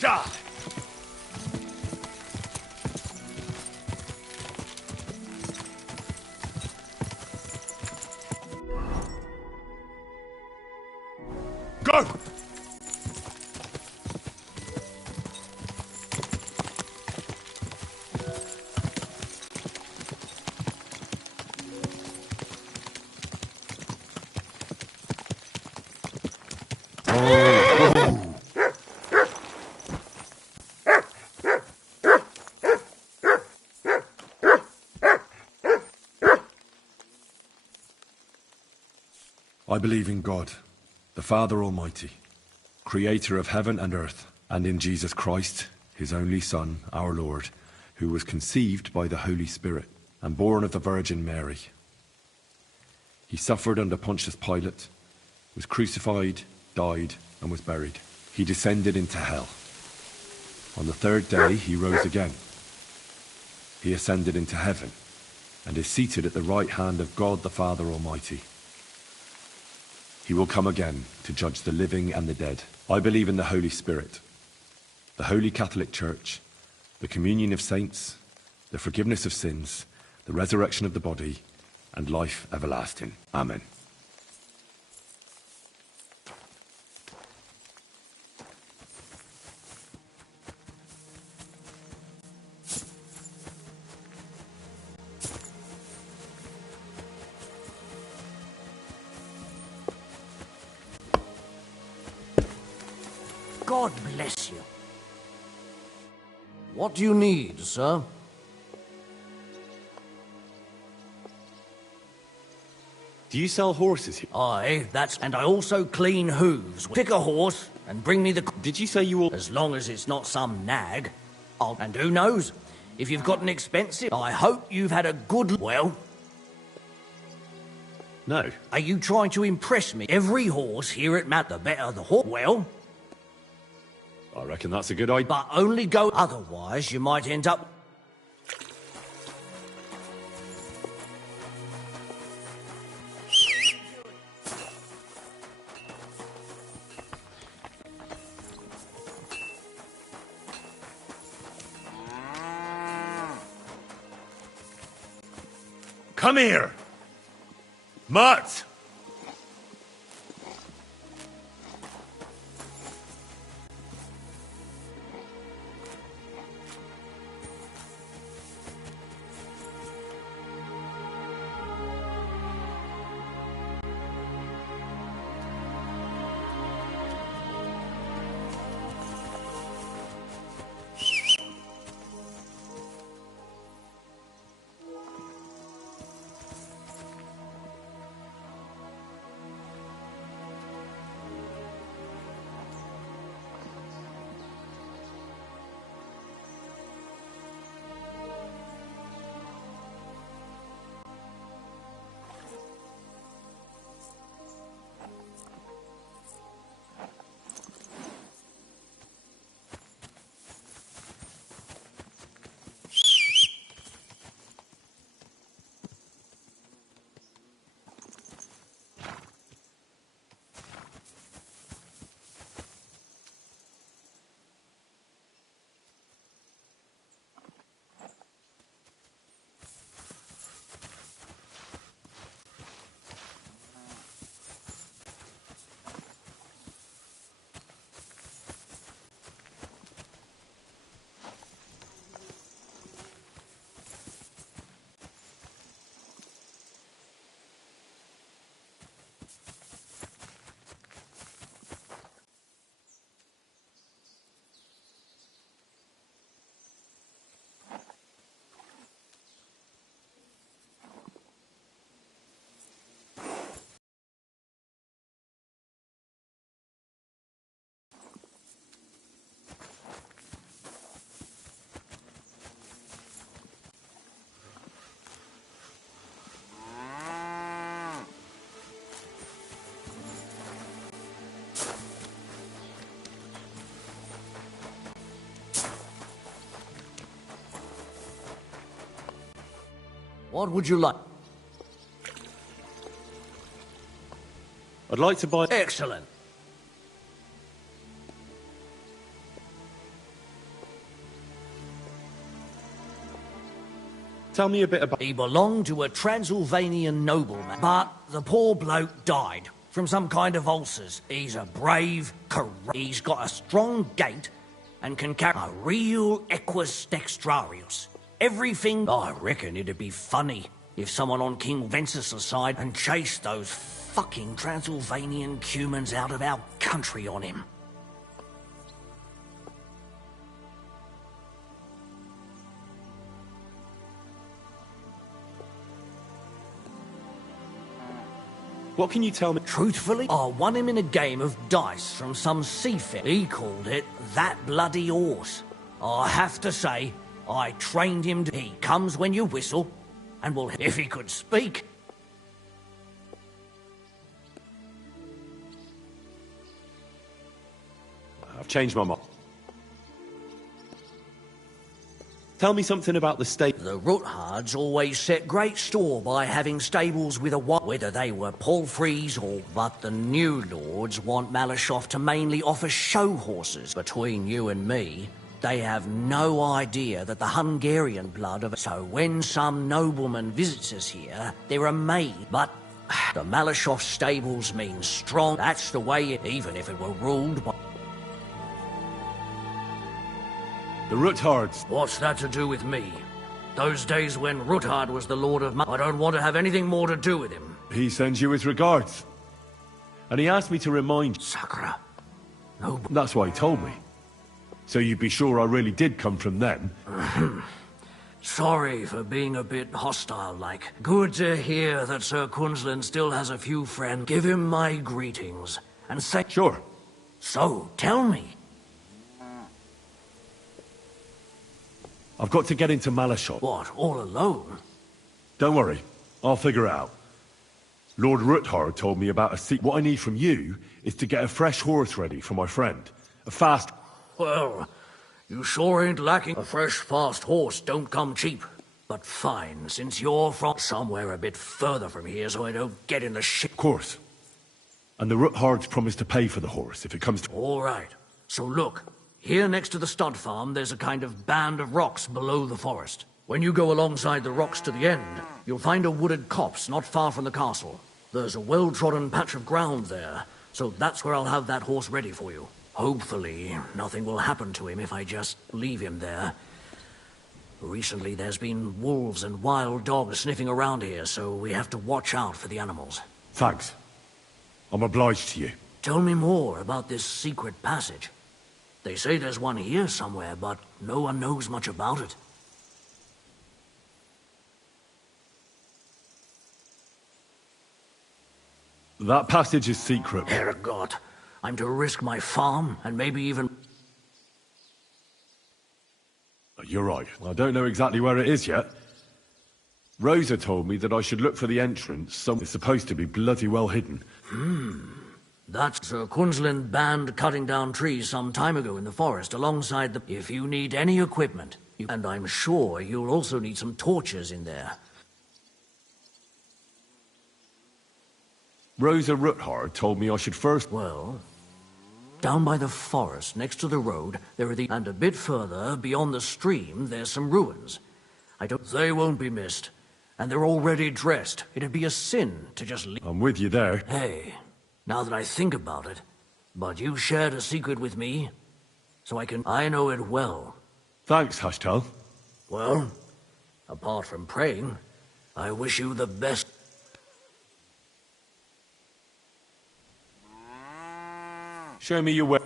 Ja! Go! I believe in God, the Father Almighty, creator of heaven and earth, and in Jesus Christ, his only Son, our Lord, who was conceived by the Holy Spirit and born of the Virgin Mary. He suffered under Pontius Pilate, was crucified, died, and was buried. He descended into hell. On the third day he rose again. He ascended into heaven and is seated at the right hand of God the Father Almighty. He will come again to judge the living and the dead. I believe in the Holy Spirit, the Holy Catholic Church, the communion of saints, the forgiveness of sins, the resurrection of the body, and life everlasting. Amen. God bless you. What do you need, sir? Do you sell horses here? Aye, and I also clean hooves. Pick a horse and bring me the... Did you say you will... As long as it's not some nag. And who knows? If you've got an expensive... I hope you've had a good... Well... No. Are you trying to impress me? Every horse here at Mat, the better the horse... Well... I reckon that's a good idea. But only go... Otherwise, you might end up... Come here! Mutt! What would you like? I'd like to buy... Excellent. Tell me a bit about... He belonged to a Transylvanian nobleman, but the poor bloke died from some kind of ulcers. He's a brave, he's got a strong gait and can carry a real equus dextrarius. Everything... I reckon it'd be funny if someone on King Vences's side and chased those fucking Transylvanian cumans out of our country on him. What can you tell me? Truthfully, I won him in a game of dice from some seafarer. He called it That Bloody Horse. I have to say, I trained him to... He comes when you whistle, and will... If he could speak... I've changed my mind. Tell me something about the stable. The Roothards always set great store by having stables with a whether they were palfreys or... But the new lords want Malashoff to mainly offer show horses. Between you and me, they have no idea that the Hungarian blood of... So when some nobleman visits us here, they're amazed. But the Malashoff stables mean strong. That's the way it... Even if it were ruled by... The Roothards. What's that to do with me? Those days when Roothard was the Lord of... I don't want to have anything more to do with him. He sends you his regards. And he asked me to remind you. Sakura. No. That's why he told me. So you'd be sure I really did come from them. Sorry for being a bit hostile-like. Good to hear that Sir Quinlan still has a few friends. Give him my greetings. And say... Sure. So, tell me. I've got to get into Malashoff. What, all alone? Don't worry. I'll figure it out. Lord Roothard told me about a secret. What I need from you is to get a fresh horse ready for my friend. A fast... Well, you sure ain't lacking. A fresh, fast horse don't come cheap. But fine, since you're from somewhere a bit further from here so I don't get in the shit. Of course. And the Roothards promised to pay for the horse if it comes to... All right. So look, here next to the stud farm, there's a kind of band of rocks below the forest. When you go alongside the rocks to the end, you'll find a wooded copse not far from the castle. There's a well-trodden patch of ground there, so that's where I'll have that horse ready for you. Hopefully, nothing will happen to him if I just leave him there. Recently, there's been wolves and wild dogs sniffing around here, so we have to watch out for the animals. Thanks. I'm obliged to you. Tell me more about this secret passage. They say there's one here somewhere, but no one knows much about it. That passage is secret. Herregott, I'm to risk my farm, and maybe even... You're right. I don't know exactly where it is yet. Rosa told me that I should look for the entrance. It's supposed to be bloody well hidden. That's Sir Quinlan banned cutting down trees some time ago in the forest alongside the... If you need any equipment, and I'm sure you'll also need some torches in there. Rosa Roothard told me I should first... Well, down by the forest, next to the road, there are the... And a bit further, beyond the stream, there's some ruins. They won't be missed. And they're already dressed. It'd be a sin to just leave... I'm with you there. Hey, now that I think about it, but you shared a secret with me, so I know it well. Thanks, Hashtal. Well, apart from praying, I wish you the best. Show me your way.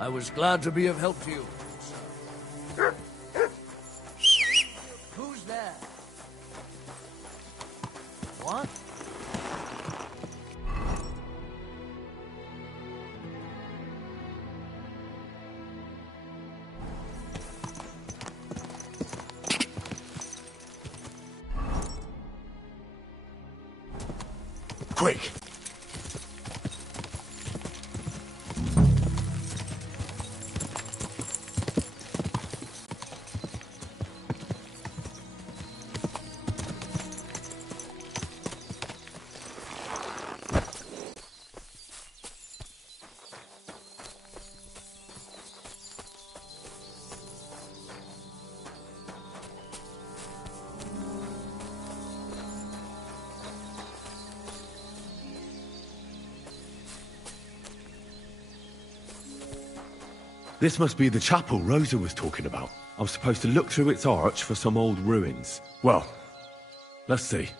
I was glad to be of help to you. Who's there? What? Quick! This must be the chapel Rosa was talking about. I was supposed to look through its arch for some old ruins. Well, let's see.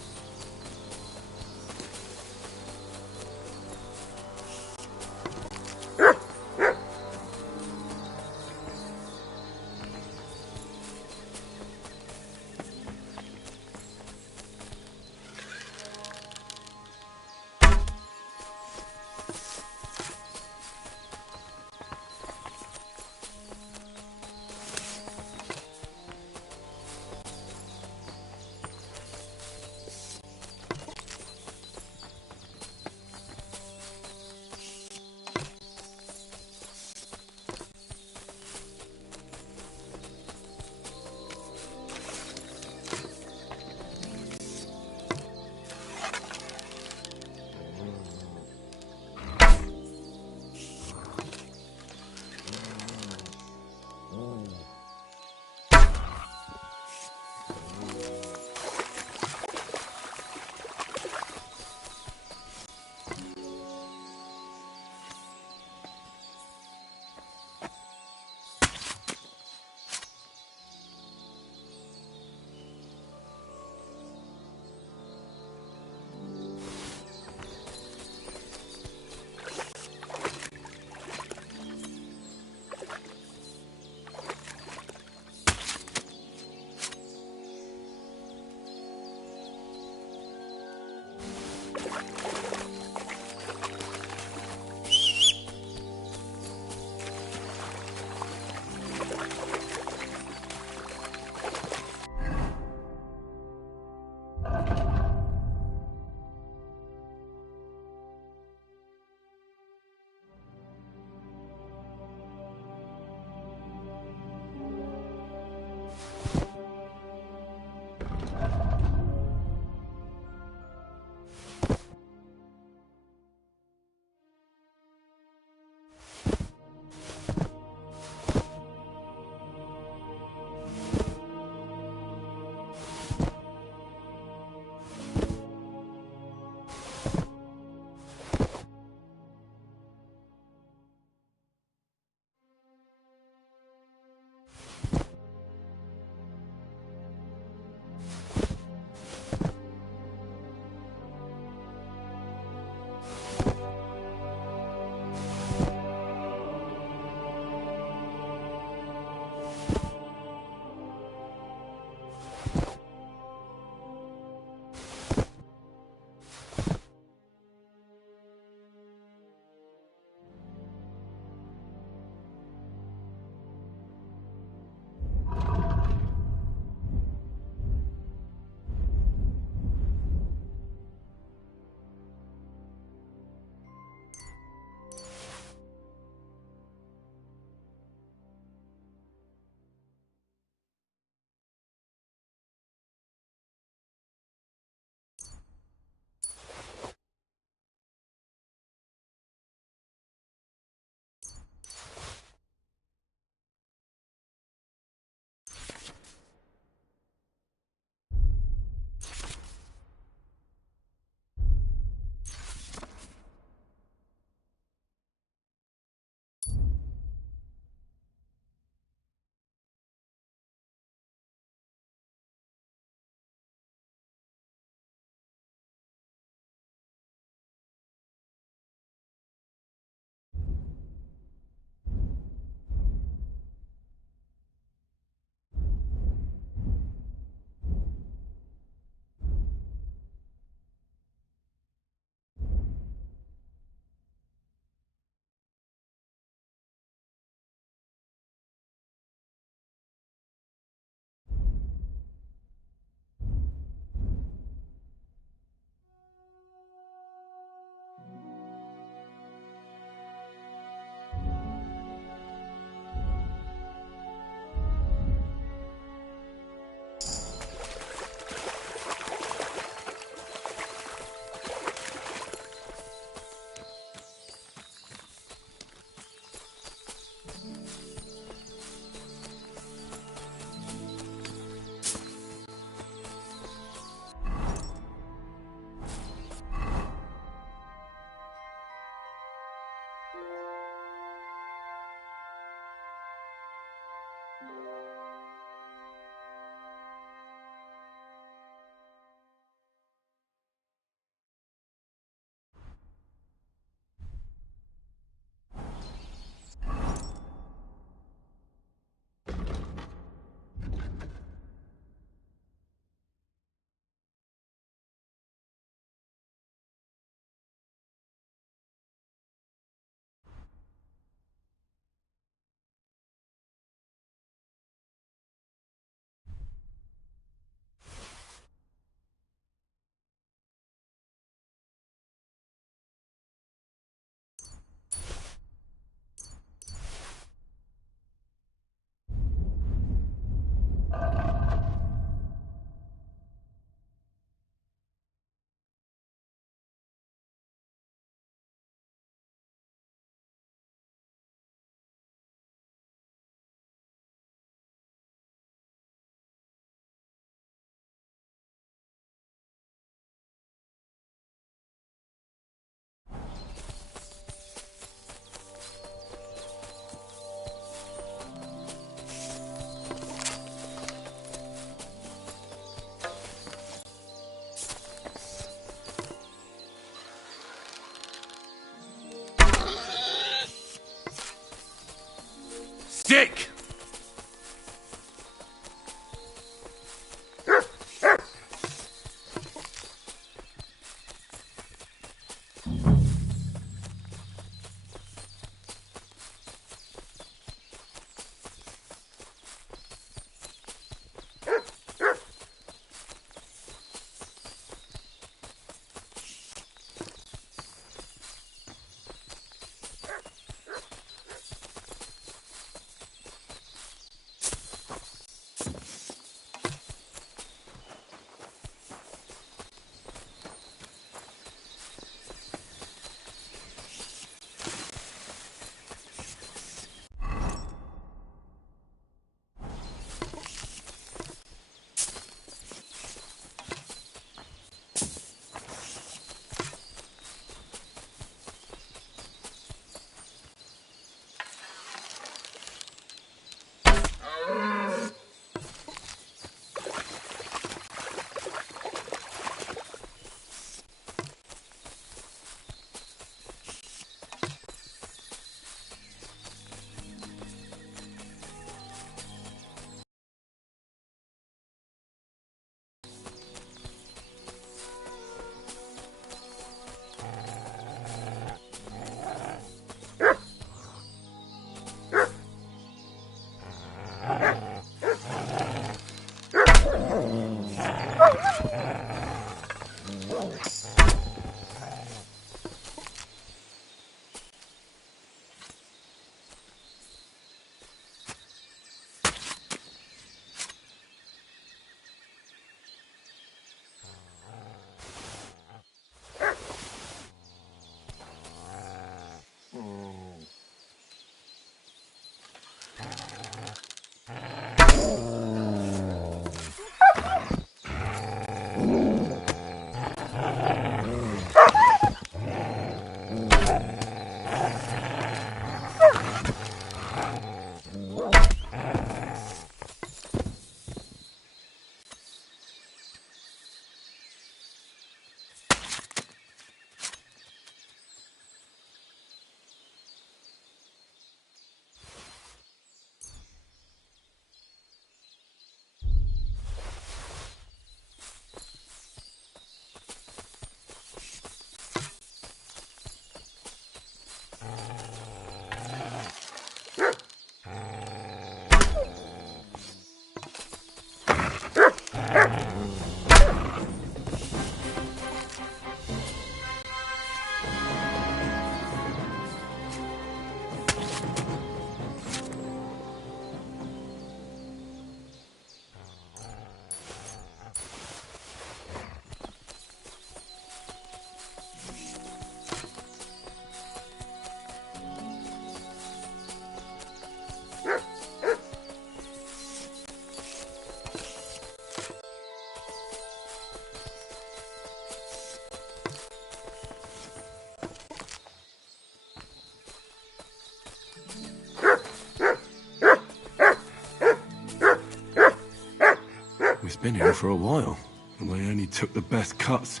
It's been here for a while, and they only took the best cuts,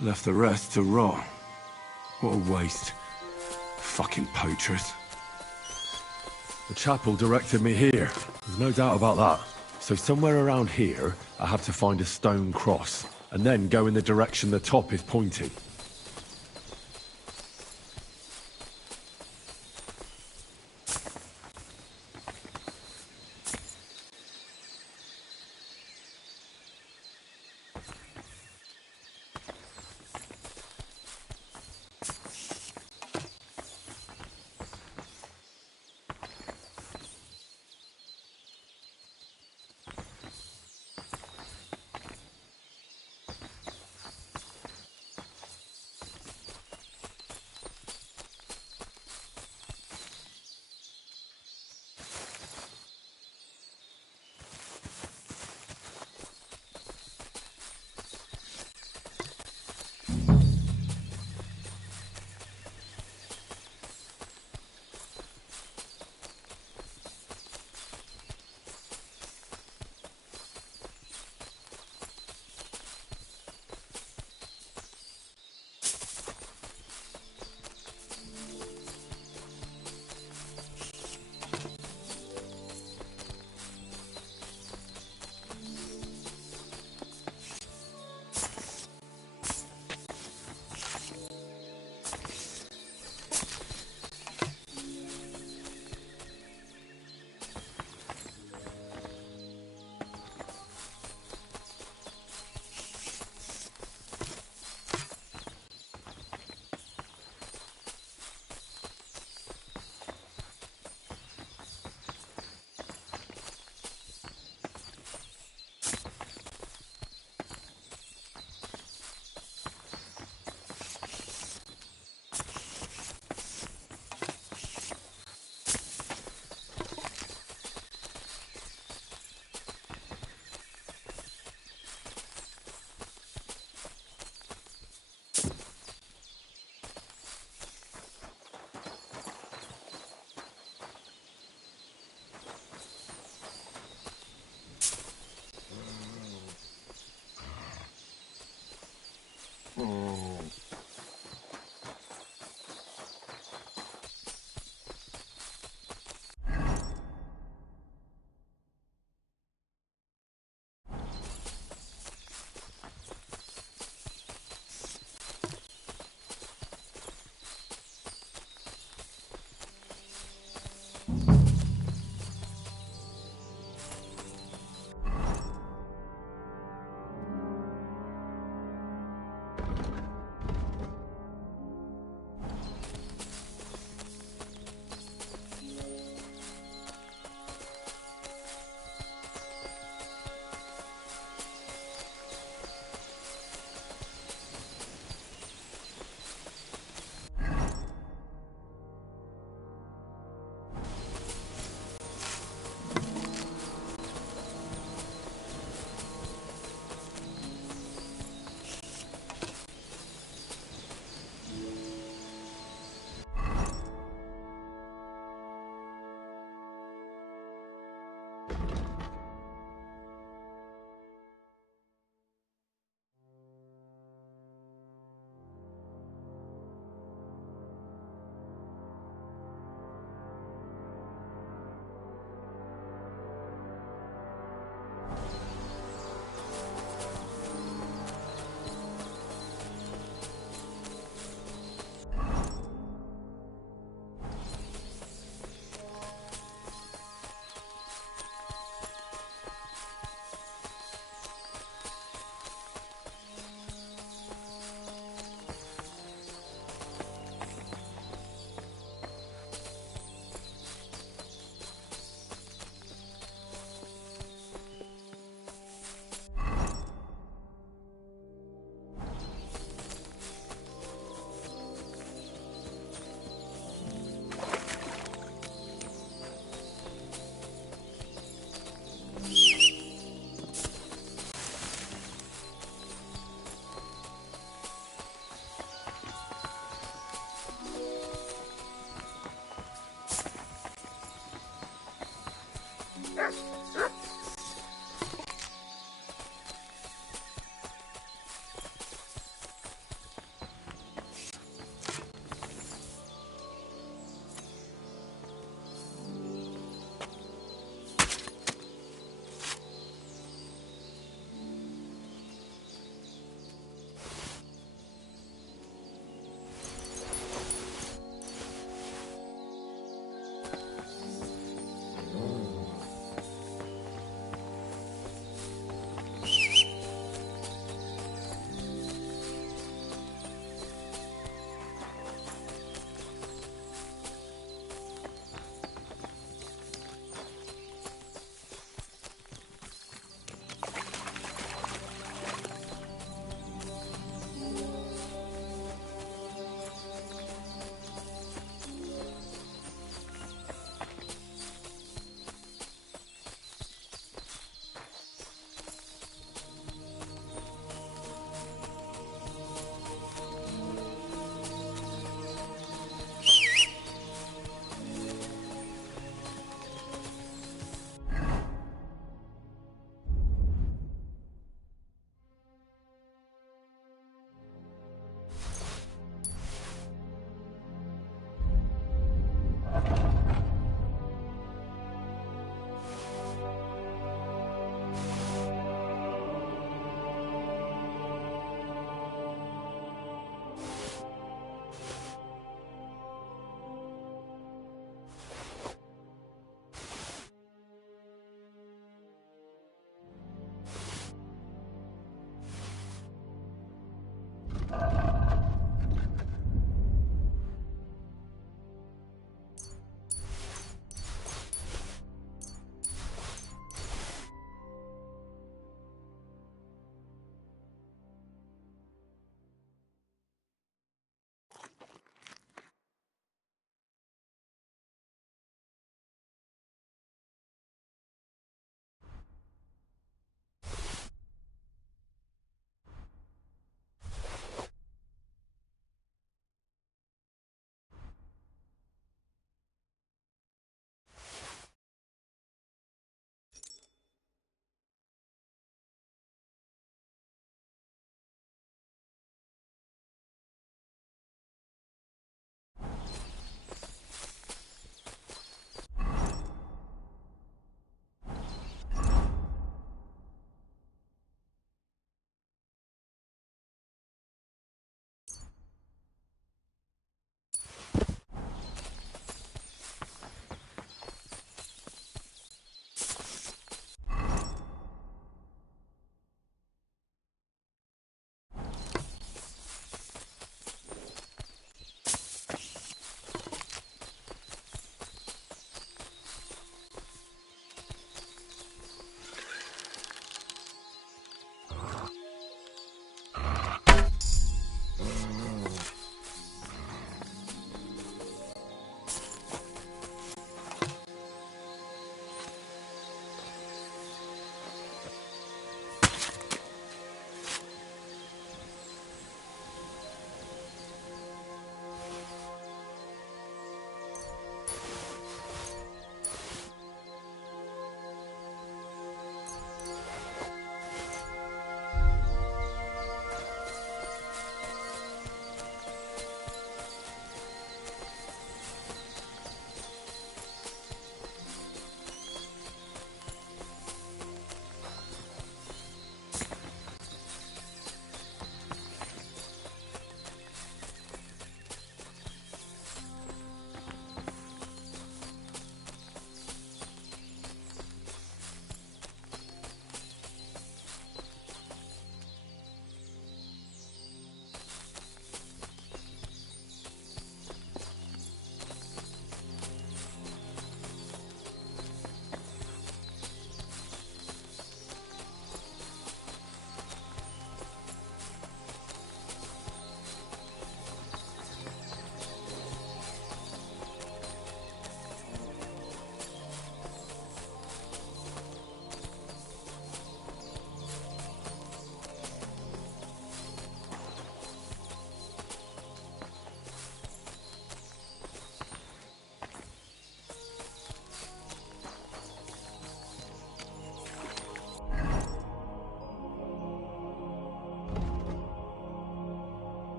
left the rest to rot. What a waste. Fucking poachers. The chapel directed me here. There's no doubt about that. So somewhere around here, I have to find a stone cross, and then go in the direction the top is pointing.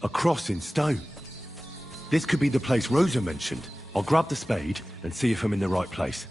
A cross in stone. This could be the place Rosa mentioned. I'll grab the spade and see if I'm in the right place.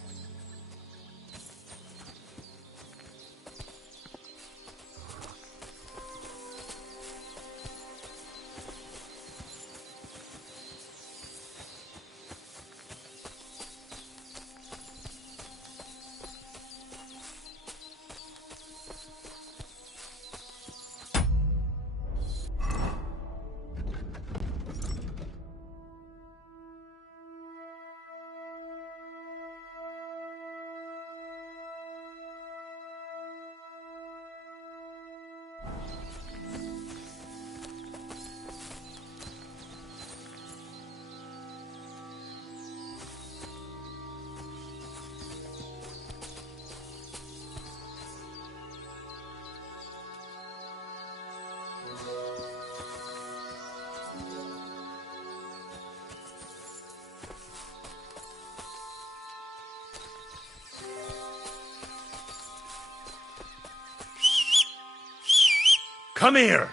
Come here!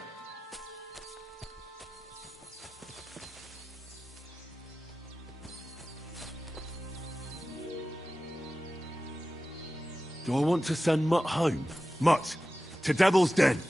Do I want to send Mutt home? Mutt, to Devil's Den!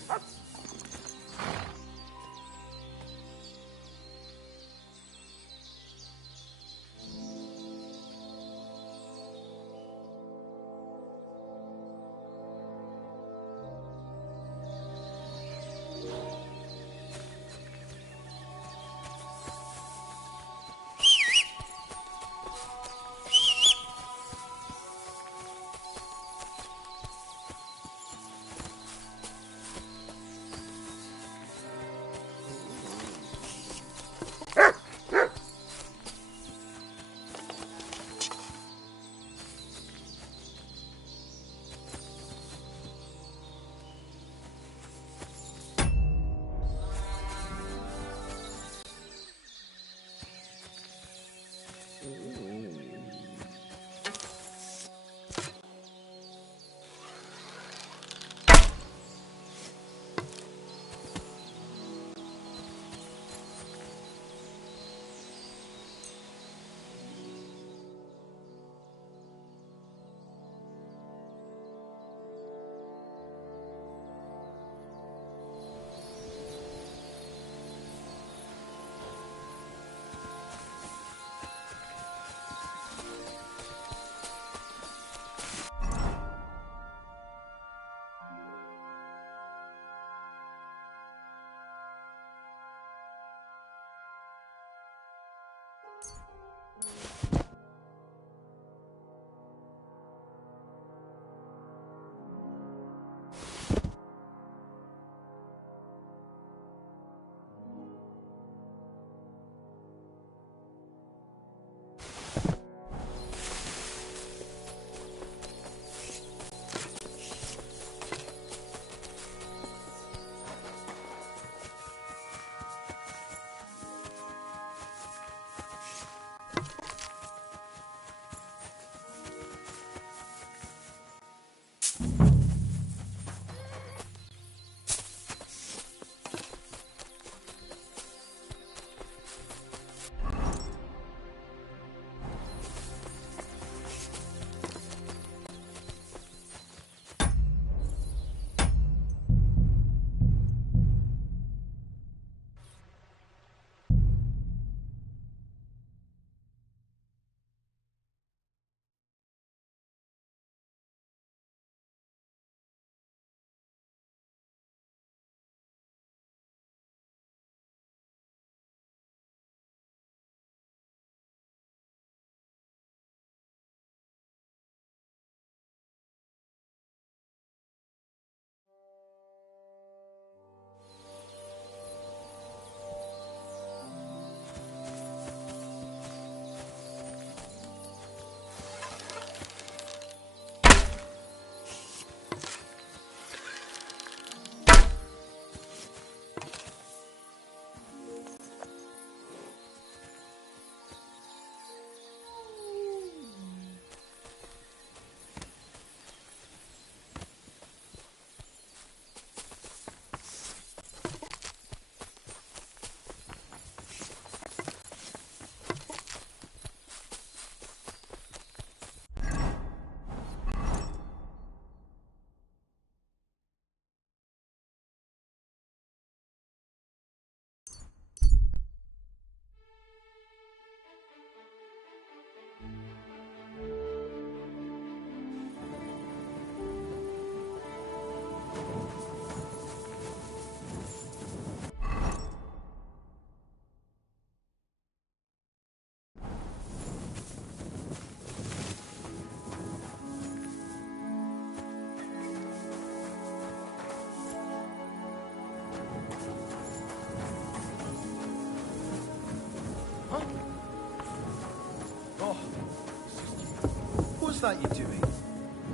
that you're doing?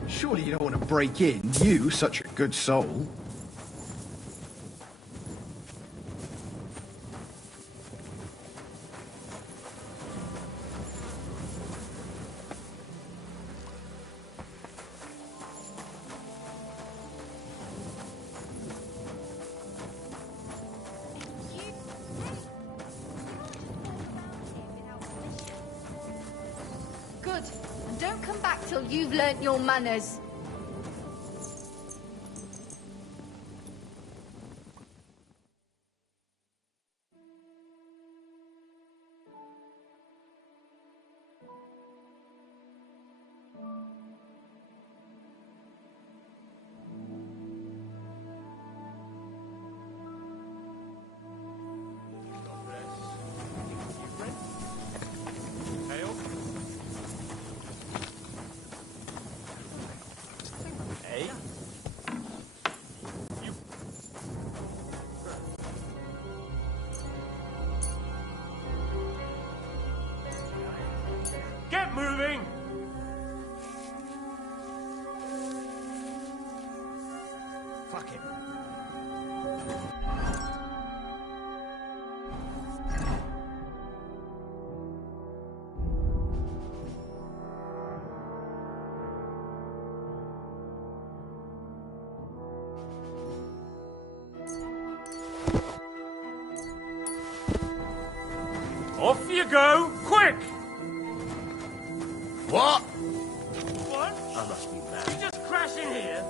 Surely you don't want to break in, you, such a good soul. Good. And don't come back till you've learnt your manners. Get moving! Fuck it. Off you go, quick! What? What? I must be mad. You just crash in here?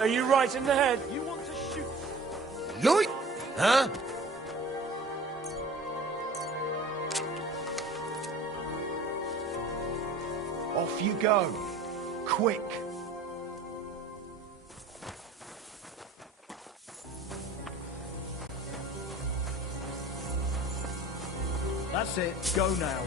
Are you right in the head? You want to shoot? Yoink! Huh? Off you go. Quick. That's it. Go now.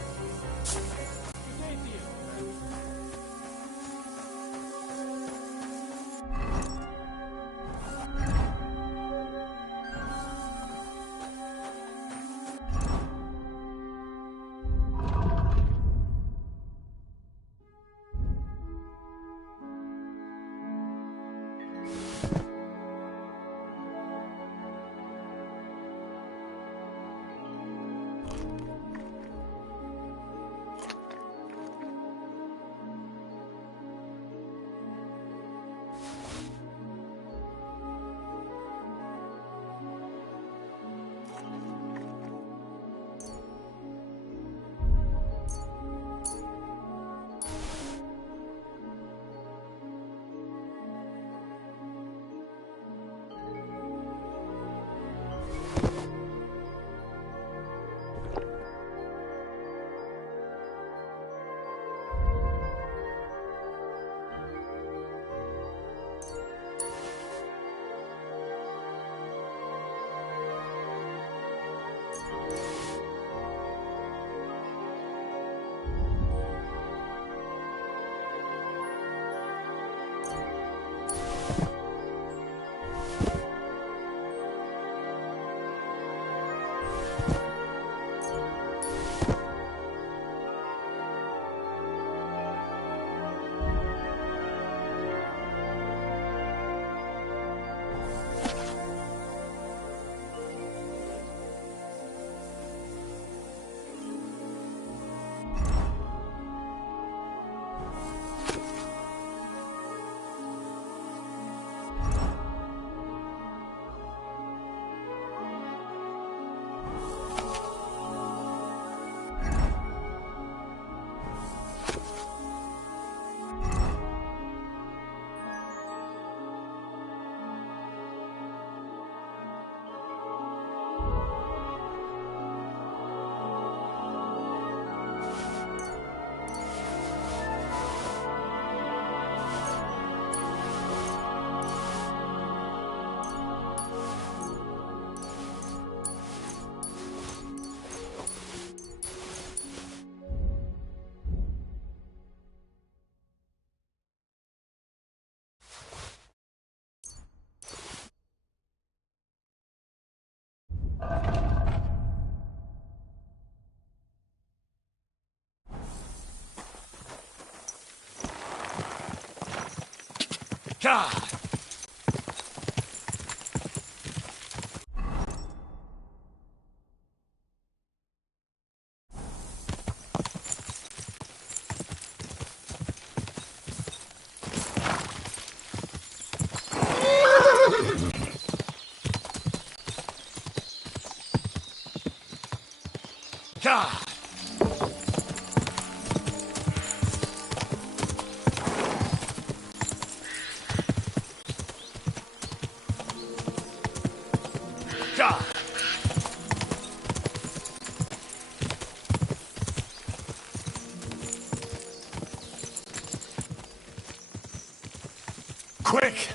Quick!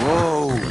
Whoa!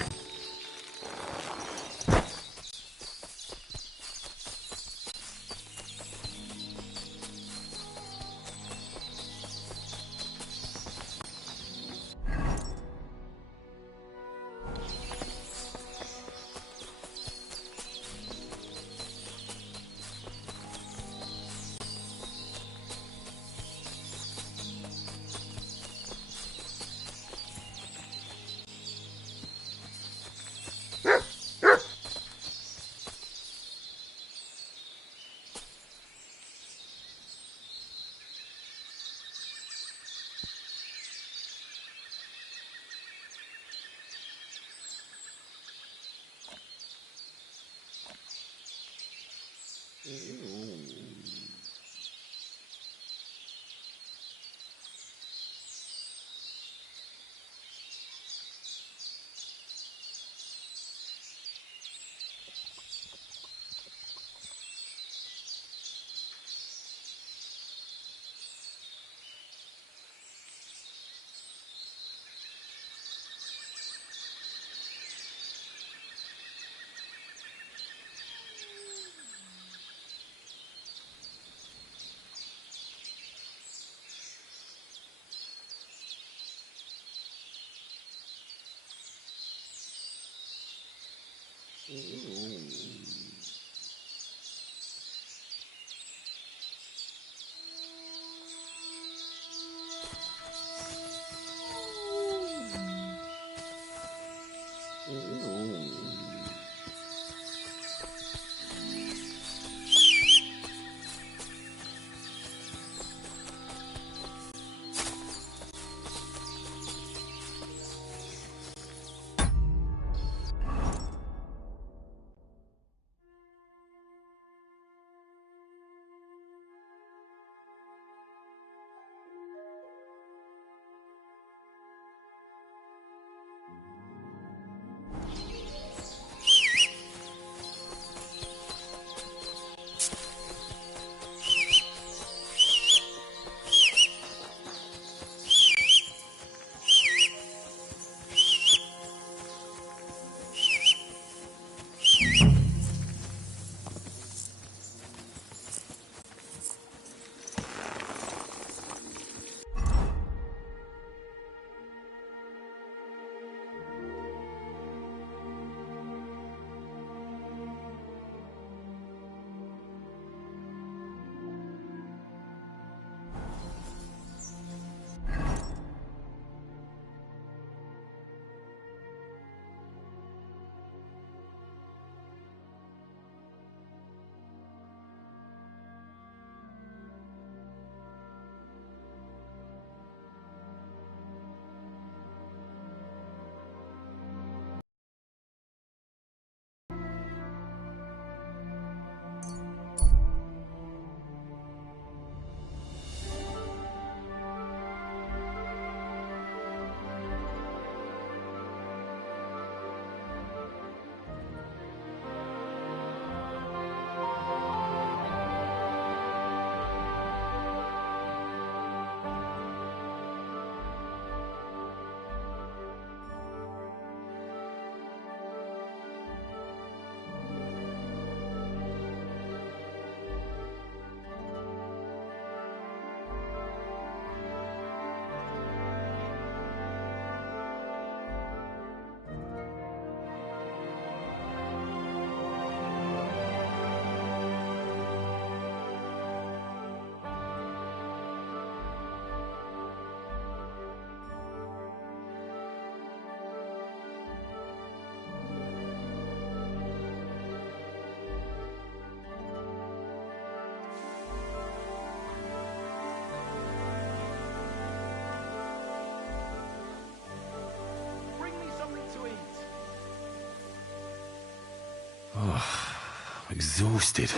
Exhausted.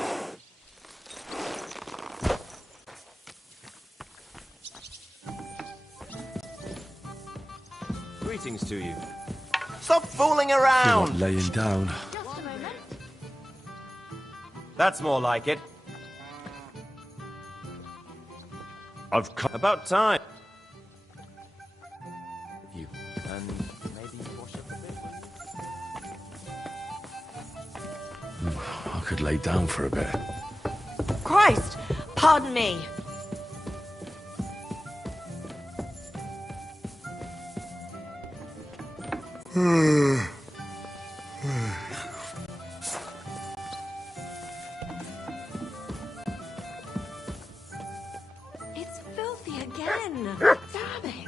Greetings to you. Stop fooling You're around! not laying down. That's more like it. I've come. About time. You and maybe wash up a bit. I could lay down for a bit. Christ! Pardon me. It's filthy again. Damn it.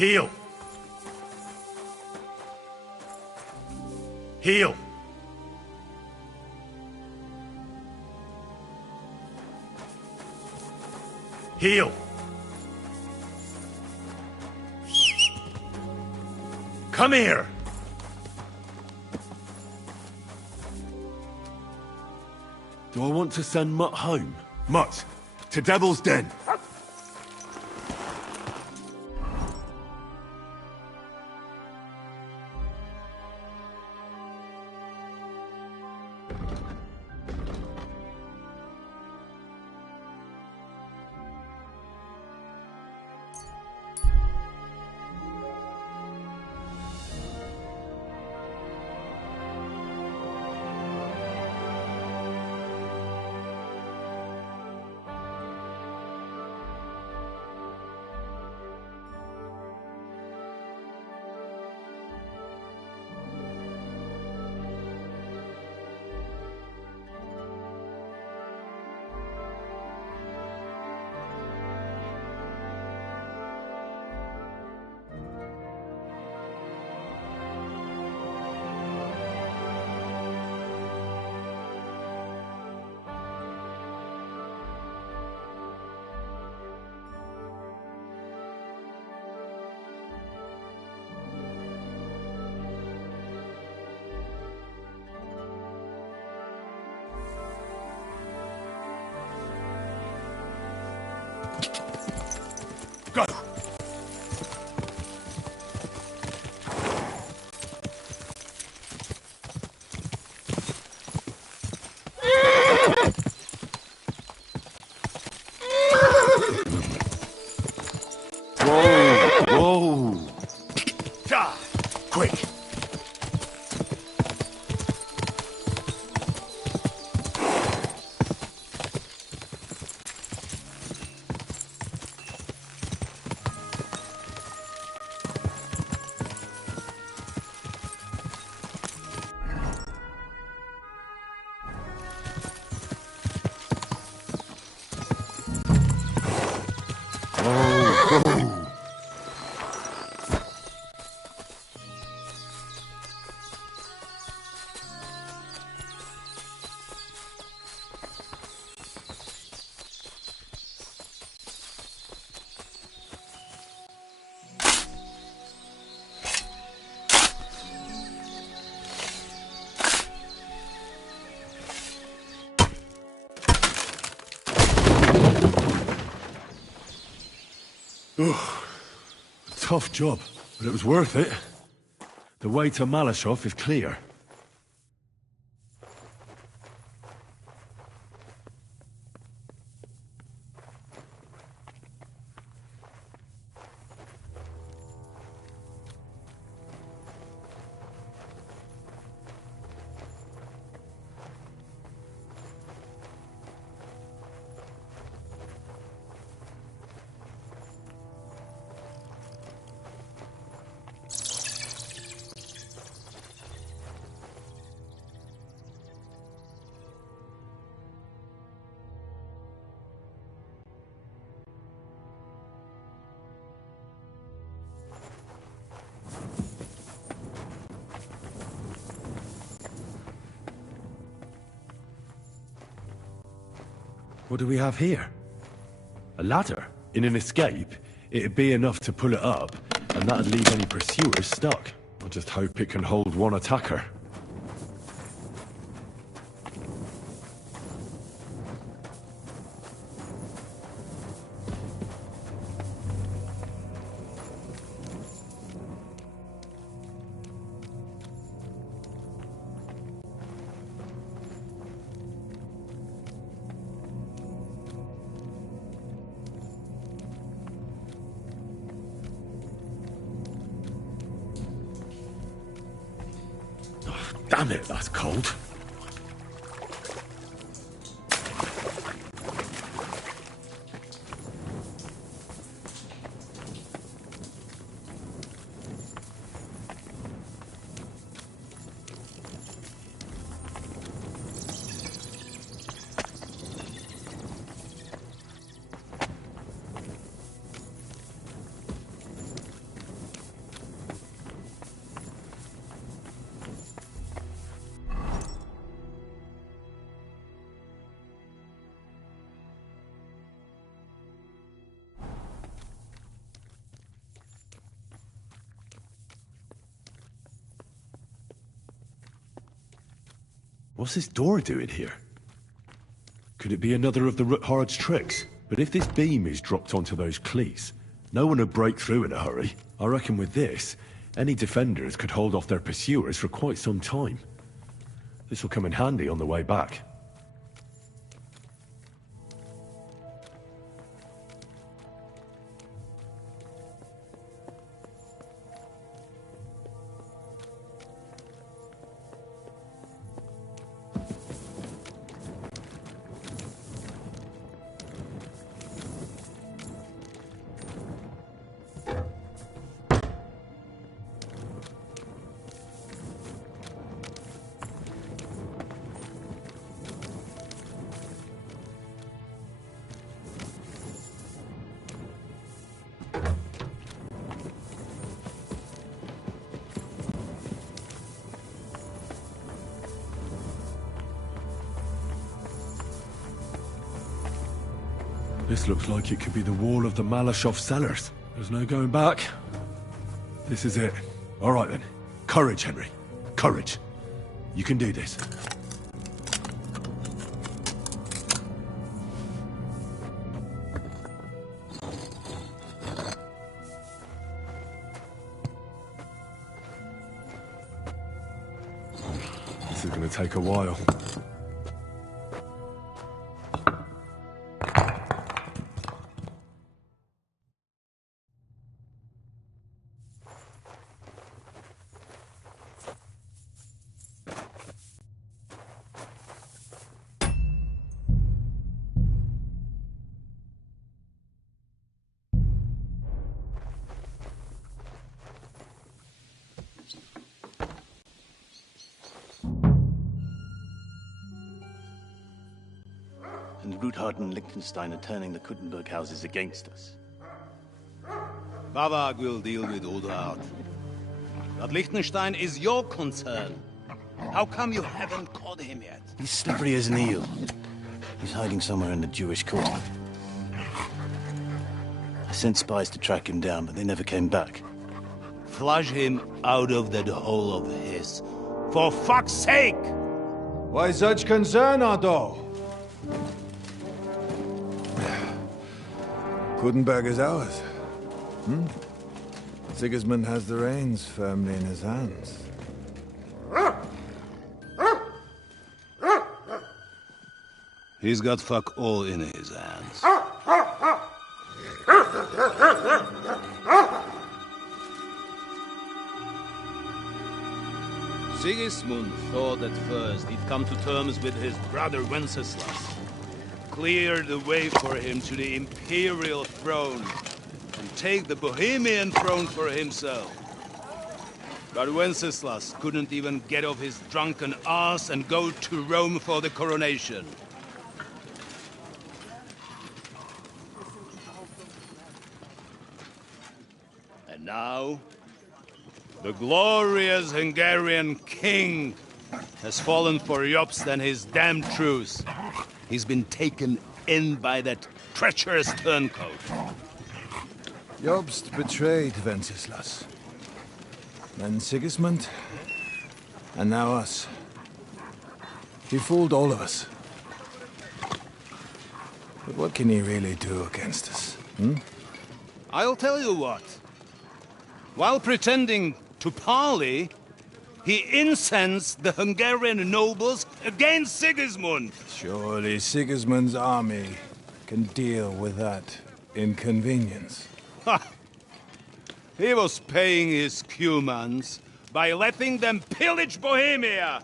Heal. Heal. Heal. Come here. Do I want to send Mutt home? Mutt, to Devil's Den. Go! Whoa! Ja! Quick! tough job, but it was worth it. The way to Malashov is clear. What do we have here? A ladder? In an escape, it'd be enough to pull it up, and that'd leave any pursuers stuck. I just hope it can hold one attacker. Damn it, that's cold. What's this door doing here? Could it be another of the Ruthaard's tricks? But if this beam is dropped onto those cleats, no one would break through in a hurry. I reckon with this, any defenders could hold off their pursuers for quite some time. This will come in handy on the way back. This looks like it could be the wall of the Malashov cellars. There's no going back. This is it. All right then. Courage, Henry. Courage. You can do this. This is going to take a while. And Ruthaard and Liechtenstein are turning the Kuttenberg houses against us. Bavag will deal with Ruthaard. But Liechtenstein is your concern. How come you haven't caught him yet? He's slippery as an eel. He's hiding somewhere in the Jewish quarter. I sent spies to track him down, but they never came back. Flush him out of that hole of his. For fuck's sake! Why such concern, Otto? Kuttenberg is ours. Sigismund has the reins firmly in his hands. He's got fuck all in his hands. Sigismund thought at first he'd come to terms with his brother Wenceslas, clear the way for him to the imperial throne, and take the Bohemian throne for himself. But Wenceslas couldn't even get off his drunken ass and go to Rome for the coronation. And now, the glorious Hungarian king has fallen for Jobst and his damned truce. He's been taken in by that treacherous turncoat. Jobst betrayed Wenceslas. Then Sigismund, and now us. He fooled all of us. But what can he really do against us, hmm? I'll tell you what. While pretending to parley, he incensed the Hungarian nobles against Sigismund. Surely Sigismund's army can deal with that inconvenience. Ha! He was paying his Cumans by letting them pillage Bohemia.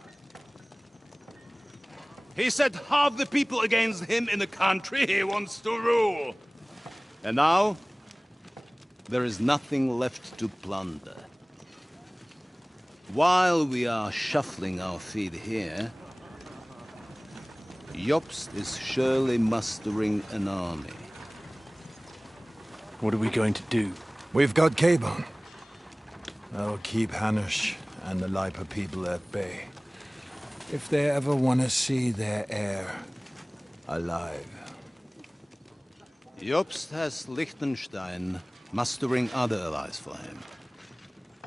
He set half the people against him in the country he wants to rule. And now, there is nothing left to plunder. While we are shuffling our feet here, Jobst is surely mustering an army. What are we going to do? We've got Cabon. That'll keep Hanush and the Lipa people at bay. If they ever want to see their heir alive. Jobst has Liechtenstein mustering other allies for him.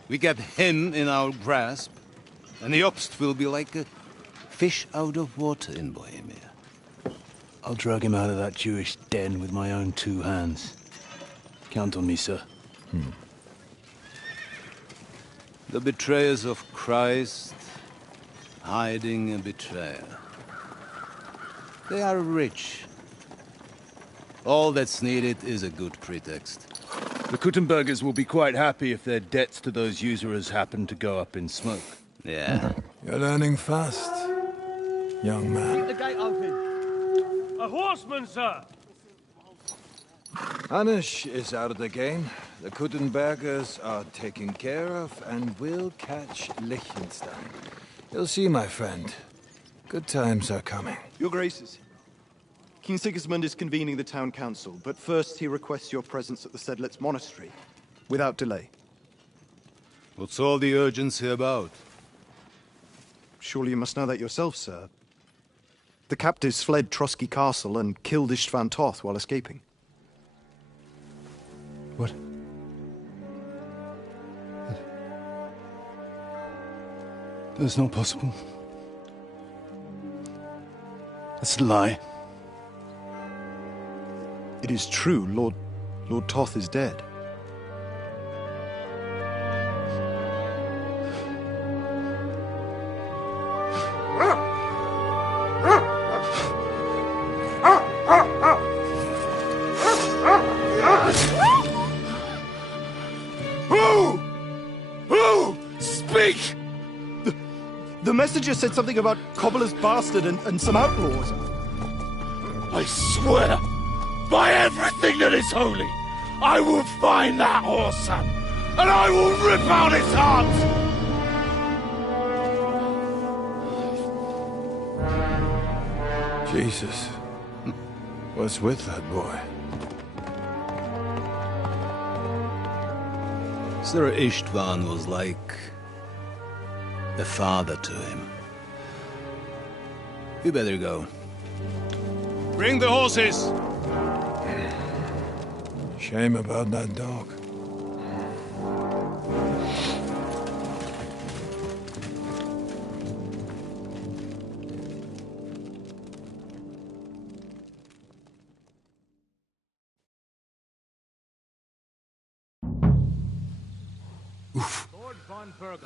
We get him in our grasp, and Jobst will be like a fish out of water in Bohemia. I'll drag him out of that Jewish den with my own 2 hands. Count on me, sir. The betrayers of Christ, hiding a betrayer. They are rich. All that's needed is a good pretext. The Kuttenbergers will be quite happy if their debts to those usurers happen to go up in smoke. Yeah. You're learning fast, young man. The gate open. A horseman, sir! Hanush is out of the game. The Kuttenbergers are taken care of, and we'll catch Liechtenstein. You'll see, my friend. Good times are coming. Your Graces, King Sigismund is convening the town council, but first he requests your presence at the Sedlitz monastery, without delay. What's all the urgency about? Surely you must know that yourself, sir. The captives fled Trotsky Castle and killed Istvan Toth while escaping. What? That's not possible. That's a lie. It is true, Lord Toth is dead. Who? Speak! The messenger said something about Cobbler's bastard and some outlaws. I swear, by everything that is holy, I will find that whoreson, and I will rip out its heart! Jesus. What's with that boy? Sir Istvan was like a father to him. You better go. Bring the horses! Shame about that dog.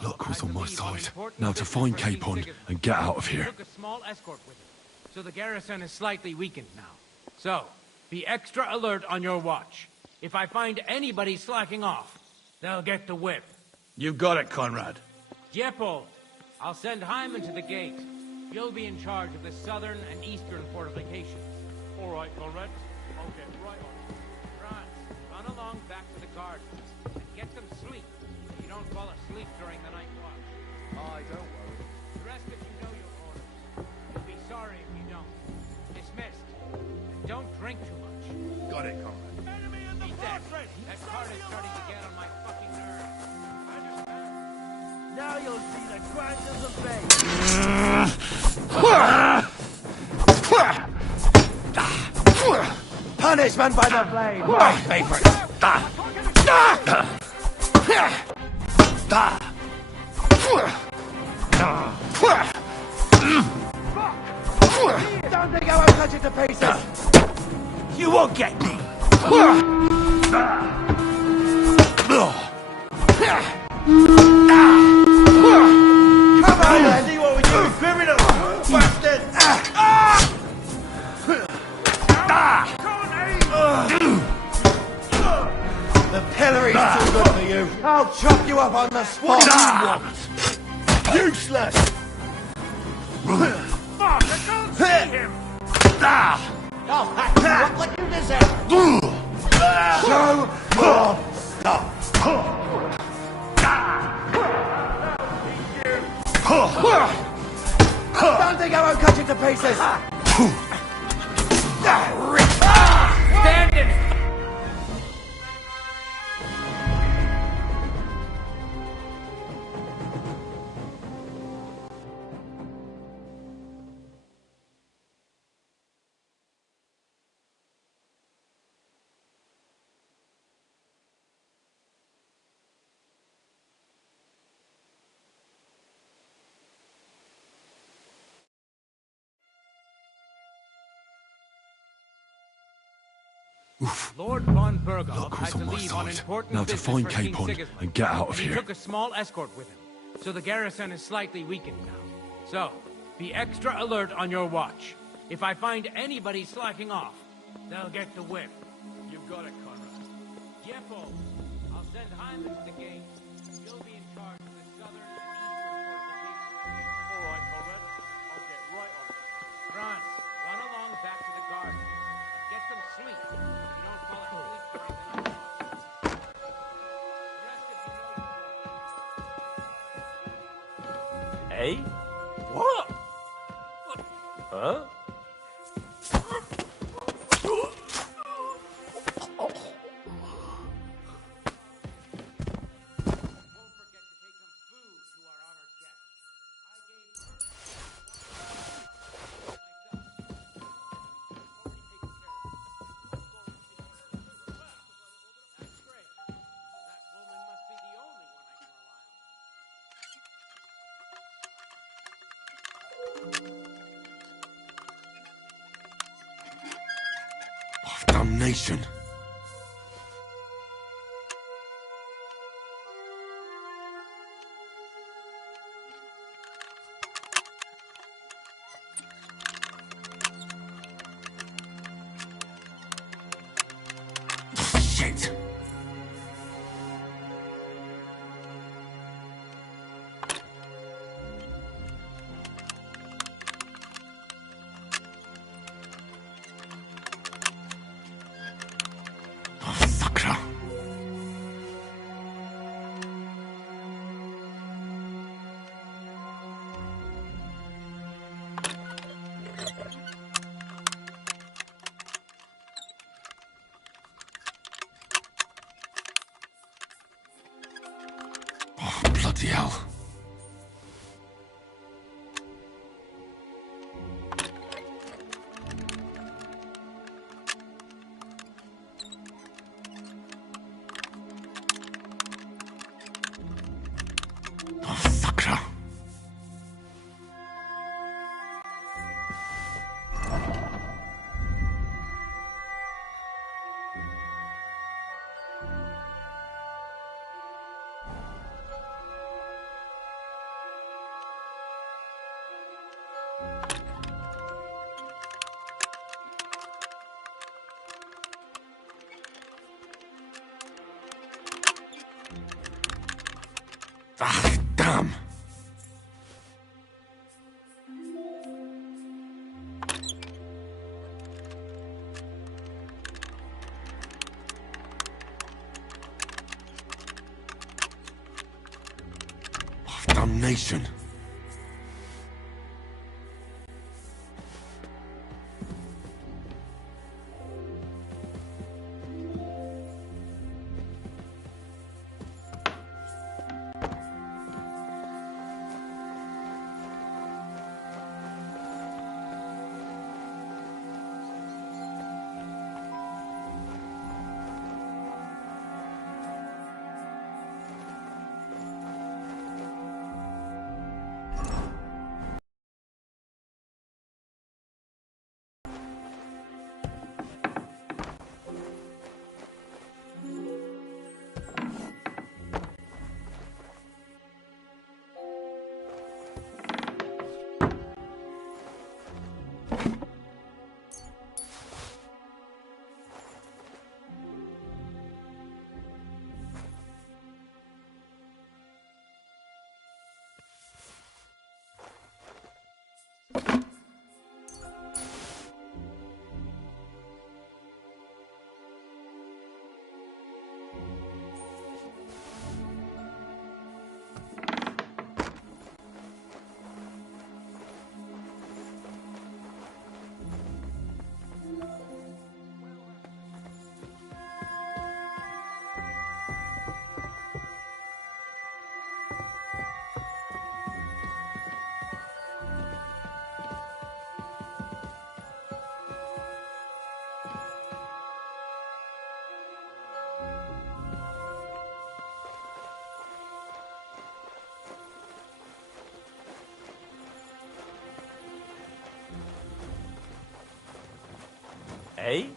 Luck was on my side. Now to find Capon and get out of here. Took a small escort with him, so the garrison is slightly weakened now. So, be extra alert on your watch. If I find anybody slacking off, they'll get the whip. You got it, Conrad. Jeppel, I'll send Hyman to the gate. You'll be in charge of the southern and eastern fortifications. All right, Conrad. I'll get right on it. Franz, run along back to the gardens and get some sleep so you don't fall asleep during the night watch. Aye, don't worry. The rest of you know your orders. You'll be sorry if you don't. Dismissed. And don't drink too much. Got it, Conrad. Beat that. That card is starting to get on my fucking nerves. Now you'll see the grinders of fate. Punishment by the blade. My favorite. Don't think I won't cut you to pieces. You won't get me. Come on, Andy, what would you criminal bastard? The pillory's too good for you. I'll chop you up on the spot. Useless. Fuck, I can't see him! I'll hack you up like you deserve. Show more stuff. Don't think I won't cut you to pieces. Stand in! Lord von Berghoff had to leave on important Now to business find for King Capon Sigismund, and get out of he here. took a small escort with him, so the garrison is slightly weakened now. So, be extra alert on your watch. If I find anybody slacking off, they'll get the whip. You got it, Conrad. Jeppel, I'll send Hyman to the gate. You'll be in charge of the southern and eastern fortifications. All right, Conrad. I'll get right on it. Franz, run along back to the garden. Get some sleep so you don't fall asleep during the night watch. The rest of you know your Hey? What? Huh? Damnation. Shit. Sakra. Oh, bloody hell. Oh, sakra. Ah, damn! Damnation! Eh?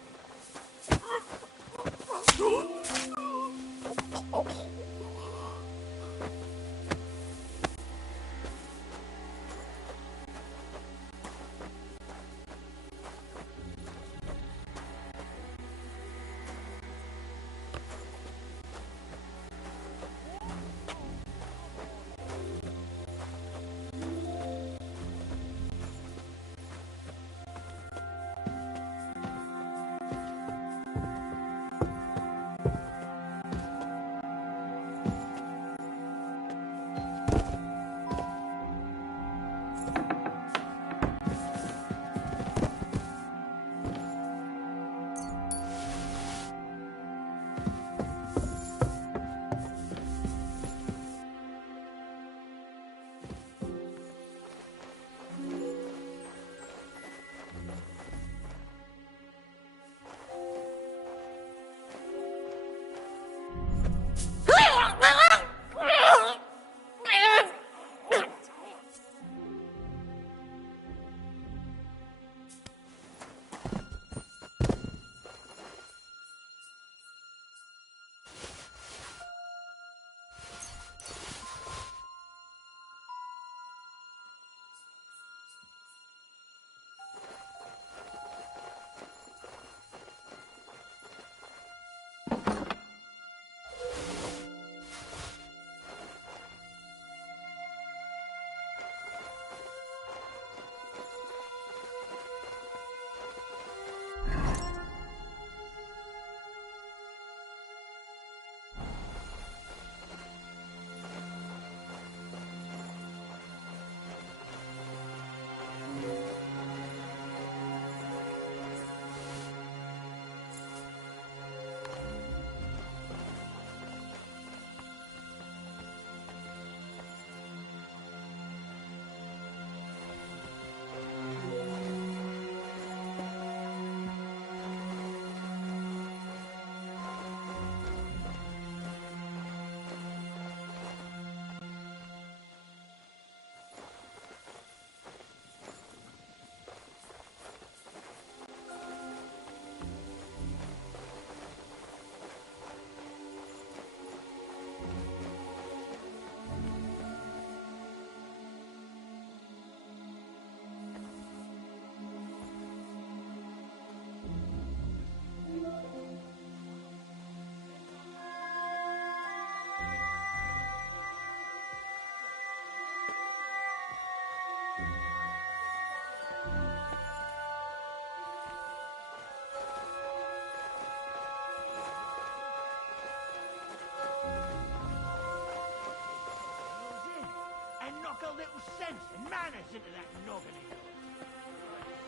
little sense and manners into that noggin of yours.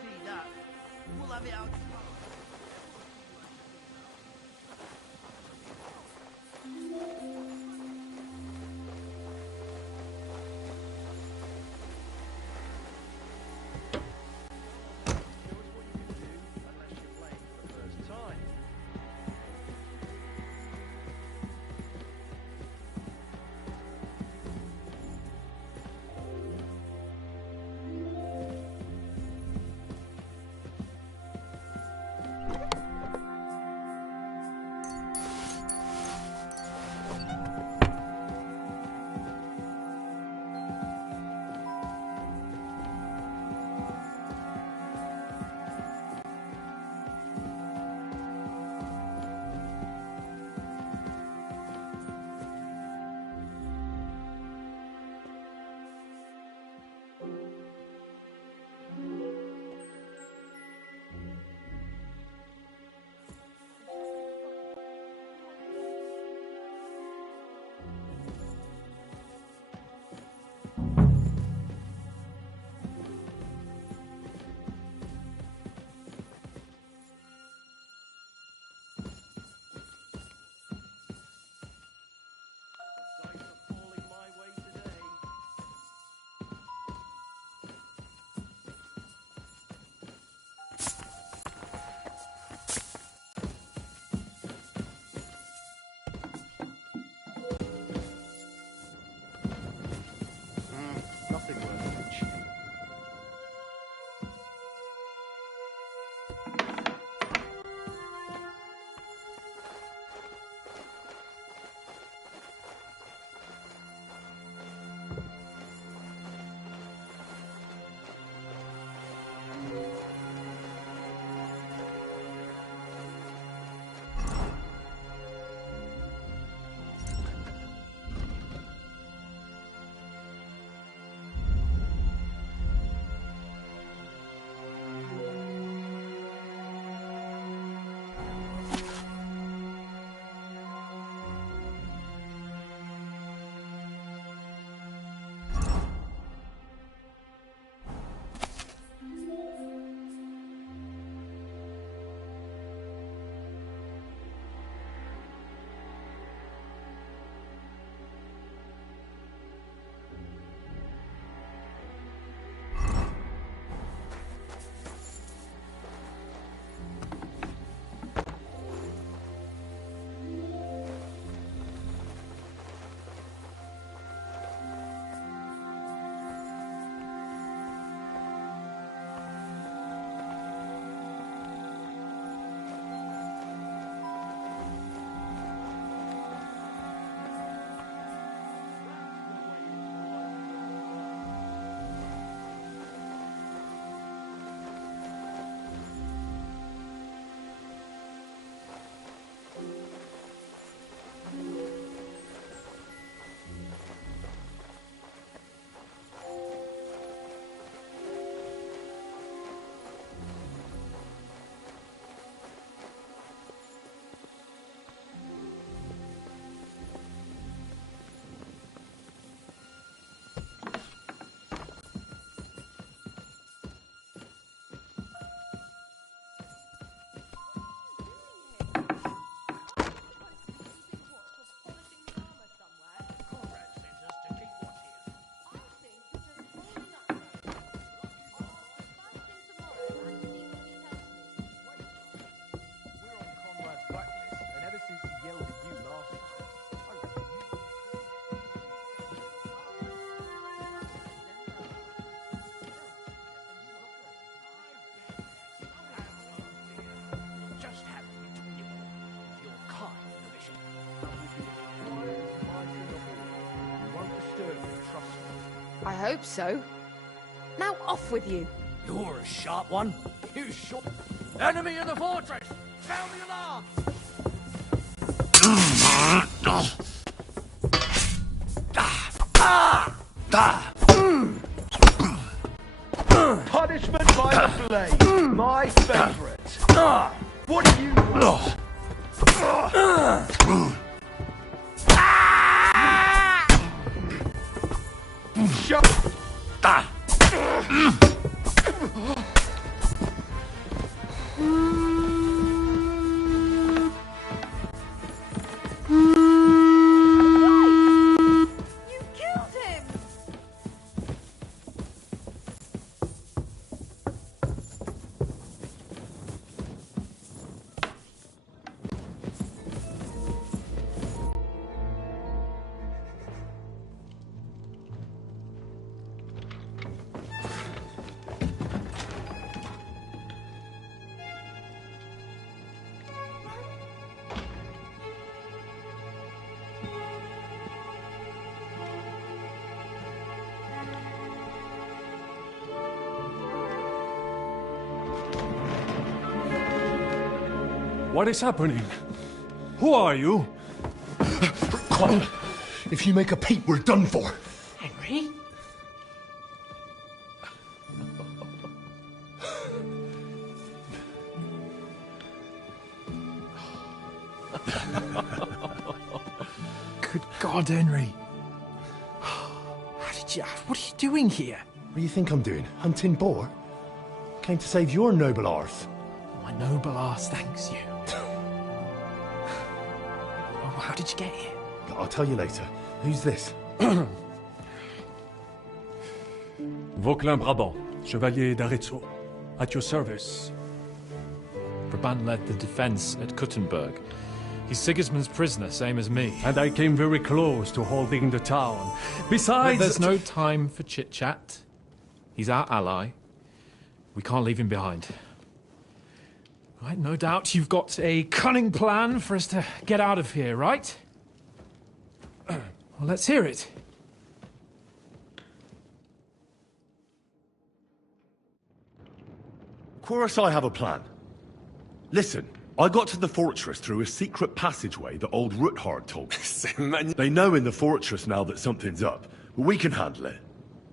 See that? We'll have it out tomorrow. Nothing worth mentioning. I hope so. Now off with you. You're a sharp one. You shot. Enemy in the fortress! Sound the alarm! Punishment by the blade. My favourite. What do you want? Shut What is happening? Who are you? Quiet. If you make a peep, we're done for. Henry? Good God, Henry. How did you... What are you doing here? What do you think I'm doing? Hunting boar? Came to save your noble arse. My noble arse thanks you. Oh, how did you get here? I'll tell you later. Who's this? Vauquelin Brabant, Chevalier d'Arezzo. At your service. Brabant led the defense at Kuttenberg. He's Sigismund's prisoner, same as me. And I came very close to holding the town. Besides... There's no time for chit-chat. He's our ally. We can't leave him behind. Right, no doubt you've got a cunning plan for us to get out of here, right? Well, let's hear it. Of course I have a plan. Listen, I got to the fortress through a secret passageway that old Ruthard told me. They know in the fortress now that something's up, but we can handle it.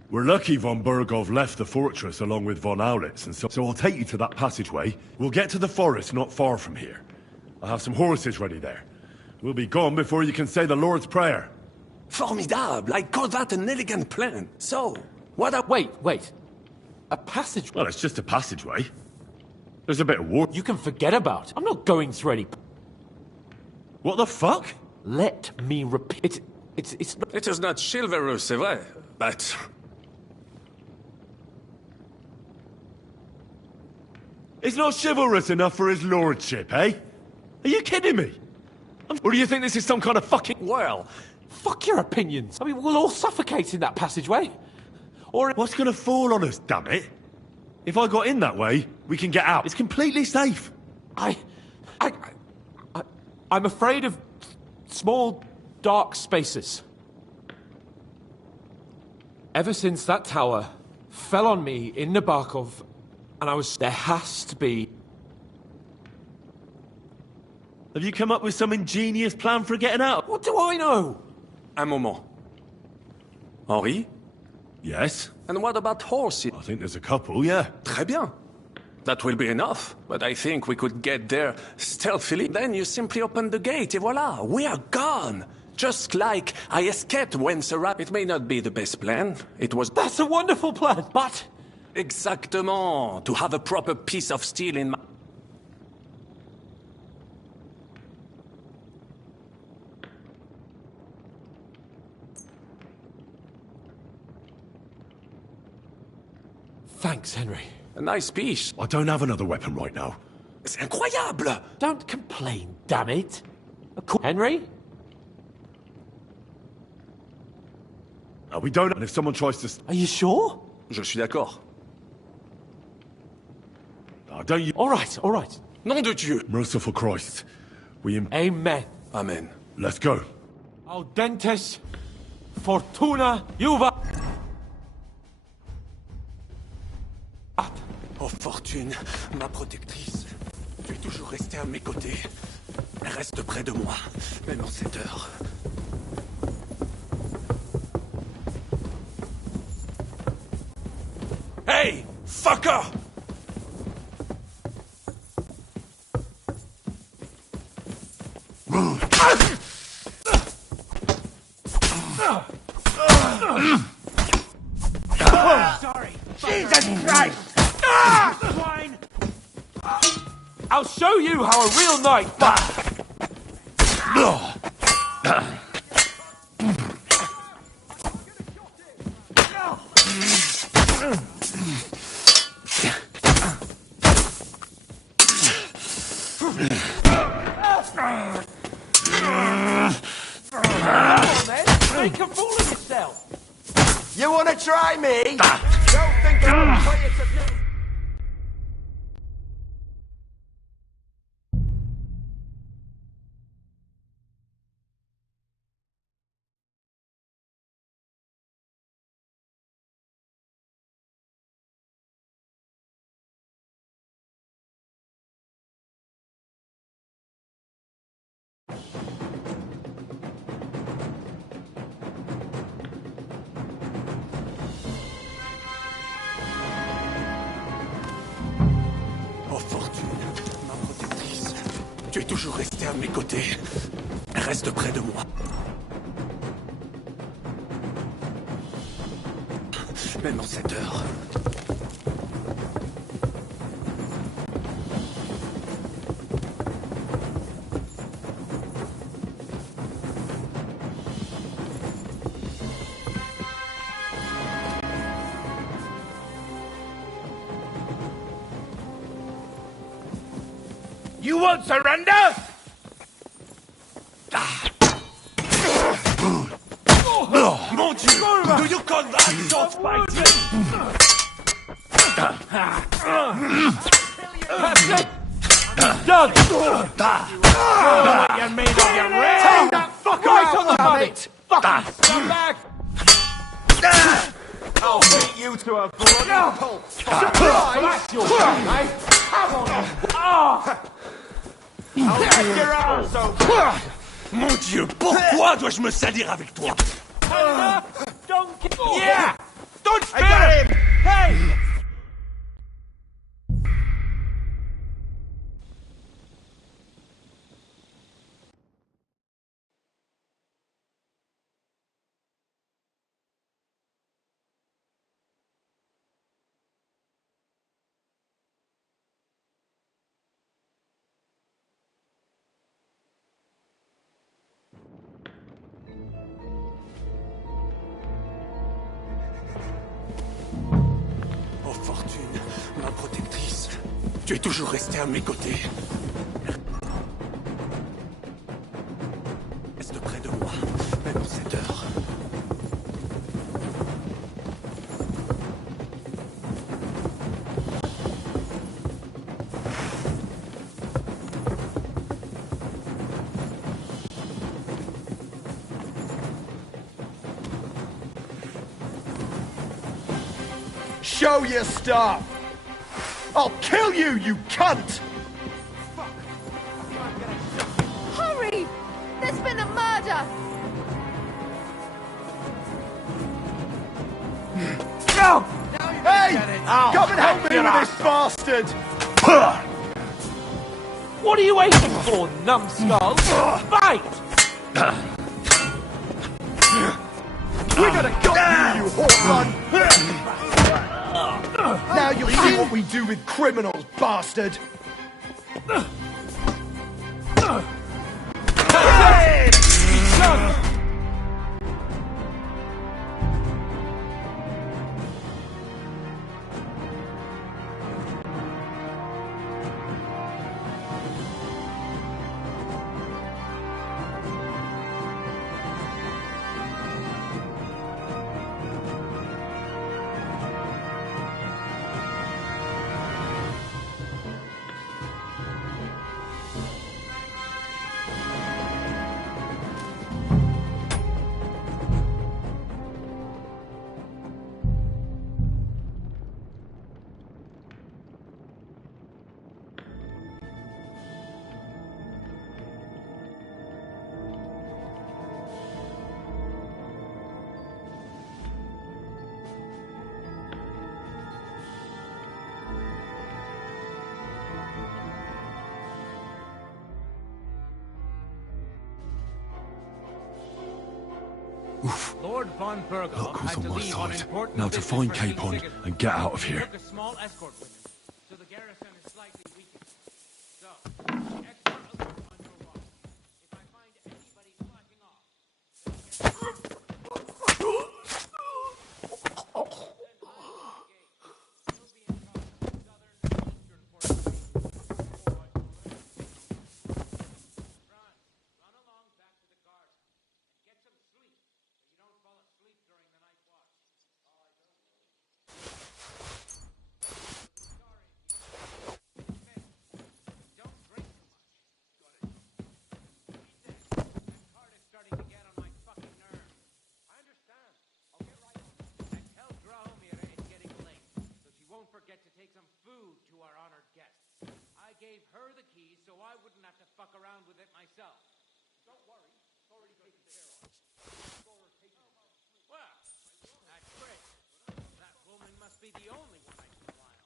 We're lucky von Bergov left the fortress along with von Aulitz, and so I'll take you to that passageway. We'll get to the forest not far from here. I have some horses ready there. We'll be gone before you can say the Lord's Prayer. Formidable! I call that an elegant plan. So, what a... Wait. A passage? Well, it's just a passageway. There's a bit of war. You can forget about it. I'm not going through any... What the fuck? Let me repeat... It's It is not chivalrous, c'est vrai, but... It's not chivalrous enough for his lordship, eh? Are you kidding me? Or do you think this is some kind of fucking... Well, fuck your opinions. I mean, we'll all suffocate in that passageway. Or... What's gonna fall on us, damn it? If I got in that way, we can get out. It's completely safe. I'm afraid of small, dark spaces. Ever since that tower fell on me in Nabokov, and I was... There has to be... Have you come up with some ingenious plan for getting out? What do I know? Un moment. Henri? Yes? And what about horses? I think there's a couple, yeah. Très bien. That will be enough, but I think we could get there stealthily. Then you simply open the gate, et voila, we are gone. Just like I escaped when Sarah... It may not be the best plan. It was... That's a wonderful plan, but... Exactement. To have a proper piece of steel in my... Thanks, Henry. A nice piece. I don't have another weapon right now. C'est incroyable! Don't complain, damn it. Henry? No, we don't. And if someone tries to... Are you sure? Je suis d'accord. No, don't you... All right. Nom de Dieu! Merciful Christ. We... Amen. Amen. Let's go. Audentes fortuna juva... Oh, Fortune, ma protectrice. Tu es toujours restée à mes côtés. Reste près de moi, même en cette heure. Hey, fucker! Sorry. Jesus Christ! Swine! I'll show you how a real knight fights! Make a fool of yourself! You wanna try me? Don't think I'm play it to me. Tu es toujours resté à mes côtés. Reste près de moi. Même en cette heure. You won't surrender? Mon Dieu! Do you call that sword fighting? That's it! I'm done! You're made of your red! Take that fucker right on the money! Fucking scumbag! I'll beat you to a bloody pulp! Surprise! Your gun, eh? Come on! I'll take your ass over! Mon Dieu, pourquoi dois-je me salir avec toi? Don't yeah! Don't spare him! Hey! Oh Fortune, ma protectrice, tu es toujours restée à mes côtés. Reste près de moi, même en cette heure. Show your stuff! I'll kill you, you cunt! Hurry! There's been a murder! No! Hey! Come and help me with this bastard! What are you waiting for, numbskull? Fight! We're gonna cut you whore run! Now you'll see what we do with criminals, bastard! Hey! Lord von Burgo Luck was had on to my leave on side. important Now to business find for Cape on King and get out of Sigurd. here. Took a small escort with him, so the garrison is slightly weakened. So, be extra alert on your watch. If I find anybody slacking off, forget to take some food to our honored guests. I gave her the keys so I wouldn't have to fuck around with it myself. Don't worry, it's already taken care of. Well, that's great. That woman must be the only one I can rely on.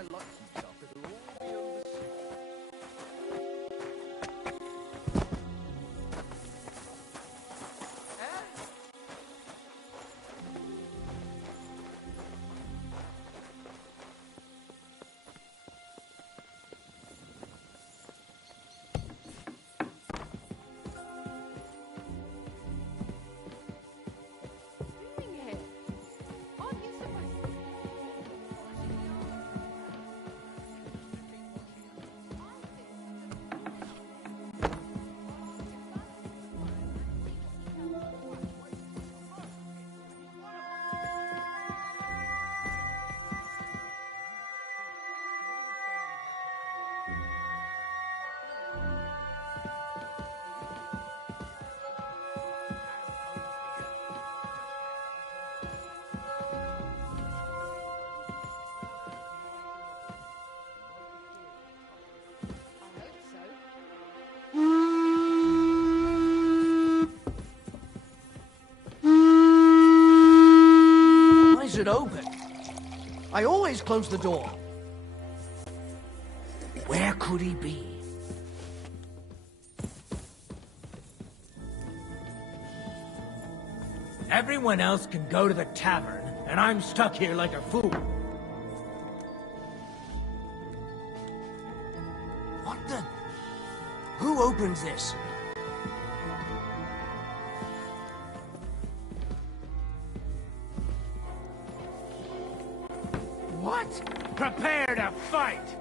guy likes himself, it'll all be over soon. Why is it open? I always close the door. Where could he be? Everyone else can go to the tavern, and I'm stuck here like a fool. What the? Who opens this? What? Prepare to fight!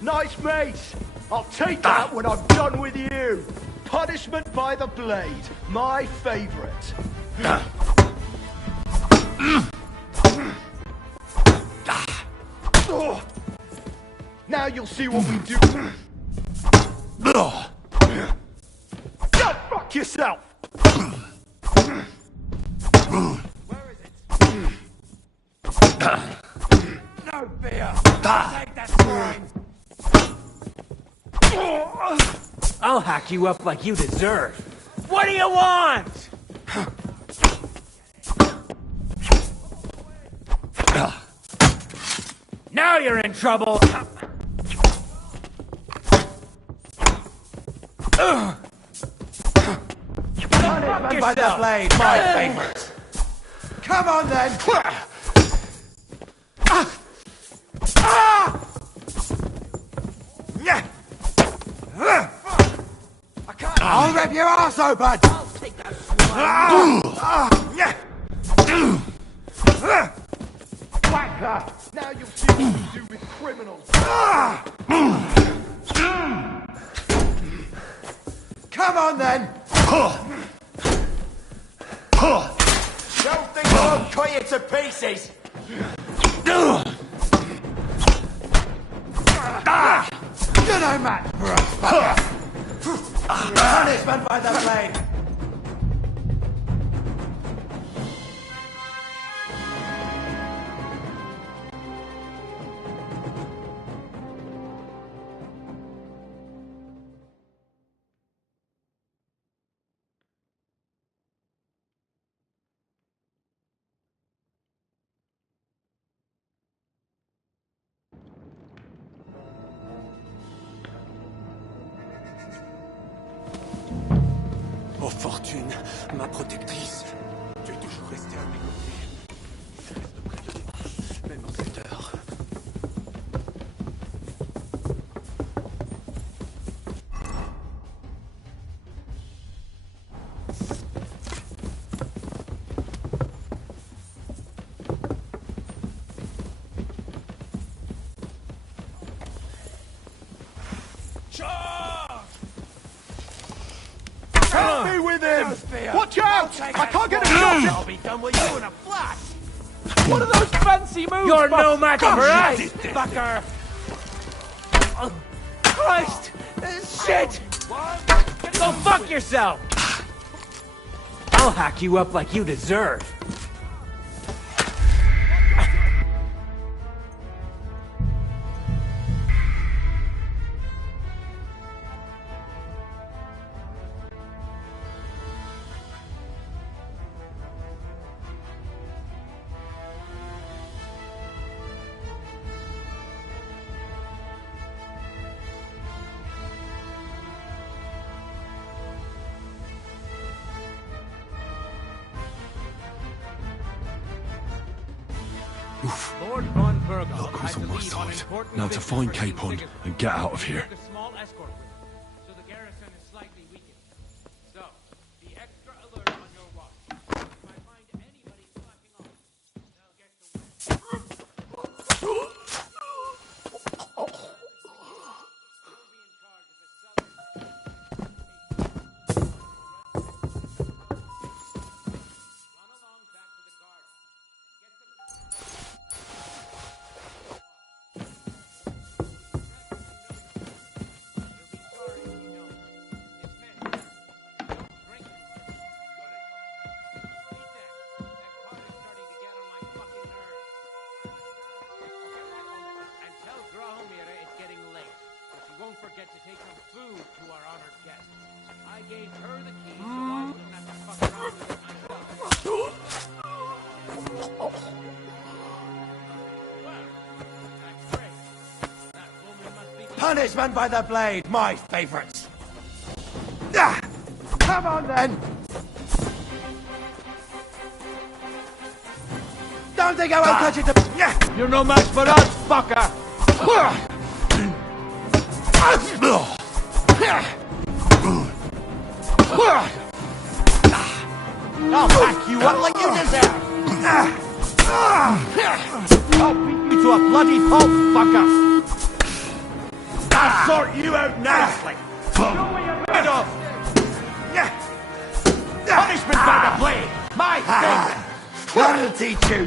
Nice mace! I'll take that when I'm done with you! Punishment by the blade, my favourite. Now you'll see what we do. Go fuck yourself! No fear! Take that sword! I'll hack you up like you deserve. What do you want? Now you're in trouble. Punishment by the blade, my favourite. Come on then! I'll rip your ass open! I'll take that Whacker! Now you'll see what we do with criminals. Come on then! Don't think I won't cut you to pieces! You're no match for a fucker! Punishment by the blade! Oh Fortune, ma protectrice, tu es toujours restée à mes côtés. Je reste près de toi, même en cette heure. Help me with him! Watch out! I can't get a shot! I'll be done with you in a flash! What are those fancy moves? You're no match for us, shit. fucker! Christ! Shit! Go fuck yourself! I'll hack you up like you deserve. Lord von Burgon Luck had was to on my leave on side. important Now to business find for Cape Hunt Sigismund. and get out of here. Took a small escort with him, so the garrison is slightly weakened. So, be extra alert on your watch. If I find anybody slacking off, they'll get the win. Don't forget to take some food to our honored guest. I gave her the key, so I wouldn't have to fuck around with it myself. Well, that's great. That woman must be the... Punishment by the blade, my favorites. Ah, come on then. Don't think I won't touch it to... You're no match for us, fucker! I'll back you up like you deserve. I'll beat you to a bloody pulp, fucker! I'll sort you out nicely! Show me your head off! Punishment by the blade! My favorite! That'll teach you.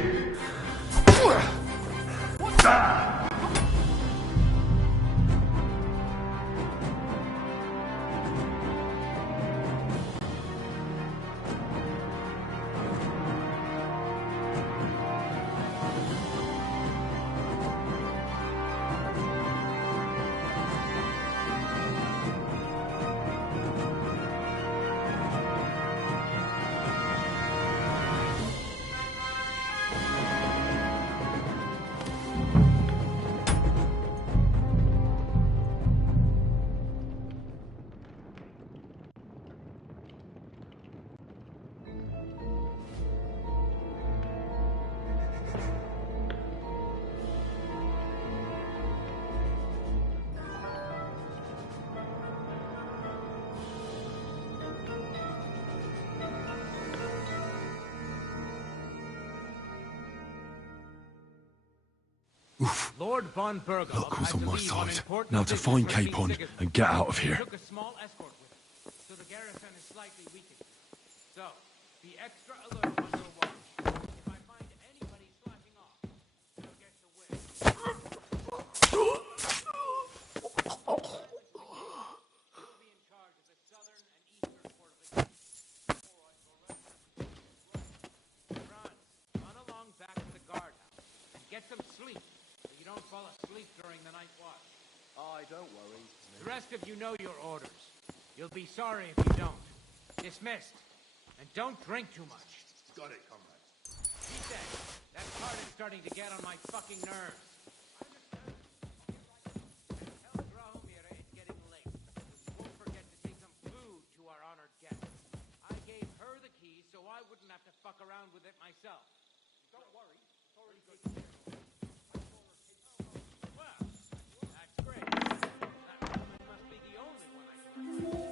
Lord von Burgon Luck was had on to my leave on side. important Now to business find for Cape King Hunt Sigismund. and get out of here. Took a small escort with him, so the garrison is slightly weakened. So, be extra alert on your watch. If I find anybody slacking off, they'll get the win. You'll be in charge of the southern and eastern fortifications. Franz, run along back to the guardhouse and get some sleep, so you don't fall asleep during the night watch. Aye, don't worry. The rest of you know your orders. You'll be sorry if you don't. Dismissed. And don't drink too much. Got it, comrade. Keep that. That card is starting to get on my fucking nerves. Tell Drahomir it's getting late. Won't forget to take some food to our honored guest. I gave her the key so I wouldn't have to fuck around with it myself. Don't worry. It's already good. Well, that's great. That woman must be the only one I trust.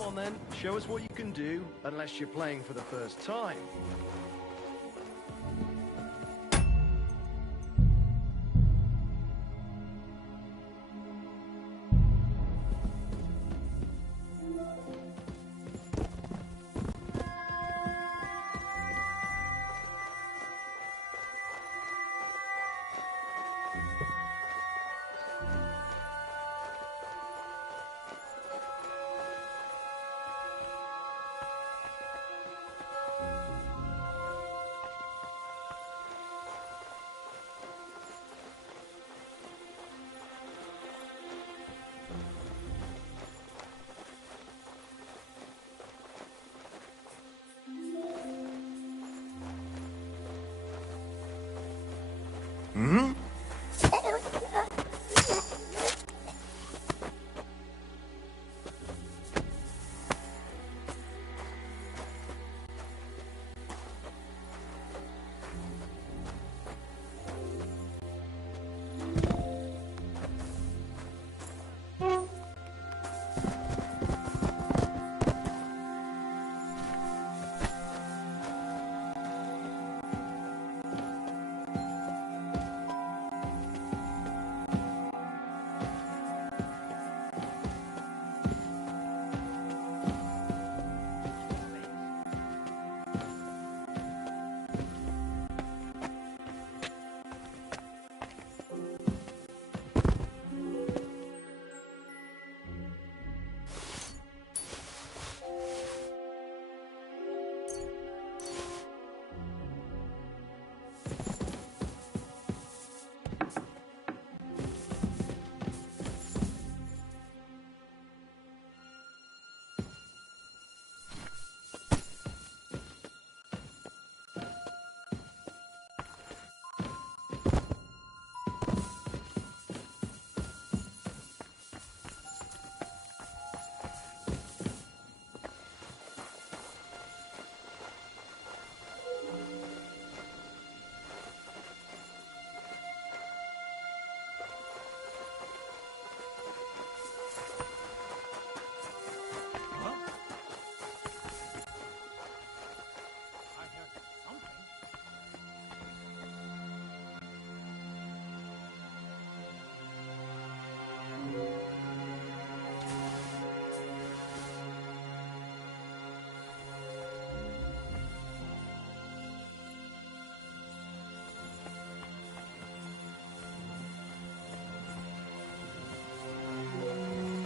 Come on then, show us what you can do, unless you're playing for the first time.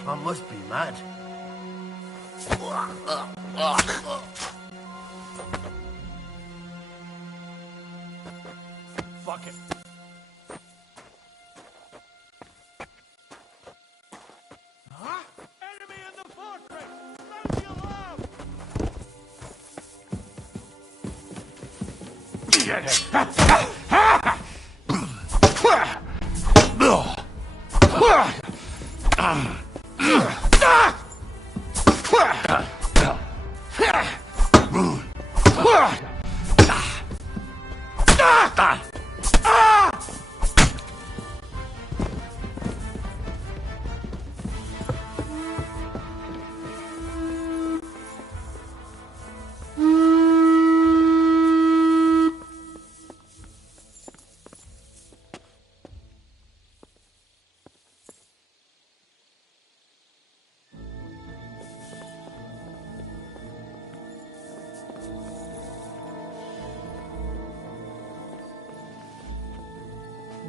I must be mad. Fuck it. Huh? Enemy in the fortress! Sound the alarm!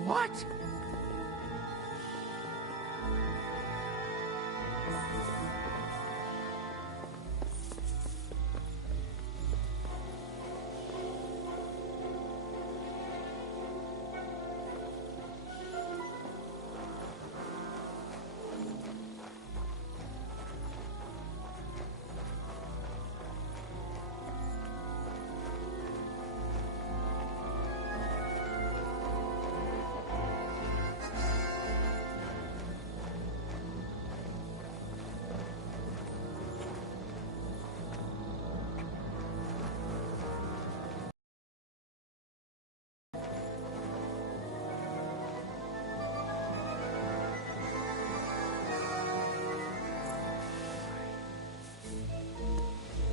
What?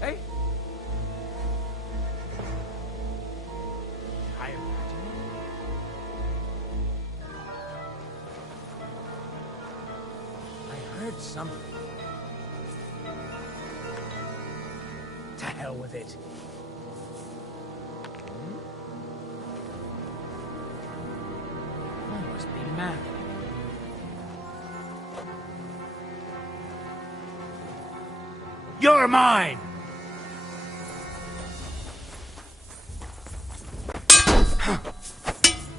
Hey? I heard something. To hell with it. I must be mad. You're mine!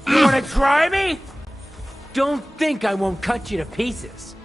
You wanna try me? Don't think I won't cut you to pieces.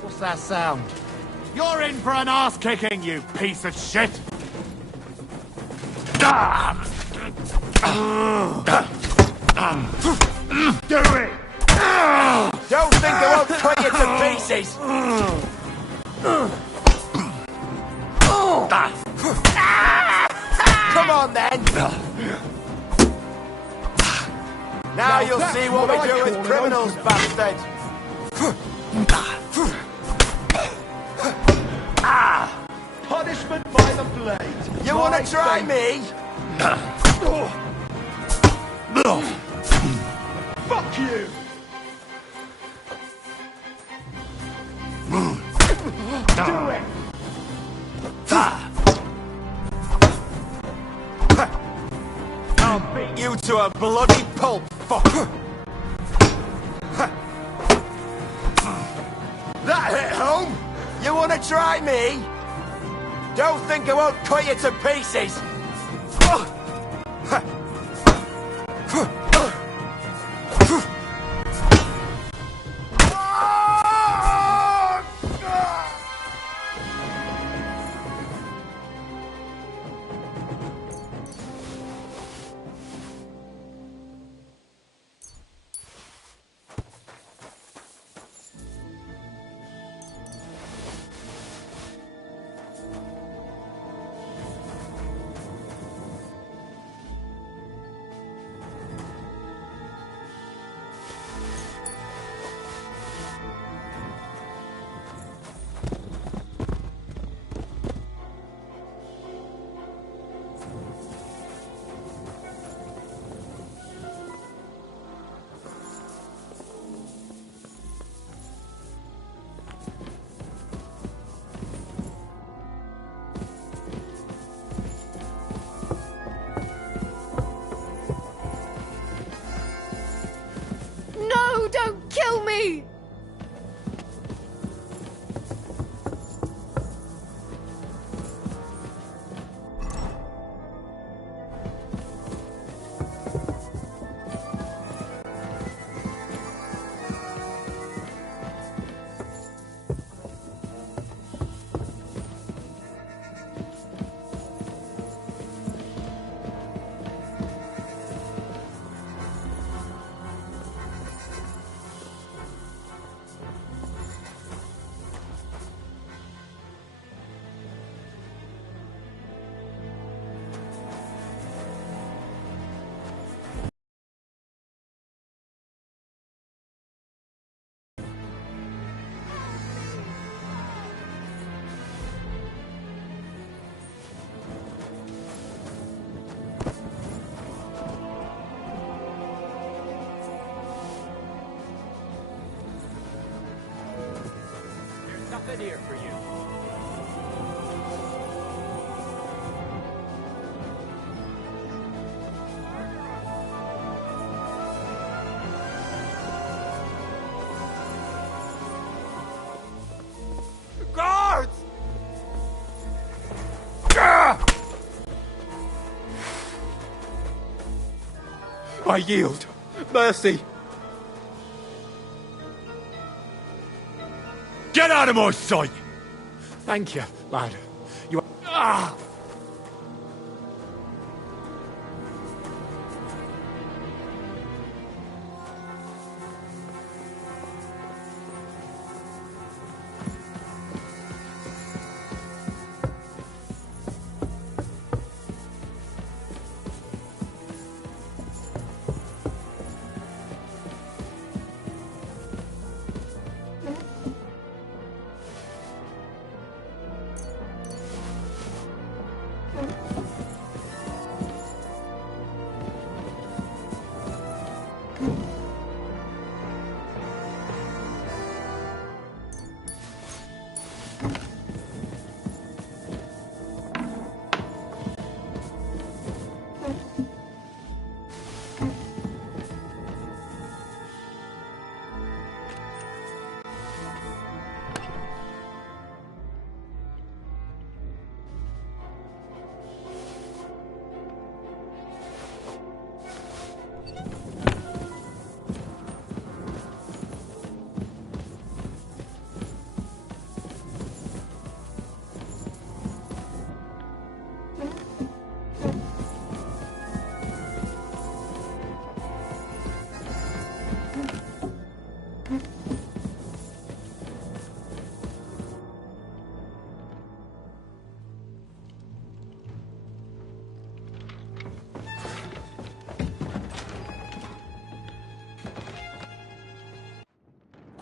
What's that sound? You're in for an ass kicking, you piece of shit! Do it! Don't think they won't cut you to pieces! Come on then! Now you'll see what we do with criminals, bastard! Punishment by the blade! You wanna try me? Fuck you! Do it! I'll beat you to a bloody pulp, fuck! That hit home? You wanna try me? Don't think I won't cut you to pieces! No, don't kill me! Nothing here for you. Guards! I yield. Mercy. Get out of my sight! Thank you, lad. You are... Ah!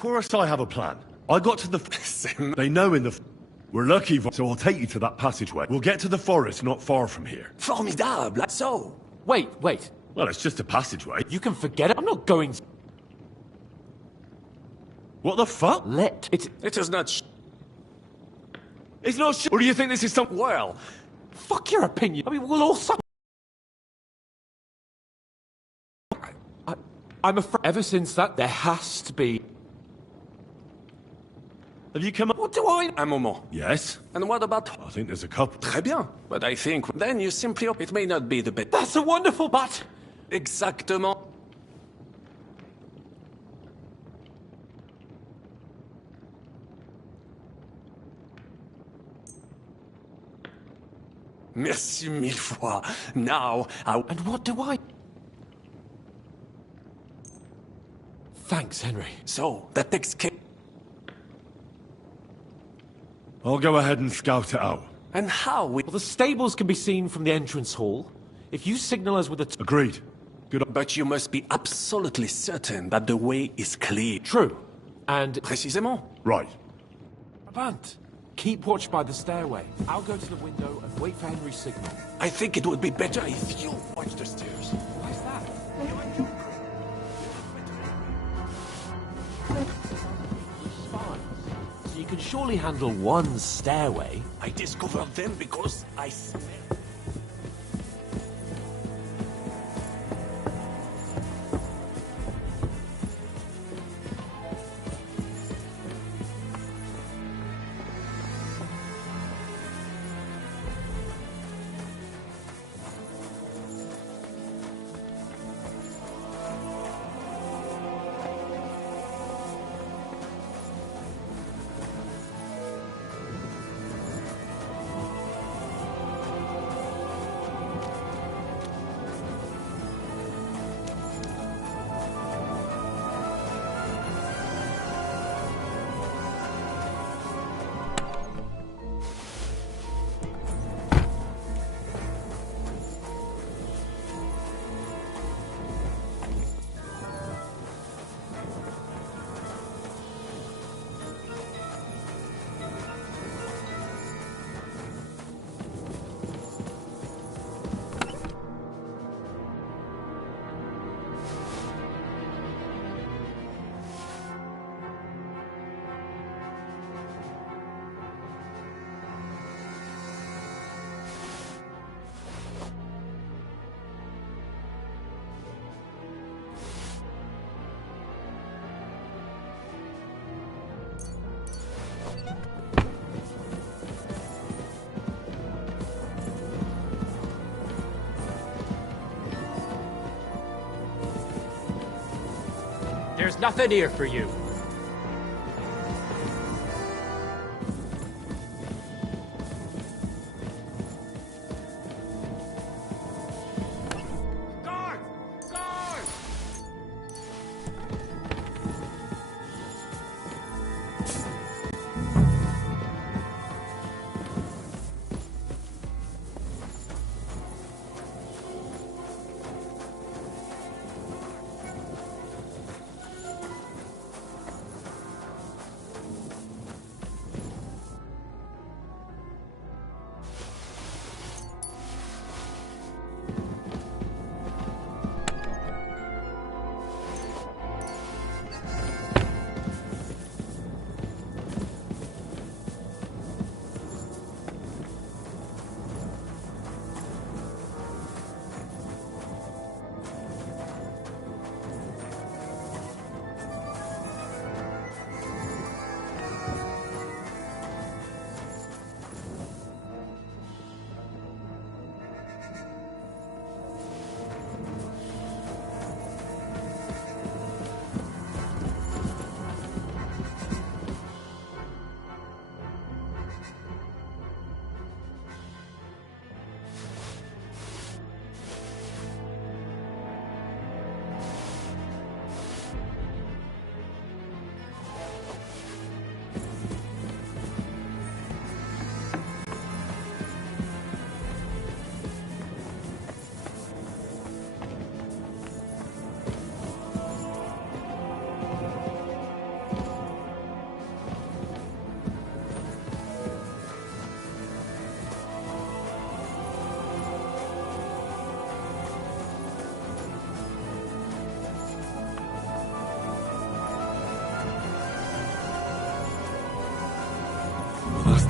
course I have a plan. I got to the... They know in the... We're lucky, so I'll take you to that passageway. We'll get to the forest not far from here. Formidable, so. Wait. Well, it's just a passageway. You can forget it. I'm not going to... What the fuck? It is not It's not Or do you think this is some... Well... Fuck your opinion. I mean, we'll all... I'm afraid ever since that, there has to be... Have you come up... What do I... Un moment. Yes? And what about... I think there's a couple. Très bien. But I think then you simply... It may not be the best. That's a wonderful but... Exactement. Merci mille fois. Now, And what do I... Thanks, Henry. So, that takes care... I'll go ahead and scout it out. And how we... Well, the stables can be seen from the entrance hall. If you signal us with a... Agreed. Good. But you must be absolutely certain that the way is clear. True. And... Précisément. Right. Brabant, keep watch by the stairway. I'll go to the window and wait for Henry's signal. I think it would be better if you watch the stairs. Why is that? So you can surely handle one stairway. I discovered them because I smell... There's nothing here for you.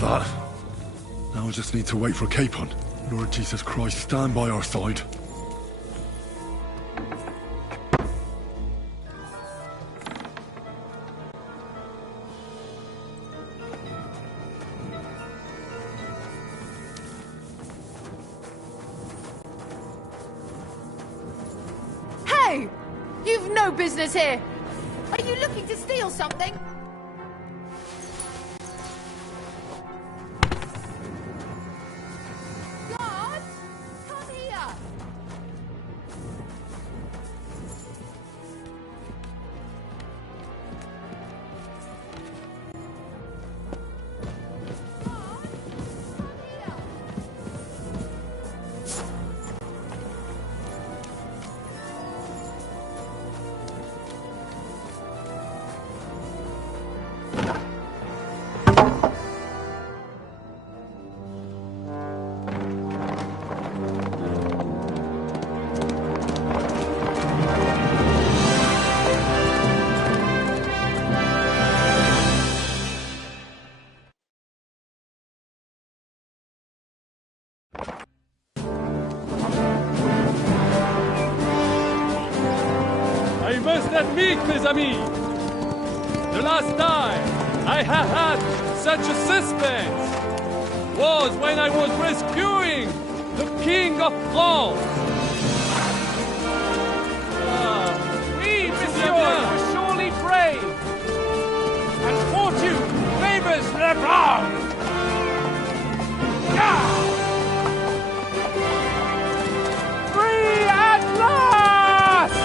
that. Now I just need to wait for Capon. Lord Jesus Christ, stand by our side. Hey! You've no business here! Are you looking to steal something? Guards! Come here! I must admit, mes amis, the last time I have had such a suspense was when I was rescuing the King of France. We, monsieur, were surely brave, and fortune favors the brave. Free at last!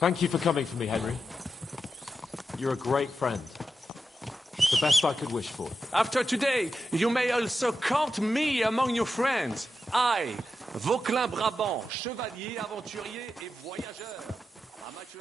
Thank you for coming for me, Henry. You're a great friend. The best I could wish for. After today, you may also count me among your friends. I, Vauquelin Brabant, chevalier, aventurier et voyageur. Amateur...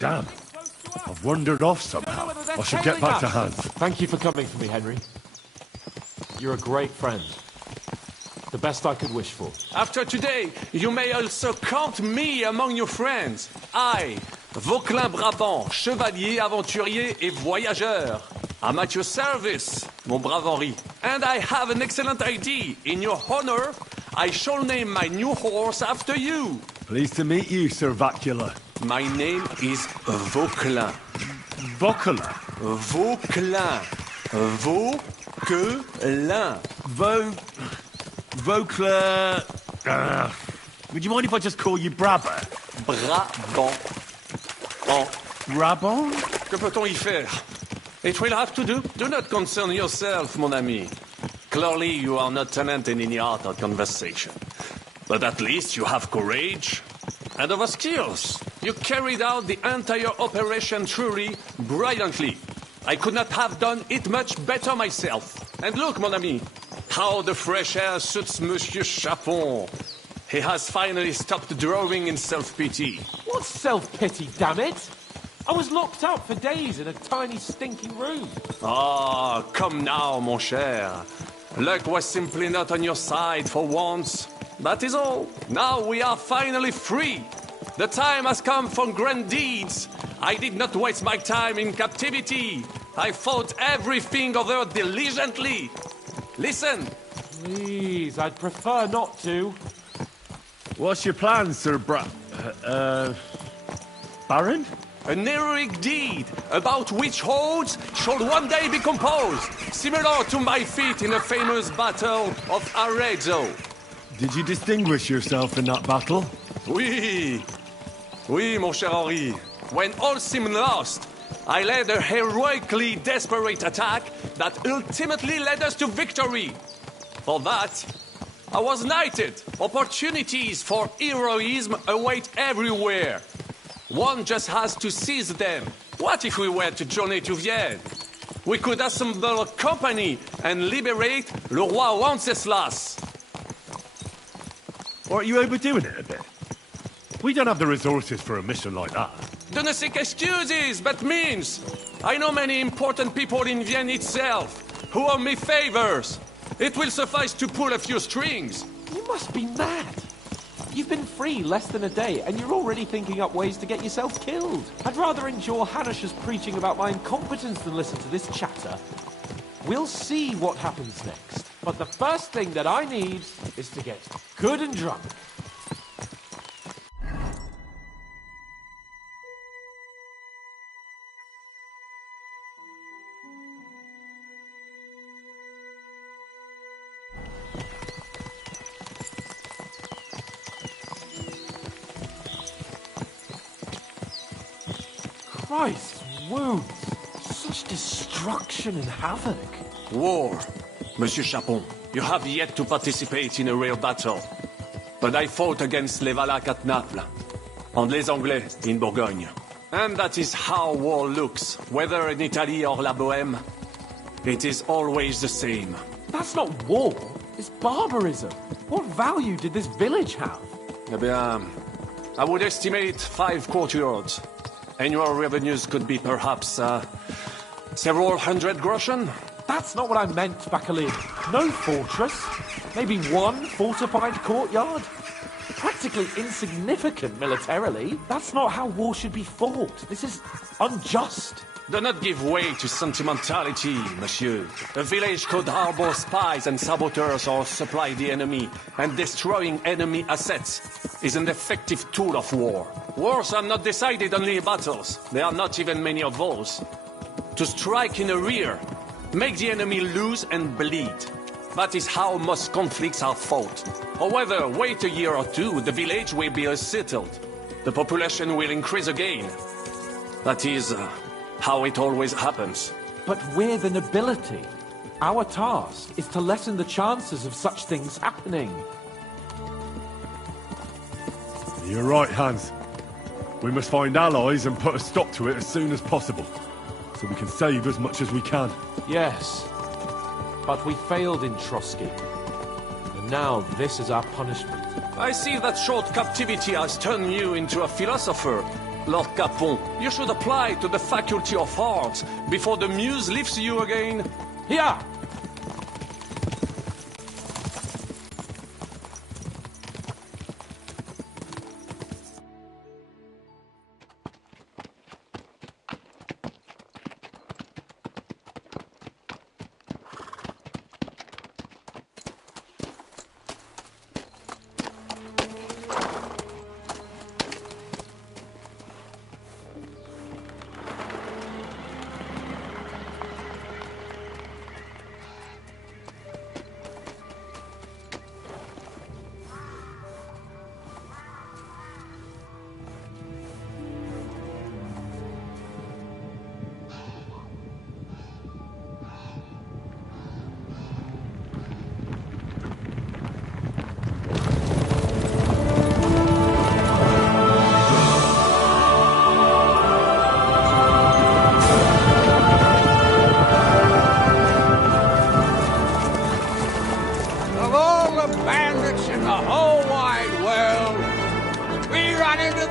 Damn. I've wandered off somehow. I should get back to Hans. Thank you for coming for me, Henry. You're a great friend. The best I could wish for. After today, you may also count me among your friends. I, Vauquelin Brabant, chevalier, aventurier et voyageur. I'm at your service, mon brave Henri. And I have an excellent idea. In your honor, I shall name my new horse after you. Pleased to meet you, Sir Vacula. My name is Vauquelin. Vauquelin? Vauquelin. Vauquelin. Vauquelin... would you mind if I just call you Brabber? Brabant. Brabant? Que peut-on y faire? It will have to do. Do not concern yourself, mon ami. Clearly, you are not talented in any art or conversation. But at least you have courage and other skills. You carried out the entire operation truly brilliantly. I could not have done it much better myself. And look, mon ami, how the fresh air suits Monsieur Chapon. He has finally stopped drawing in self-pity. What self-pity, damn it? I was locked up for days in a tiny stinking room. Ah, come now, mon cher. Luck was simply not on your side for once. That is all. Now we are finally free. The time has come for grand deeds. I did not waste my time in captivity. I fought everything over diligently. Listen. Please, I'd prefer not to. What's your plan, Sir Baron? An heroic deed, about which odes shall one day be composed, similar to my feat in the famous Battle of Arezzo. Did you distinguish yourself in that battle? Oui, mon cher Henri. When all seemed lost, I led a heroically desperate attack that ultimately led us to victory. For that, I was knighted. Opportunities for heroism await everywhere. One just has to seize them. What if we were to journey to Vienne? We could assemble a company and liberate Le Roi Wenceslas. Aren't you overdoing it a bit? We don't have the resources for a mission like that. De ne seek excuses, but means. I know many important people in Vienne itself who owe me favors. It will suffice to pull a few strings. You must be mad. You've been free less than a day, and you're already thinking up ways to get yourself killed. I'd rather endure Hanish's preaching about my incompetence than listen to this chatter. We'll see what happens next. But the first thing that I need is to get good and drunk. Christ's wounds! Such destruction and havoc. War. Monsieur Chapon, you have yet to participate in a real battle. But I fought against les Valaques at Naples, and les Anglais in Bourgogne. And that is how war looks, whether in Italy or La Bohème. It is always the same. That's not war, it's barbarism. What value did this village have? Eh bien, I would estimate 5 courtyards. Annual revenues could be perhaps, several hundred groschen? That's not what I meant, Bacalin. No fortress. Maybe one fortified courtyard. Practically insignificant militarily. That's not how war should be fought. This is unjust. Do not give way to sentimentality, monsieur. A village could harbor spies and saboteurs or supply the enemy, and destroying enemy assets is an effective tool of war. Wars are not decided only in battles. There are not even many of those. To strike in the rear, make the enemy lose and bleed. That is how most conflicts are fought. However, wait a year or two, the village will be settled. The population will increase again. That is how it always happens. But we're the nobility. Our task is to lessen the chances of such things happening. You're right, Hans. We must find allies and put a stop to it as soon as possible, so we can save as much as we can. Yes, but we failed in Trotsky. And now this is our punishment. I see that short captivity has turned you into a philosopher, Lord Capon. You should apply to the Faculty of Arts before the muse lifts you again. Here!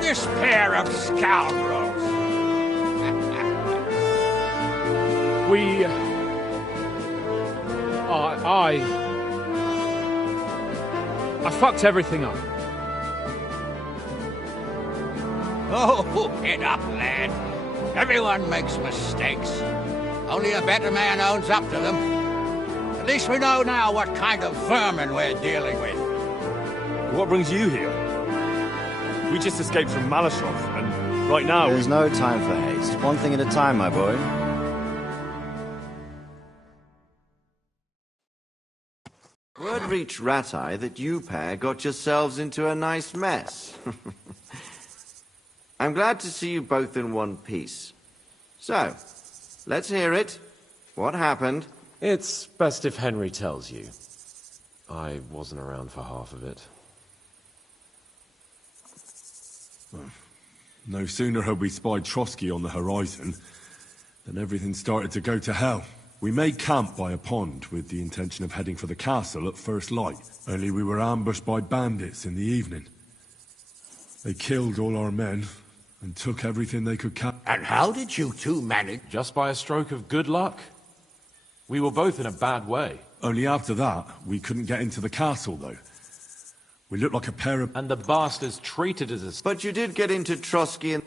this pair of scoundrels? I fucked everything up. Oh, get up, lad. Everyone makes mistakes. Only a better man owns up to them. At least we know now what kind of vermin we're dealing with. What brings you here? We just escaped from Malashov, and right now There's no time for haste. One thing at a time, my boy. Word reached Rat-Eye that you pair got yourselves into a nice mess. I'm glad to see you both in one piece. So, let's hear it. What happened? It's best if Henry tells you. I wasn't around for half of it. no sooner had we spied Trotsky on the horizon than everything started to go to hell. We made camp by a pond with the intention of heading for the castle at first light, only we were ambushed by bandits in the evening. They killed all our men and took everything they could capture. And how did you two manage? Just by a stroke of good luck. We were both in a bad way. Only after that, we couldn't get into the castle, though. We looked like a pair of... And the bastards treated us as... But you did get into Trotsky and...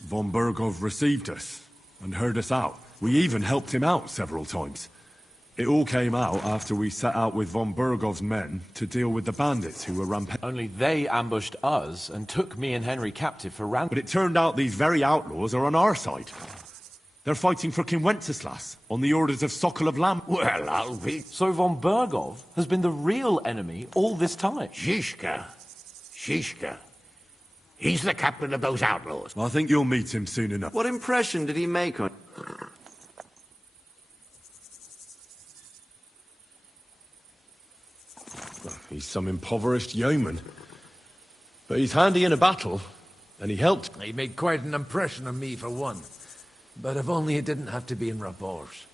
Von Bergov received us and heard us out. We even helped him out several times. It all came out after we set out with von Bergov's men to deal with the bandits who were rampaging. Only they ambushed us and took me and Henry captive for ransom. But it turned out these very outlaws are on our side. They're fighting for King Wenceslas on the orders of Sokolov Lamp. Well, I'll be... So von Bergov has been the real enemy all this time. Shishka. He's the captain of those outlaws. I think you'll meet him soon enough. What impression did he make on... He's some impoverished yeoman. But he's handy in a battle, and he helped. He made quite an impression on me, for one. But if only it didn't have to be in Rabors.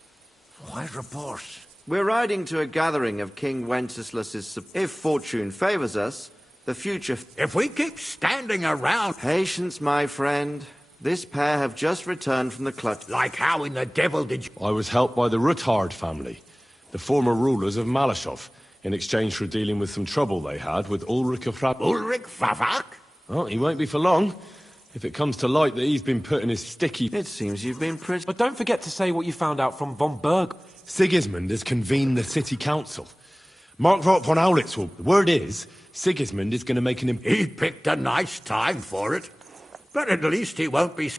Why Rabors? We're riding to a gathering of King Wenceslas's... If fortune favors us, the future... If we keep standing around... Patience, my friend. This pair have just returned from the clutch. Like how in the devil did you... I was helped by the Ruthard family, the former rulers of Malashov, in exchange for dealing with some trouble they had with Ulrich of Frab... Ulrich Favak? Well, he won't be for long. If it comes to light that he's been put in his sticky... It seems you've been pretty... But don't forget to say what you found out from von Berg. Sigismund has convened the city council. Markvart von Aulitz. The word is, Sigismund is going to make an... He picked a nice time for it. But at least he won't be...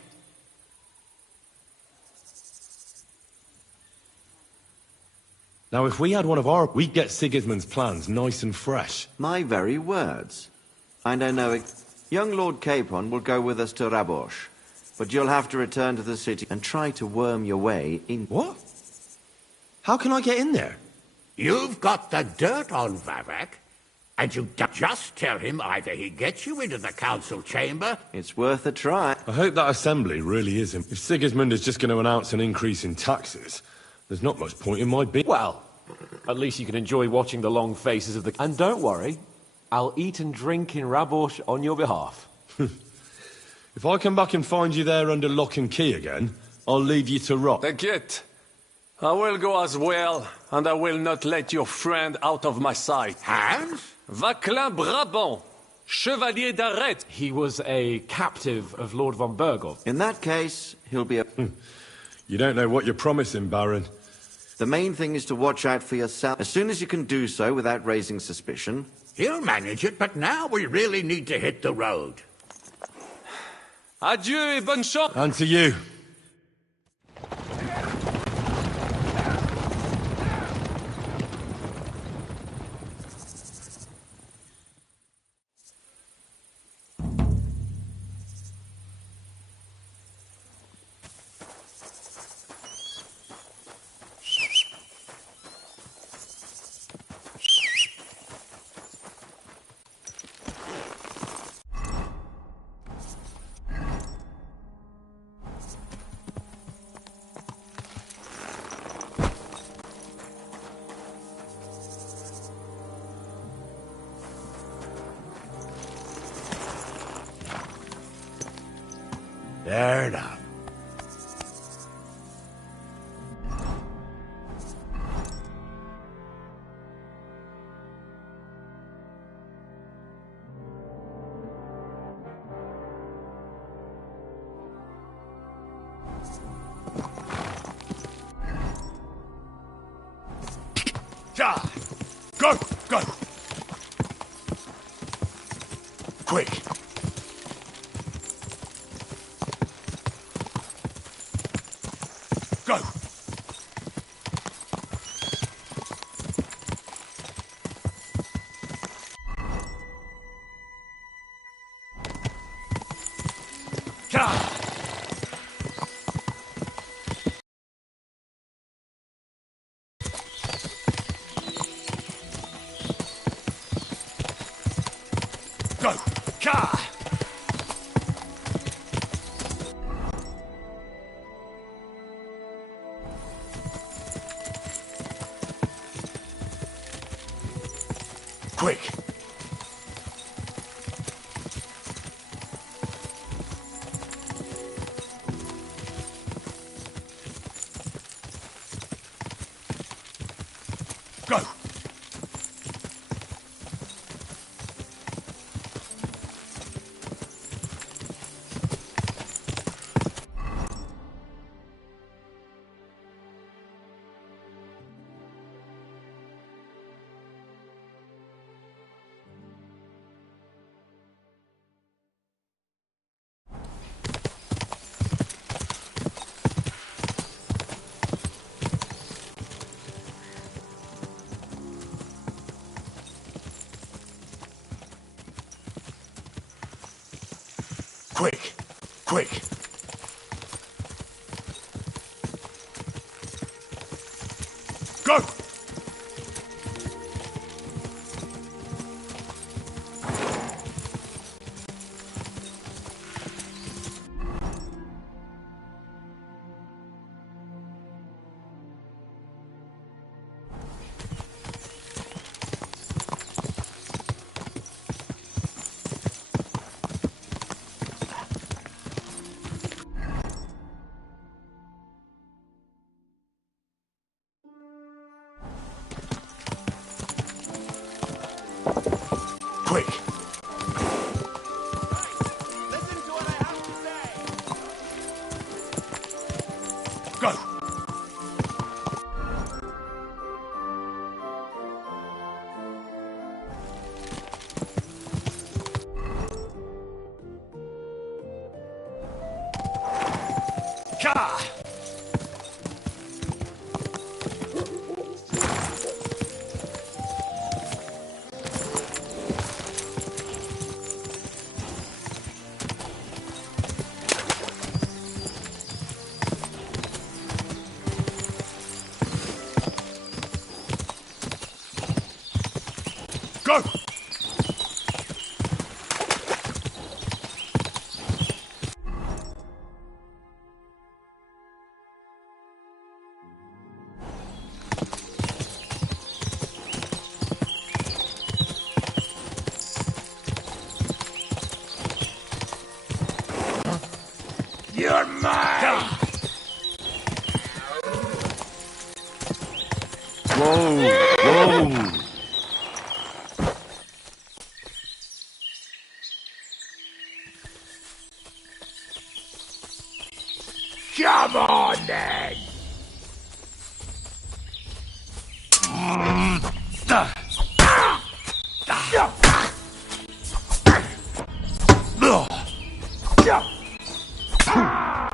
Now, if we had one of our... We'd get Sigismund's plans nice and fresh. My very words. And I know it... Young Lord Capon will go with us to Rabosh. But you'll have to return to the city and try to worm your way in... What? How can I get in there? You've got the dirt on Vavak, and you just tell him either he gets you into the council chamber... It's worth a try. I hope that assembly really is him. If Sigismund is just going to announce an increase in taxes, there's not much point in my being... Well, at least you can enjoy watching the long faces of the... And don't worry, I'll eat and drink in Rabosh on your behalf. If I come back and find you there under lock and key again, I'll leave you to rot. T'inquiète. I will go as well, and I will not let your friend out of my sight. Hans? Vaclin Brabant, Chevalier d'Arrête. He was a captive of Lord von Bergov. In that case, he'll be a... You don't know what you're promising, Baron. The main thing is to watch out for yourself. As soon as you can do so without raising suspicion... He'll manage it, but now we really need to hit the road. Adieu et bonne chance. And to you. Fair enough. Go! Go! Quick! Go! Go! Car! Quick! Go! Quick! Quick! Go! Quick! Listen to what I have to say! Go! Car! Go! You're mine! Whoa! Whoa! Come on, then!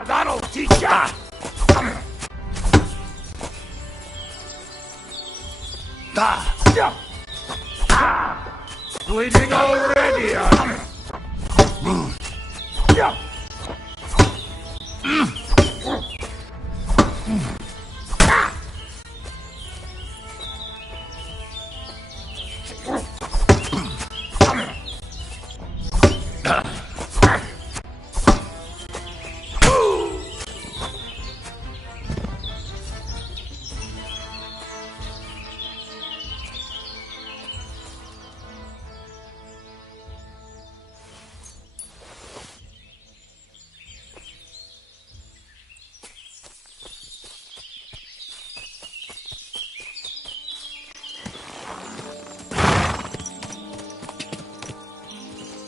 That'll teach ya! Bleeding already!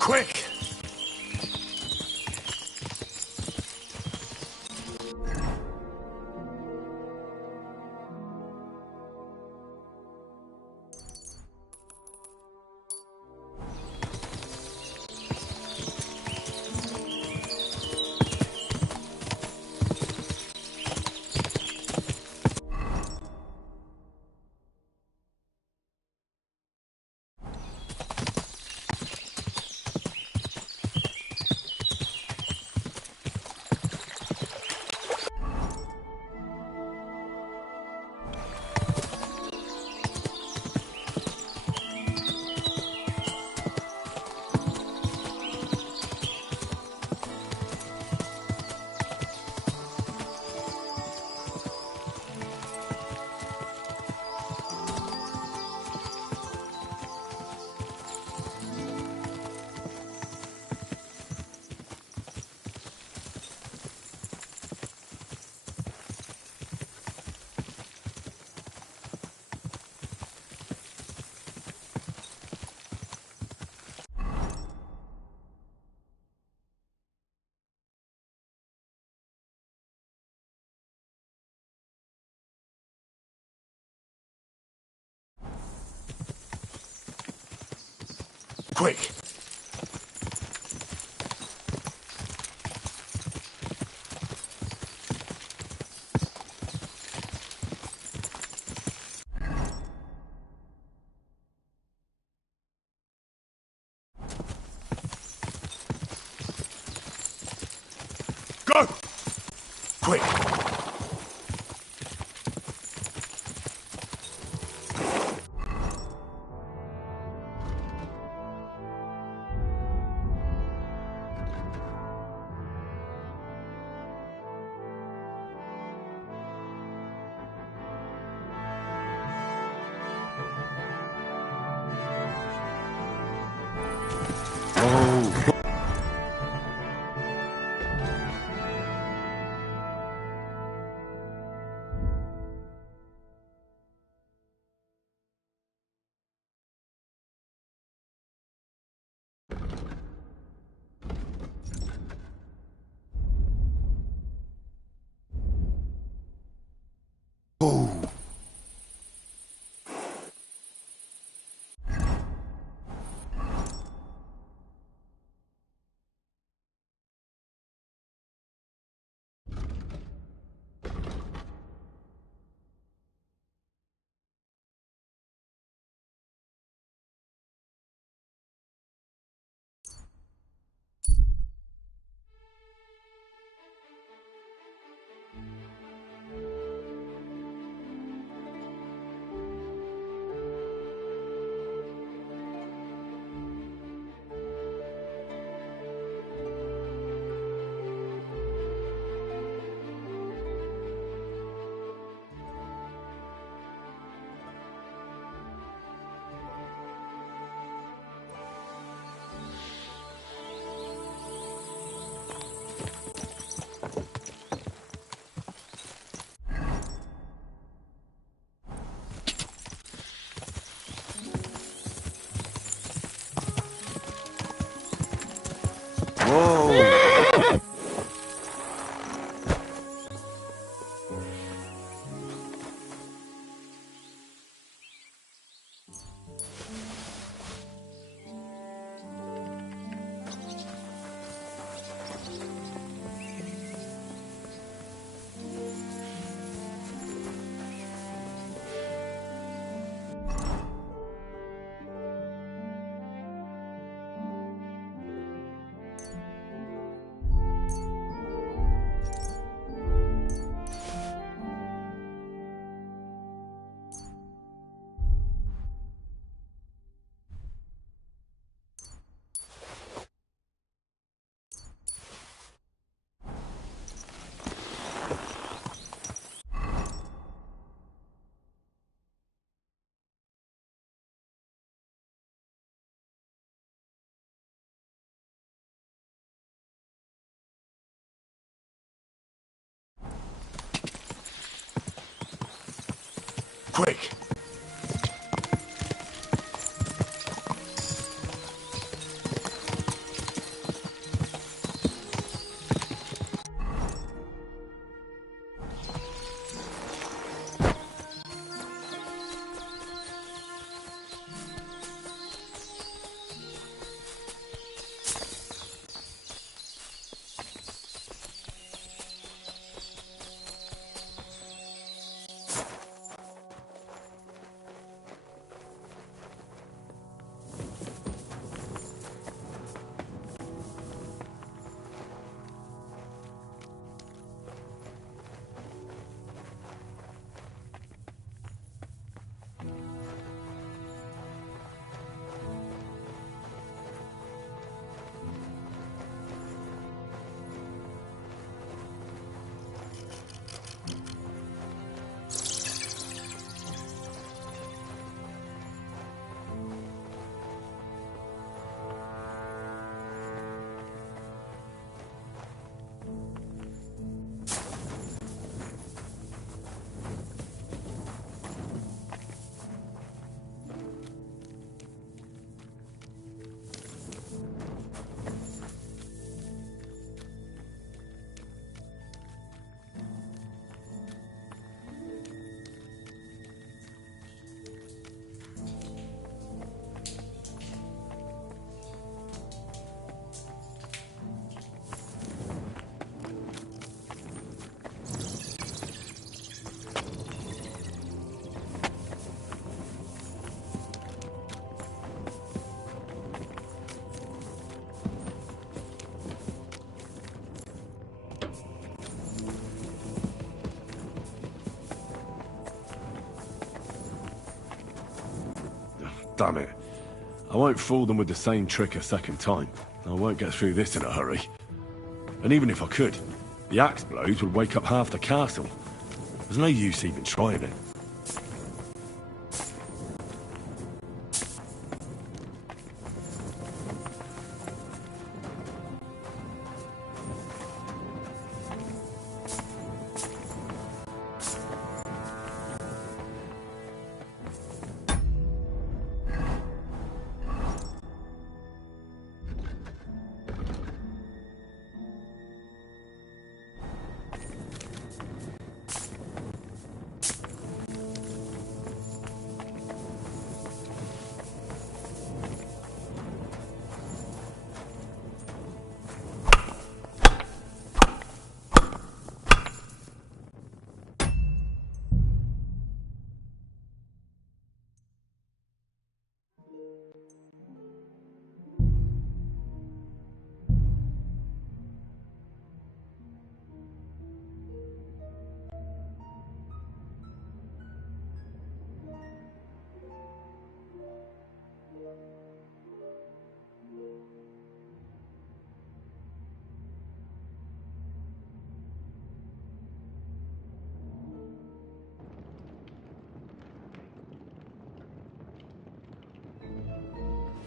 Quick! Quick! Go! Quick! Quick! Damn it. I won't fool them with the same trick a second time. I won't get through this in a hurry. And even if I could, the axe blows would wake up half the castle. There's no use even trying it.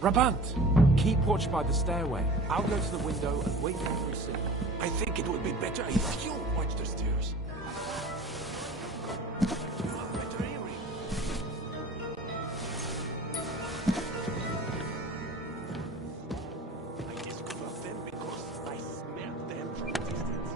Brabant, keep watch by the stairway. I'll go to the window and wait for we see. I think it would be better if you watch the stairs. You have better hearing. I discovered them because I smelled them from a distance.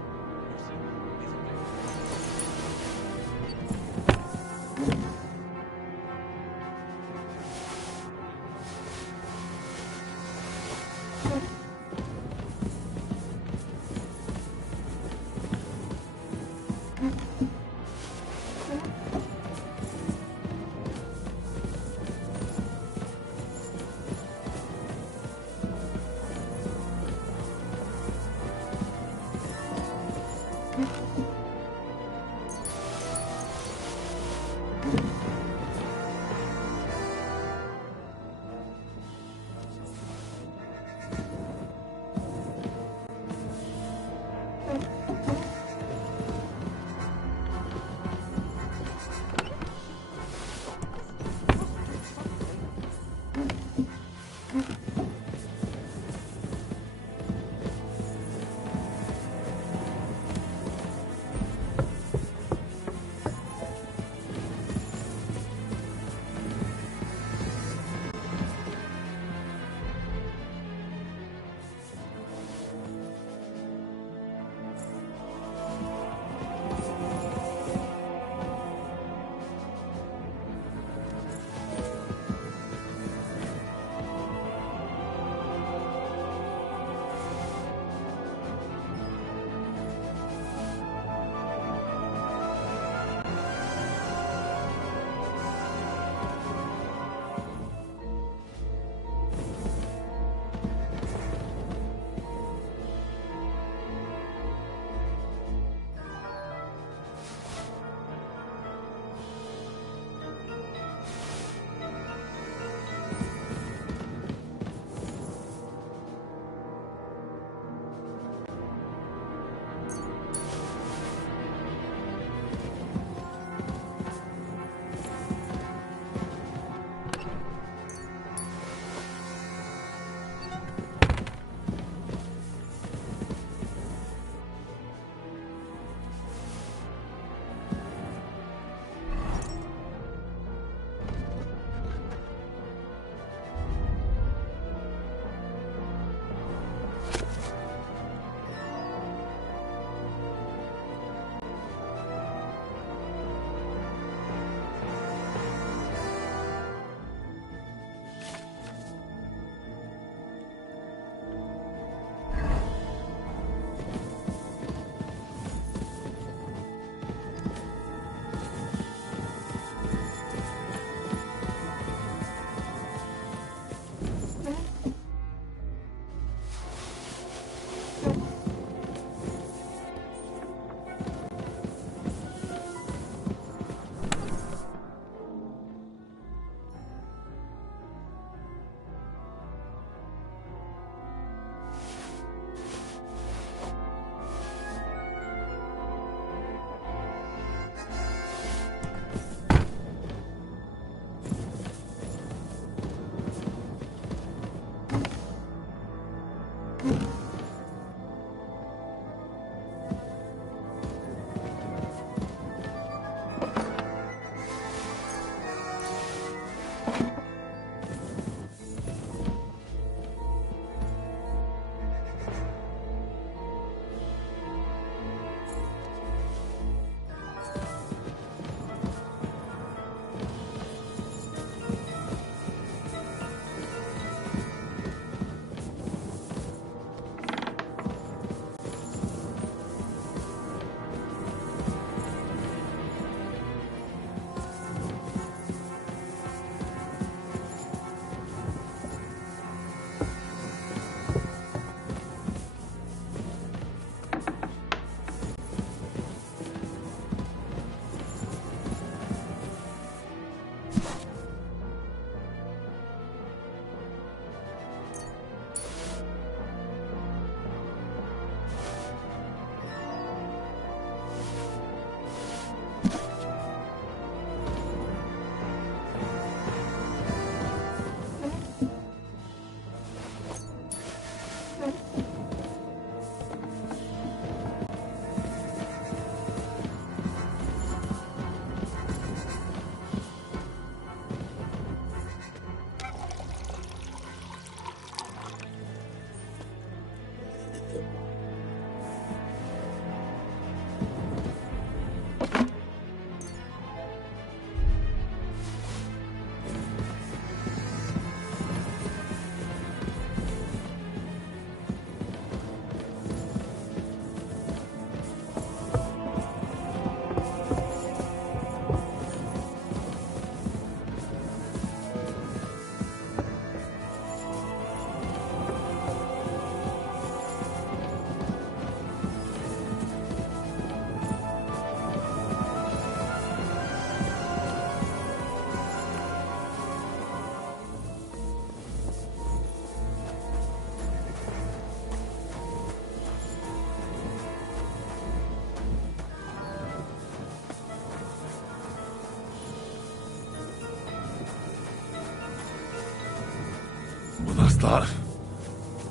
that.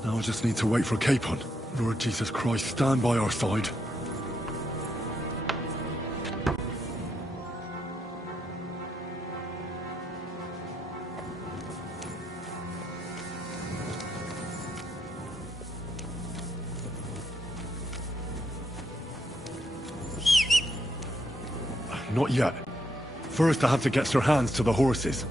Now I just need to wait for Capon. Lord Jesus Christ, stand by our side. Not yet. First I have to get Sir Hans to the horses.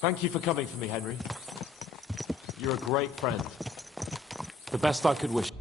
Thank you for coming for me, Henry. You're a great friend. The best I could wish.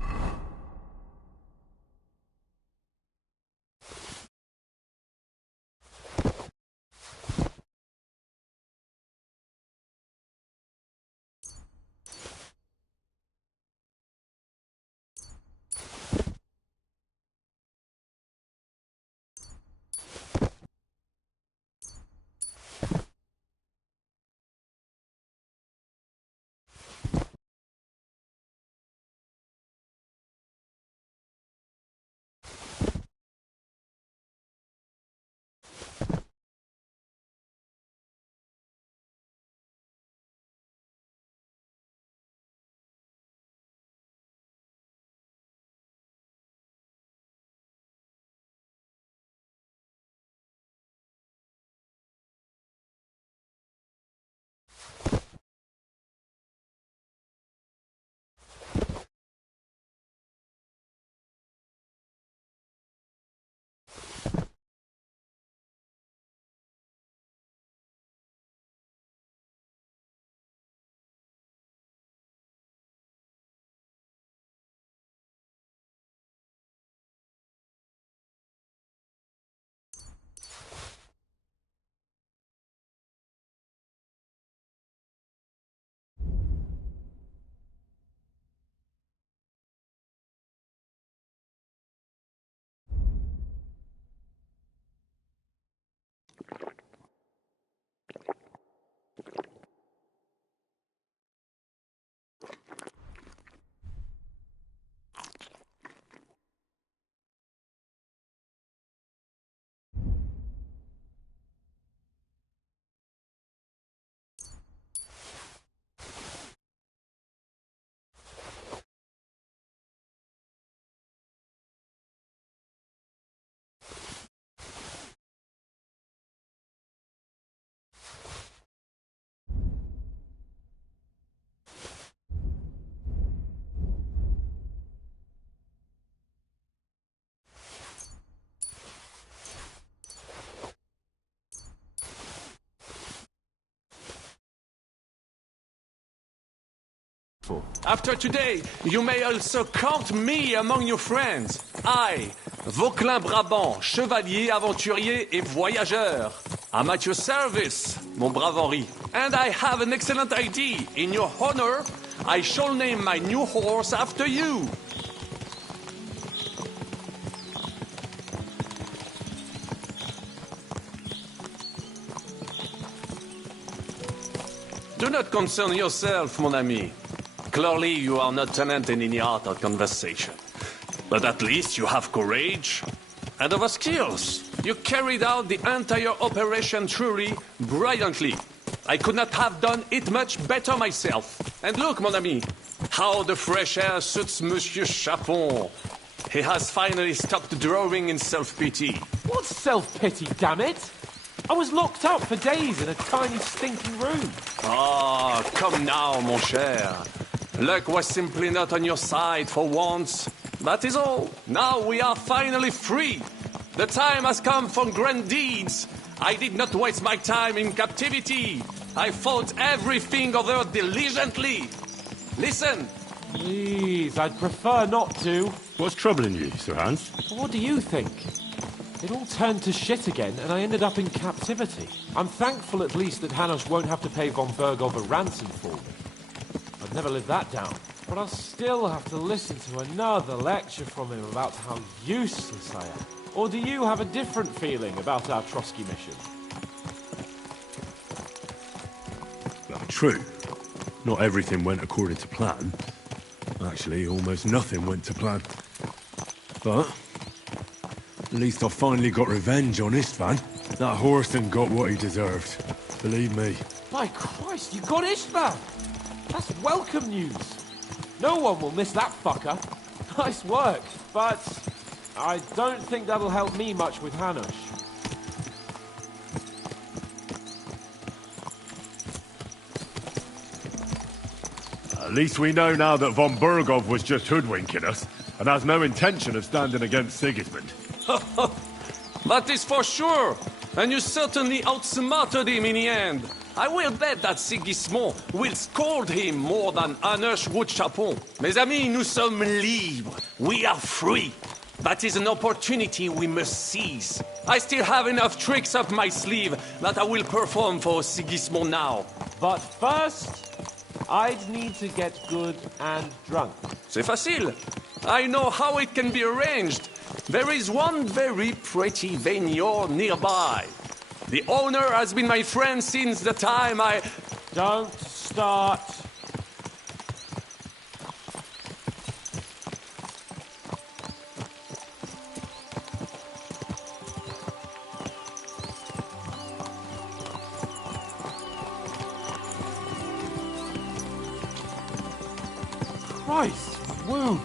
After today, you may also count me among your friends. I, Vauquelin-Brabant, chevalier, aventurier et voyageur. I'm at your service, mon brave Henri. And I have an excellent idea. In your honor, I shall name my new horse after you. Do not concern yourself, mon ami. Clearly, you are not tenant in any art or conversation. But at least you have courage and other skills. You carried out the entire operation truly brilliantly. I could not have done it much better myself. And look, mon ami, how the fresh air suits Monsieur Chapon. He has finally stopped drawing in self-pity. What self-pity, damn it? I was locked up for days in a tiny stinking room. Ah, come now, mon cher. Luck was simply not on your side for once. That is all. Now we are finally free. The time has come for grand deeds. I did not waste my time in captivity. I fought everything over diligently. Listen. Please, I'd prefer not to. What's troubling you, Sir Hans? What do you think? It all turned to shit again, and I ended up in captivity. I'm thankful at least that Hanush won't have to pay von Bergov a ransom for me. I'd never live that down. But I'll still have to listen to another lecture from him about how useless I am. Or do you have a different feeling about our Trotsky mission? Well, true. Not everything went according to plan. Actually, almost nothing went to plan. But at least I finally got revenge on Istvan. That Horson got what he deserved. Believe me. My Christ, you got Istvan! That's welcome news. No one will miss that fucker. Nice work, but I don't think that'll help me much with Hanush. At least we know now that von Bergov was just hoodwinking us, and has no intention of standing against Sigismund. That is for sure. And you certainly outsmarted him in the end. I will bet that Sigismund will scold him more than Hanush would Chapon. Mes amis, nous sommes libres. We are free. That is an opportunity we must seize. I still have enough tricks up my sleeve that I will perform for Sigismund now. But first, I'd need to get good and drunk. C'est facile. I know how it can be arranged. There is one very pretty vineyard nearby. The owner has been my friend since the time I... Don't start. Christ, wounds.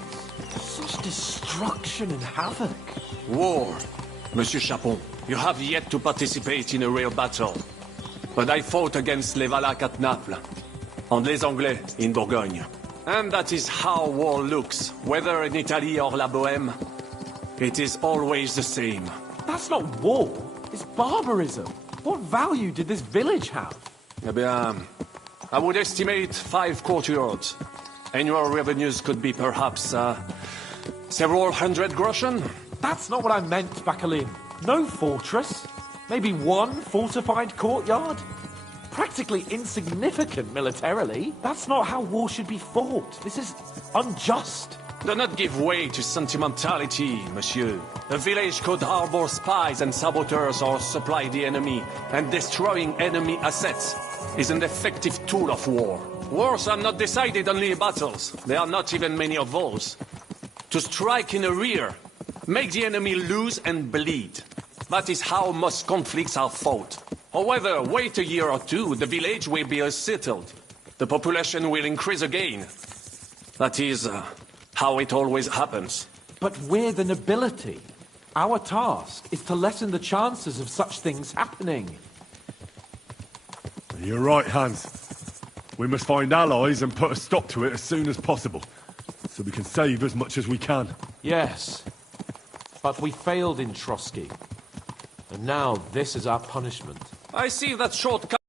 Such destruction and havoc. War. Monsieur Chapon, you have yet to participate in a real battle. But I fought against les Valaques at Naples, and les Anglais in Bourgogne. And that is how war looks, whether in Italy or La Bohème. It is always the same. That's not war. It's barbarism. What value did this village have? Eh bien, I would estimate 5 courtyards. Annual revenues could be perhaps, several hundred groschen. That's not what I meant, Bakalin. No fortress. Maybe one fortified courtyard. Practically insignificant militarily. That's not how war should be fought. This is unjust. Do not give way to sentimentality, monsieur. A village could harbor spies and saboteurs or supply the enemy, and destroying enemy assets is an effective tool of war. Wars are not decided only in battles. There are not even many of those. To strike in the rear, make the enemy lose and bleed. That is how most conflicts are fought. However, wait a year or two, the village will be settled. The population will increase again. That is how it always happens. But we're the nobility. Our task is to lessen the chances of such things happening. You're right, Hans. We must find allies and put a stop to it as soon as possible, so we can save as much as we can. Yes, but we failed in Trotsky. And now this is our punishment. I see that shortcut.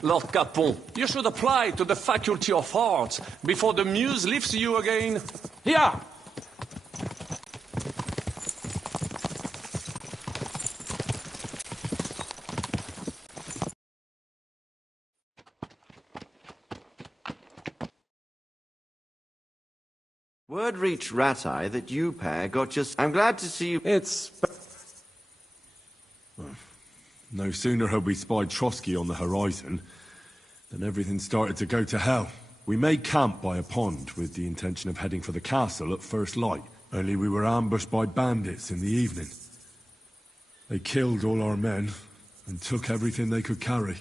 Lord Capon, you should apply to the Faculty of Arts before the muse lifts you again. Yeah! Word reached Ratai that you pair got just... I'm glad to see you... It's... No sooner had we spied Trotsky on the horizon than everything started to go to hell. We made camp by a pond with the intention of heading for the castle at first light. Only we were ambushed by bandits in the evening. They killed all our men and took everything they could carry,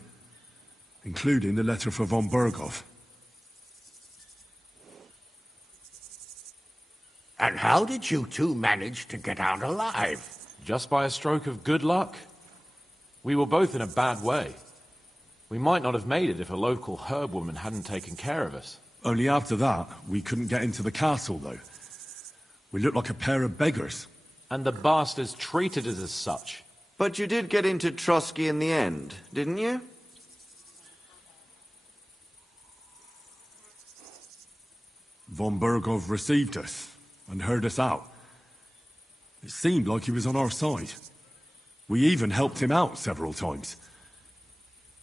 including the letter for von Bergov. And how did you two manage to get out alive? Just by a stroke of good luck. We were both in a bad way. We might not have made it if a local herb woman hadn't taken care of us. Only after that, we couldn't get into the castle, though. We looked like a pair of beggars. And the bastards treated us as such. But you did get into Trotsky in the end, didn't you? Von Bergov received us and heard us out. It seemed like he was on our side. We even helped him out several times.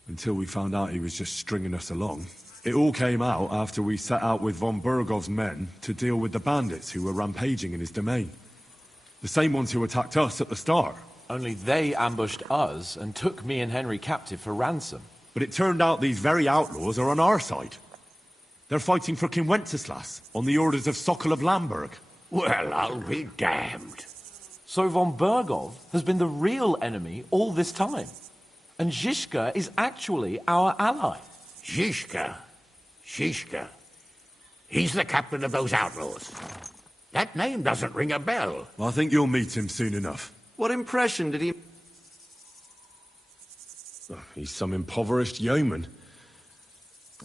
Until we found out he was just stringing us along. It all came out after we set out with Von Bergov's men to deal with the bandits who were rampaging in his domain. The same ones who attacked us at the start. Only they ambushed us and took me and Henry captive for ransom. But it turned out these very outlaws are on our side. They're fighting for King Wenceslas on the orders of Sokol of Lamberg. Well, I'll be damned. So Von Bergov has been the real enemy all this time. And Zizka is actually our ally. Zizka? Zizka? He's the captain of those outlaws. That name doesn't ring a bell. I think you'll meet him soon enough. What impression did he... Oh, he's some impoverished yeoman.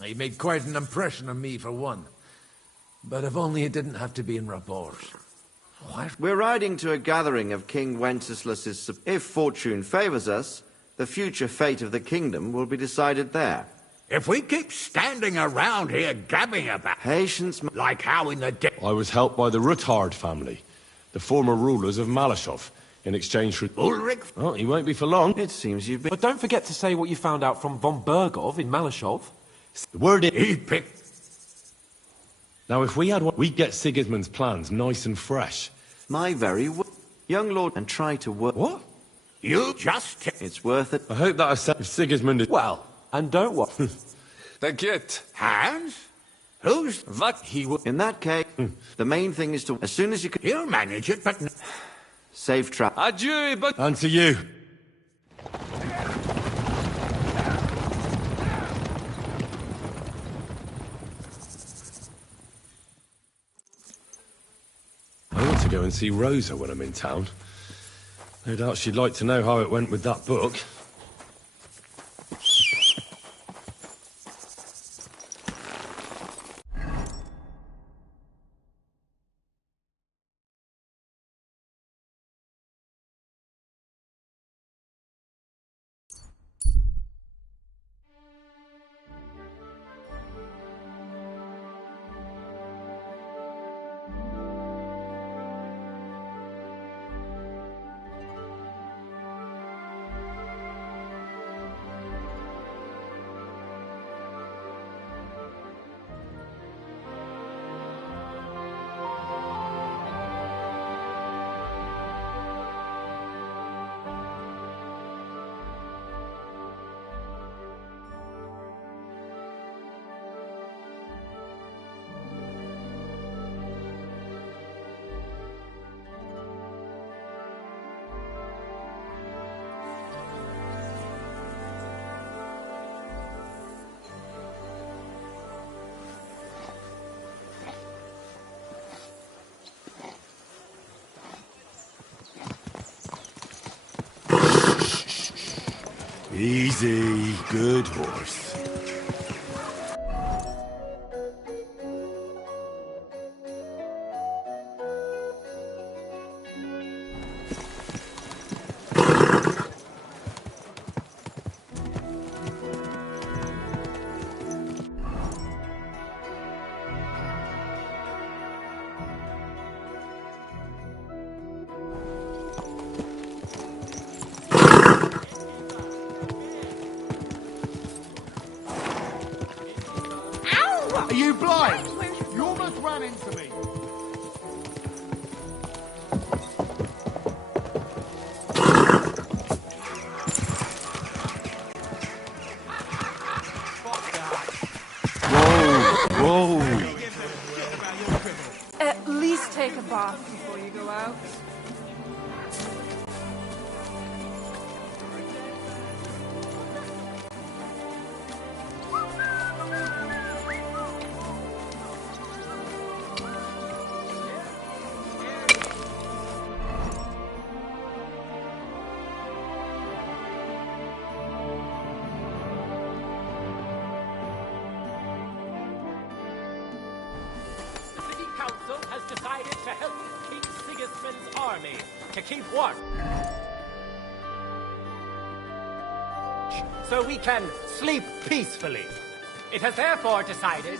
He made quite an impression on me, for one. But if only it didn't have to be in Rapport. What? We're riding to a gathering of King Wenceslas's... If fortune favors us, the future fate of the kingdom will be decided there. If we keep standing around here gabbing about... Patience... Like how in the day... I was helped by the Ruthard family, the former rulers of Malashov, in exchange for... Ulrich? Oh, he won't be for long. It seems you've been... But don't forget to say what you found out from Von Bergov in Malashov. The word is... He picked... Now, if we had one, we'd get Sigismund's plans nice and fresh. My very... Young lord, and try to work... What? You just... It's worth it. I hope that I said if Sigismund is... Well, and don't what? T'inquiète. Hans? Who's... What he would... In that case, the main thing is to... As soon as you can... He'll manage it, but... Safe trap. Adieu, but... And to you. I ought to go and see Rosa when I'm in town. No doubt she'd like to know how it went with that book. Easy, good horse. Are you blind? You almost ran into me. Whoa! At least take a bath before you go out. Decided to help King Sigismund's army to keep watch, so we can sleep peacefully. It has therefore decided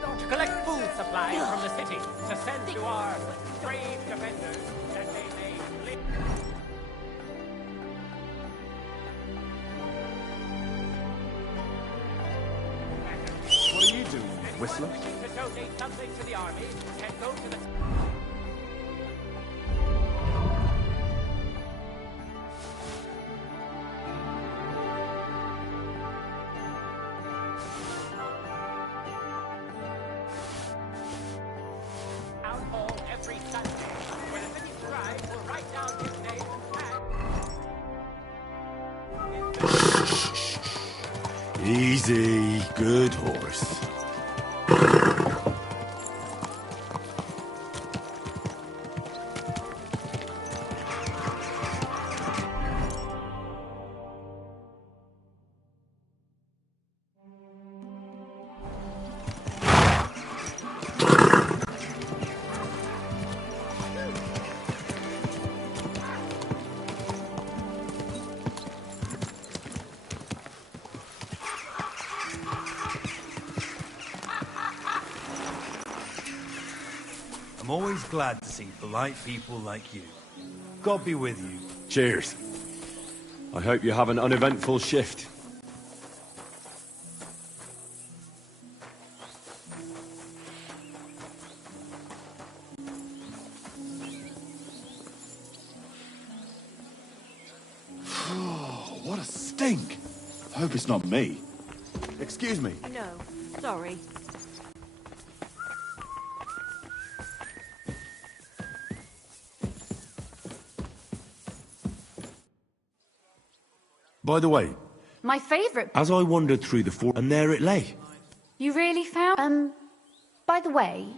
not to collect food supplies from the city to send to our brave defenders that they may live. What are you doing, Whistler? To donate something to the army and go to the... town hall every Sunday, where the city scribe will write down his name and... Easy, good horse. I'm always glad to see polite people like you. God be with you. Cheers. I hope you have an uneventful shift. What a stink! I hope it's not me. Excuse me. No, sorry. By the way, My favourite... as I wandered through the fort, and there it lay. You really found... by the way...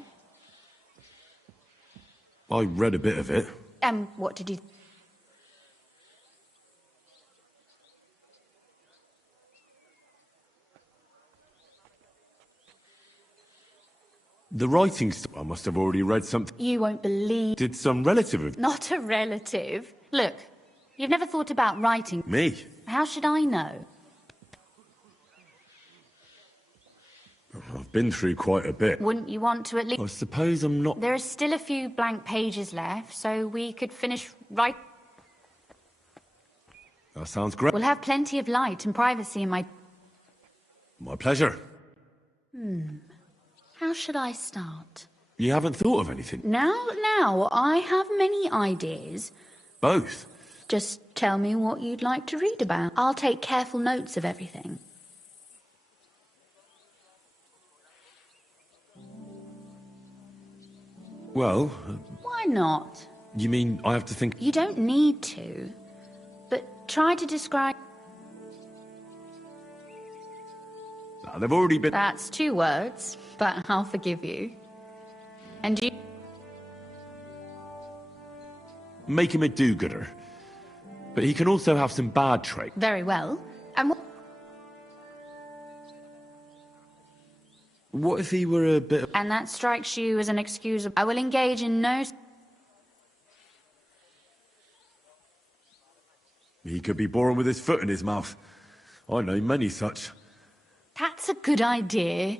I read a bit of it. what did you... The writings... I must have already read something. You won't believe... Did some relative of... Not a relative. Look, you've never thought about writing. Me? How should I know? I've been through quite a bit. Wouldn't you want to at least... I suppose I'm not... There are still a few blank pages left, so we could finish right... That sounds great. We'll have plenty of light and privacy in my... My pleasure. How should I start? You haven't thought of anything? Now, I have many ideas. Both? Just tell me what you'd like to read about. I'll take careful notes of everything. Well, Why not? you mean I have to think... You don't need to, but try to describe... They've already been... That's 2 words, but I'll forgive you. And you... Make him a do-gooder. But he can also have some bad traits. Very well. And what... What if he were a bit of... And that strikes you as an excuse. I will engage in no... He could be born with his foot in his mouth. I know many such. That's a good idea.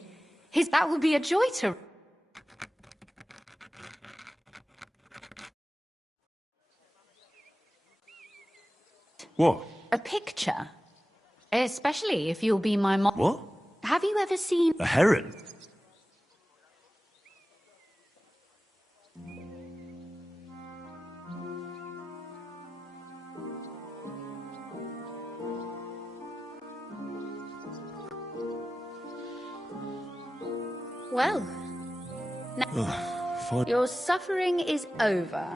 That would be a joy to... What? A picture. Especially if you'll be my mom. What? Have you ever seen... A heron? Well, now, your suffering is over.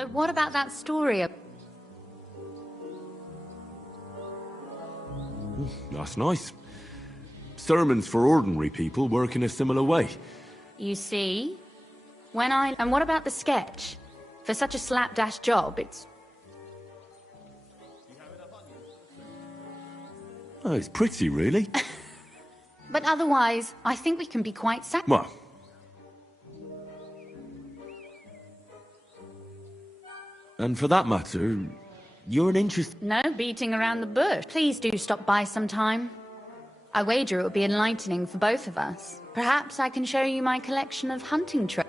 So what about that story? That's nice. Sermons for ordinary people work in a similar way. You see? And what about the sketch? For such a slapdash job, it's... Oh, it's pretty, really. But otherwise, I think we can be quite Well, and for that matter, you're an interest... No beating around the bush. Please do stop by sometime. I wager it will be enlightening for both of us. Perhaps I can show you my collection of hunting trophies.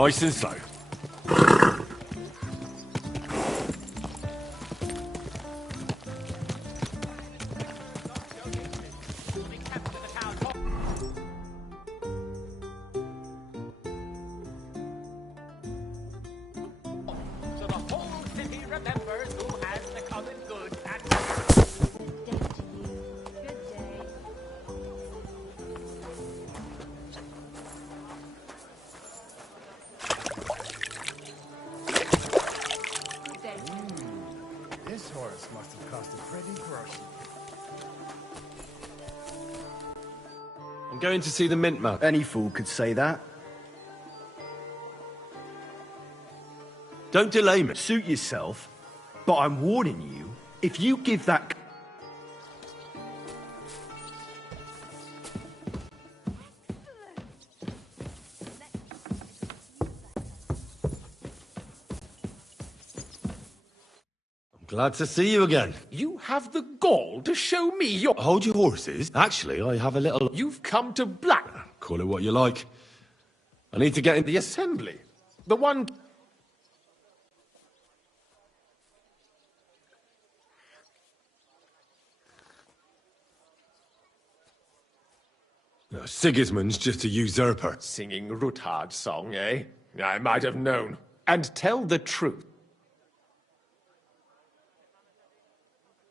Nice and slow. So the whole city remembers who has the common good and... This horse must have cost a pretty groschen. I'm going to see the mint man. Any fool could say that. Don't delay me. Suit yourself, but I'm warning you, if you give that... Glad to see you again. You have the gall to show me your... Hold your horses. Actually, I have a little... You've come to Black. Call it what you like. I need to get in The assembly. The one... No, Sigismund's just a usurper. Singing Ruthard's song, eh? I might have known. And tell the truth.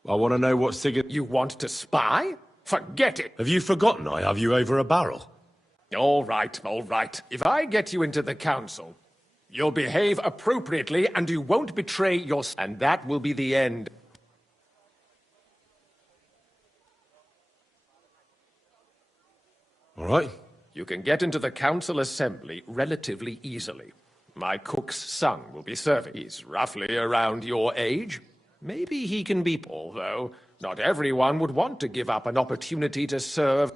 I want to know what Sigurd... You want to spy? Forget it. Have you forgotten I have you over a barrel? All right, all right. If I get you into the council, you'll behave appropriately and you won't betray your... And that will be the end. All right. You can get into the council assembly relatively easily. My cook's son will be serving. He's roughly around your age. Maybe he can be... Although, not everyone would want to give up an opportunity to serve...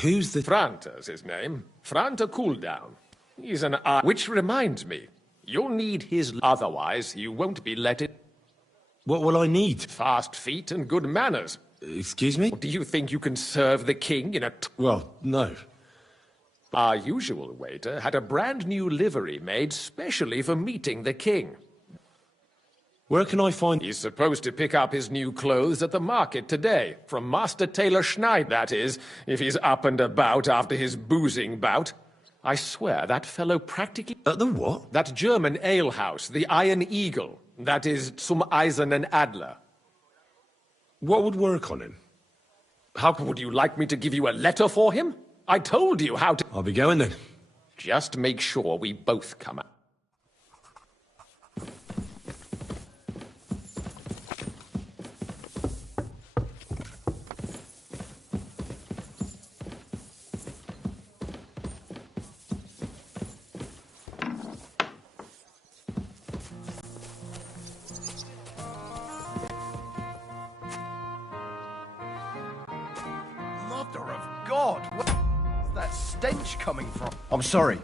Who's the... Franta's his name. Franta Cooldown. He's an... Which reminds me, you'll need his... Otherwise, you won't be let in... What will I need? Fast feet and good manners. Excuse me? Do you think you can serve the king in a... Well, no. Our usual waiter had a brand new livery made specially for meeting the king. Where can I find... He's supposed to pick up his new clothes at the market today, from Master Tailor Schneid, that is, if he's up and about after his boozing bout. I swear, that fellow practically... At the what? That German alehouse, the Iron Eagle. That is Zum Eisernen Adler. What would work on him? How would you like me to give you a letter for him? I told you how to... I'll be going then. Just make sure we both come out. Mother of God! Where's that stench coming from? I'm sorry.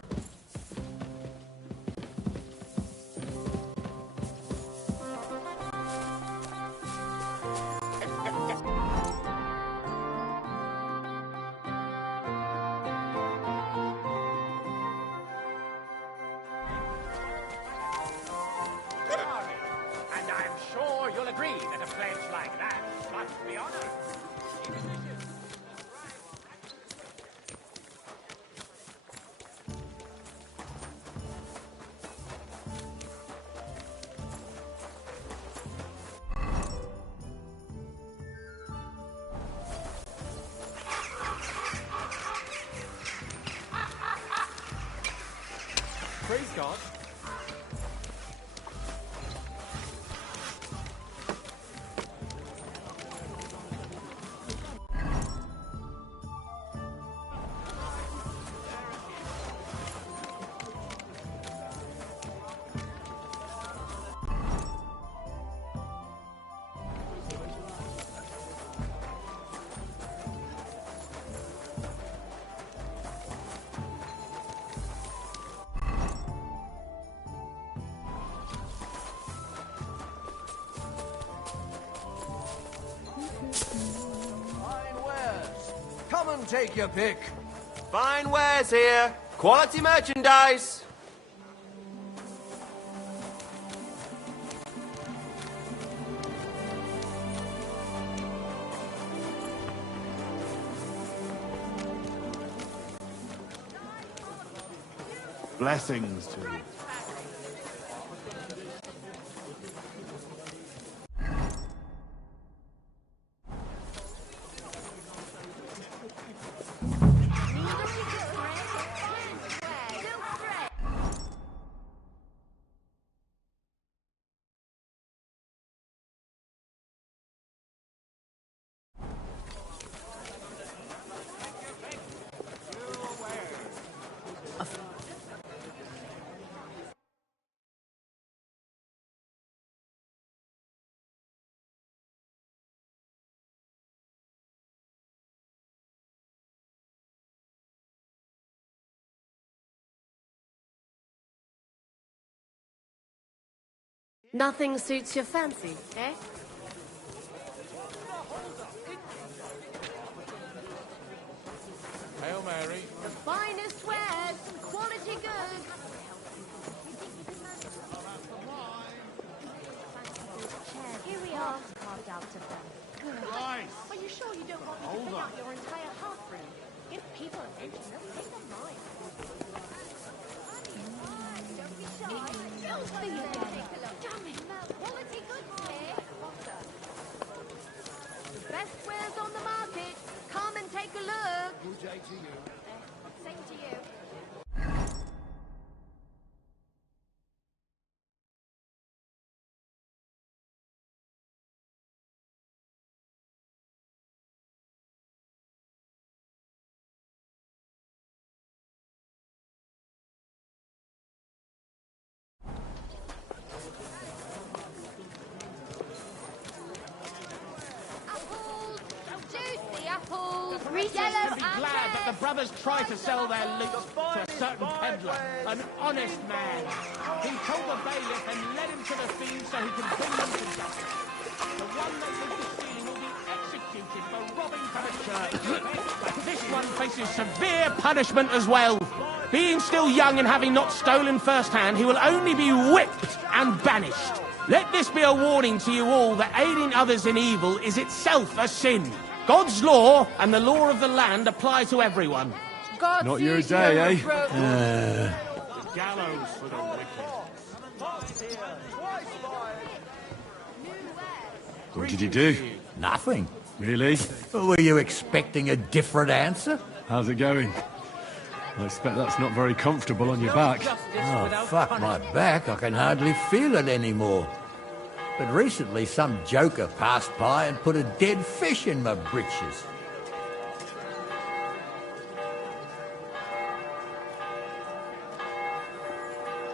God. Fine wares. Come and take your pick. Fine wares here. Quality merchandise. Blessings to you. Nothing suits your fancy, eh? Hail Mary. The finest wares and quality goods. Here we are, carved out of them. Good. Right. Are you sure you don't want me to Hold pick on. out your entire heart room? If people are mentioned, they'll take them mine. Don't be shy. Don't be again. Damn it. Quality goods here. The best wares on the market. Come and take a look. Good day to you. Same to you. Juicy apples. Priestess can be glad that the brothers try to sell their loot to a certain peddler, an honest man. He told the bailiff and led him to the thieves so he can bring them to justice. The one that did the stealing will be executed for robbing from a church. But this one faces severe punishment as well. Being still young and having not stolen firsthand, he will only be whipped and banished. Let this be a warning to you all that aiding others in evil is itself a sin. God's law and the law of the land apply to everyone. God Not your day, eh? Gallows for the wicked. What did you do? Nothing. Really? Were you expecting a different answer? How's it going? I expect that's not very comfortable on your back. Oh, fuck my back. I can hardly feel it anymore. But recently some joker passed by and put a dead fish in my britches.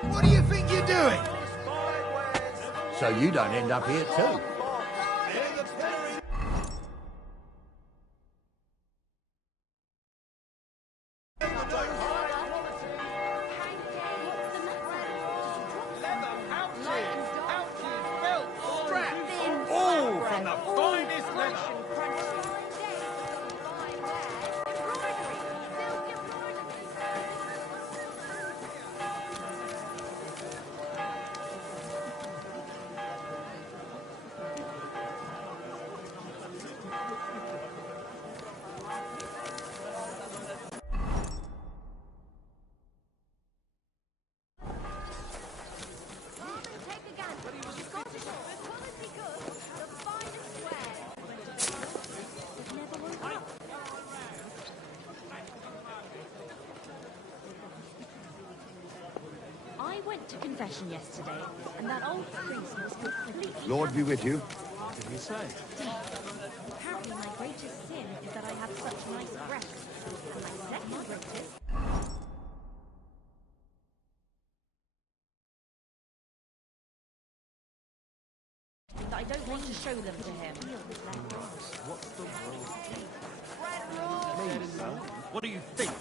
What do you think you're doing? So you don't end up here too. All from the finest leather. went to confession yesterday, and that old priest was completely... Lord be with you. What did he say? Apparently my greatest sin is that I have such nice breasts. And my second greatest... that I don't want to show them to him. What do you think?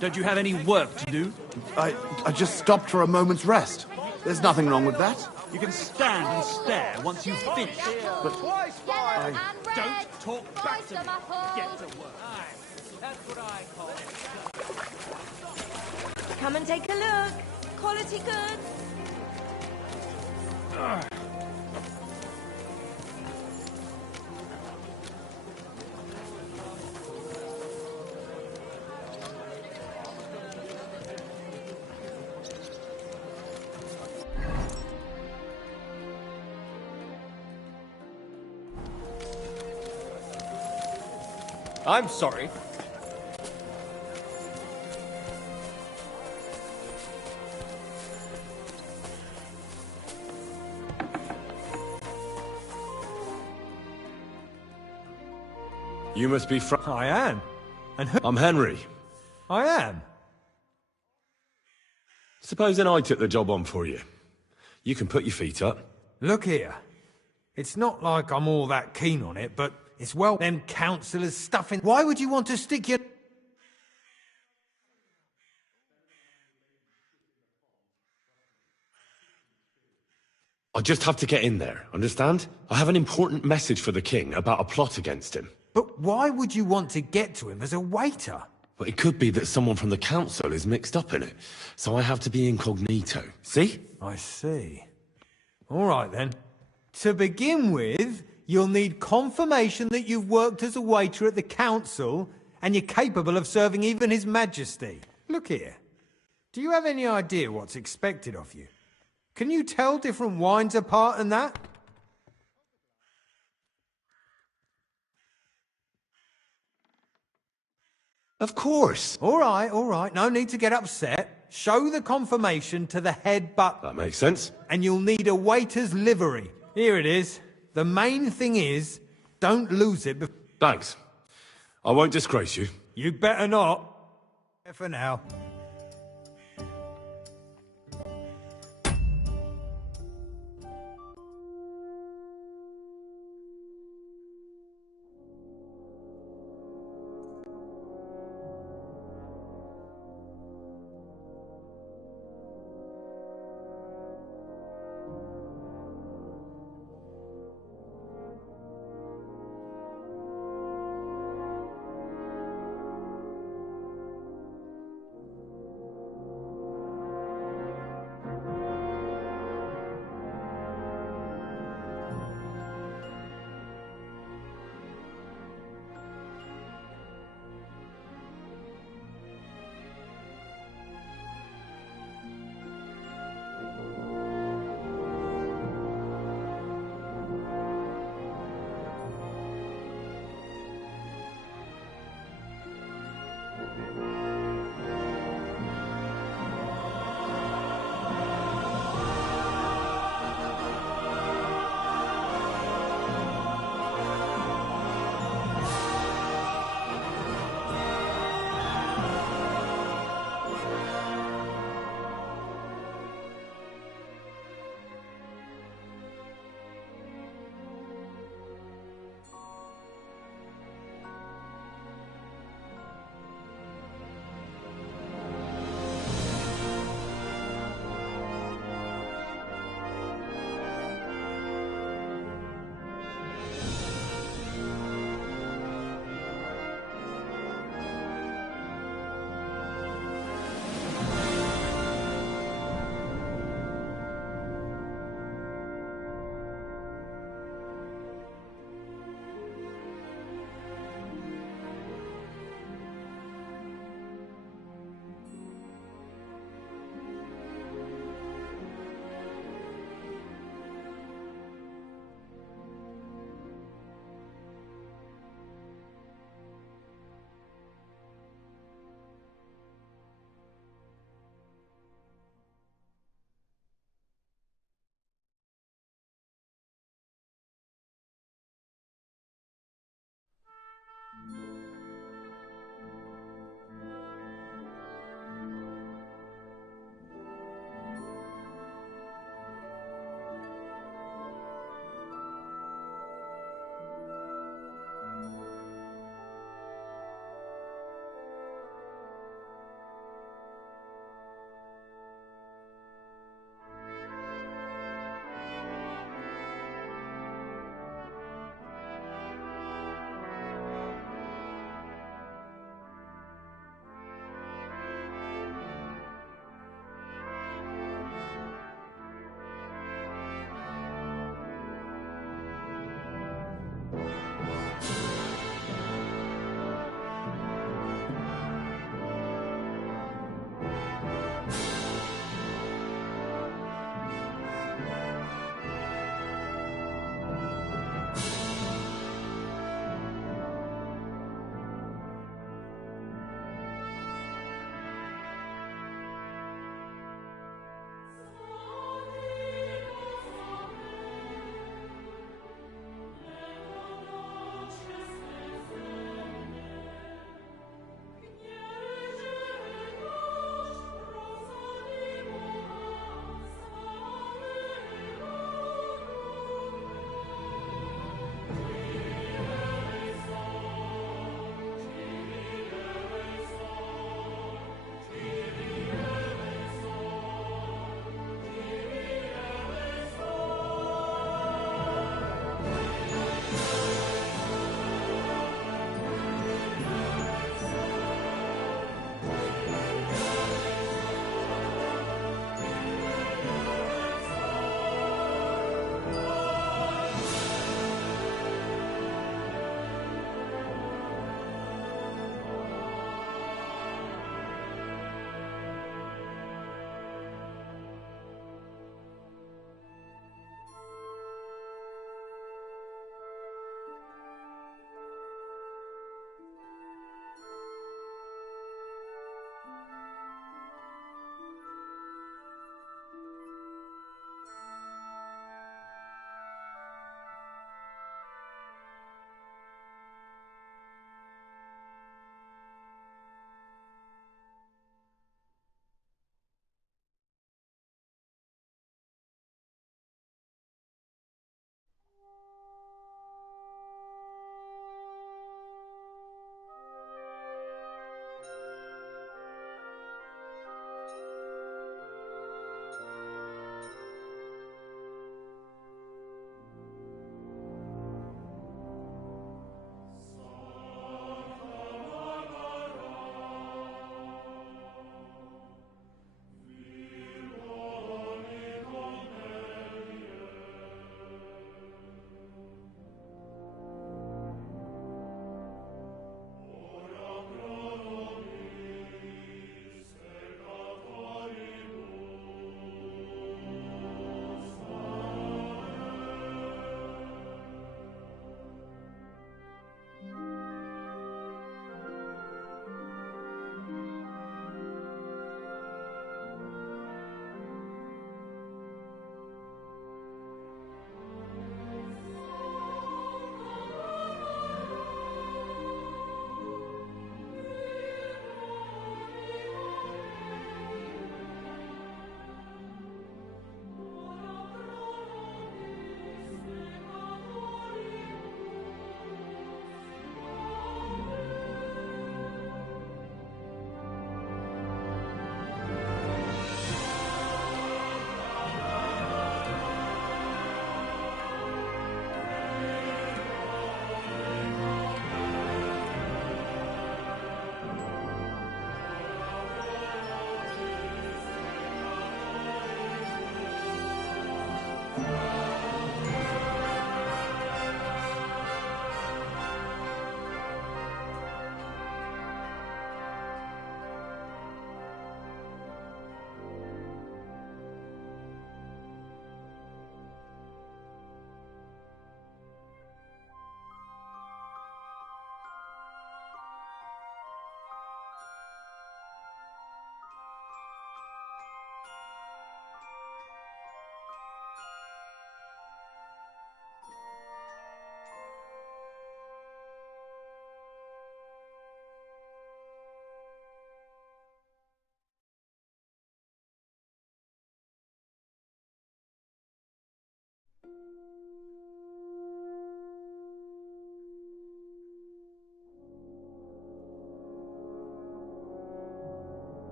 Don't you have any work to do? I just stopped for a moment's rest. There's nothing wrong with that. You can stand and stare once you've finished. But I... Don't talk back to me. Get to work. That's what I call it. Come and take a look. Quality goods. I'm sorry. You must be I am. And who? I'm Henry. I am. Supposing I took the job on for you. You can put your feet up. Look here. It's not like I'm all that keen on it, but it's well them councillors stuffing... Why would you want to stick your... I just have to get in there, understand? I have an important message for the king about a plot against him. But why would you want to get to him as a waiter? But it could be that someone from the council is mixed up in it, so I have to be incognito. See? I see. All right, then. To begin with, you'll need confirmation that you've worked as a waiter at the council and you're capable of serving even His Majesty. Look here. Do you have any idea what's expected of you? Can you tell different wines apart and that? Of course. All right. No need to get upset. Show the confirmation to the head butler. That makes sense. And you'll need a waiter's livery. Here it is. The main thing is, don't lose it. Thanks. I won't disgrace you. You better not. For now.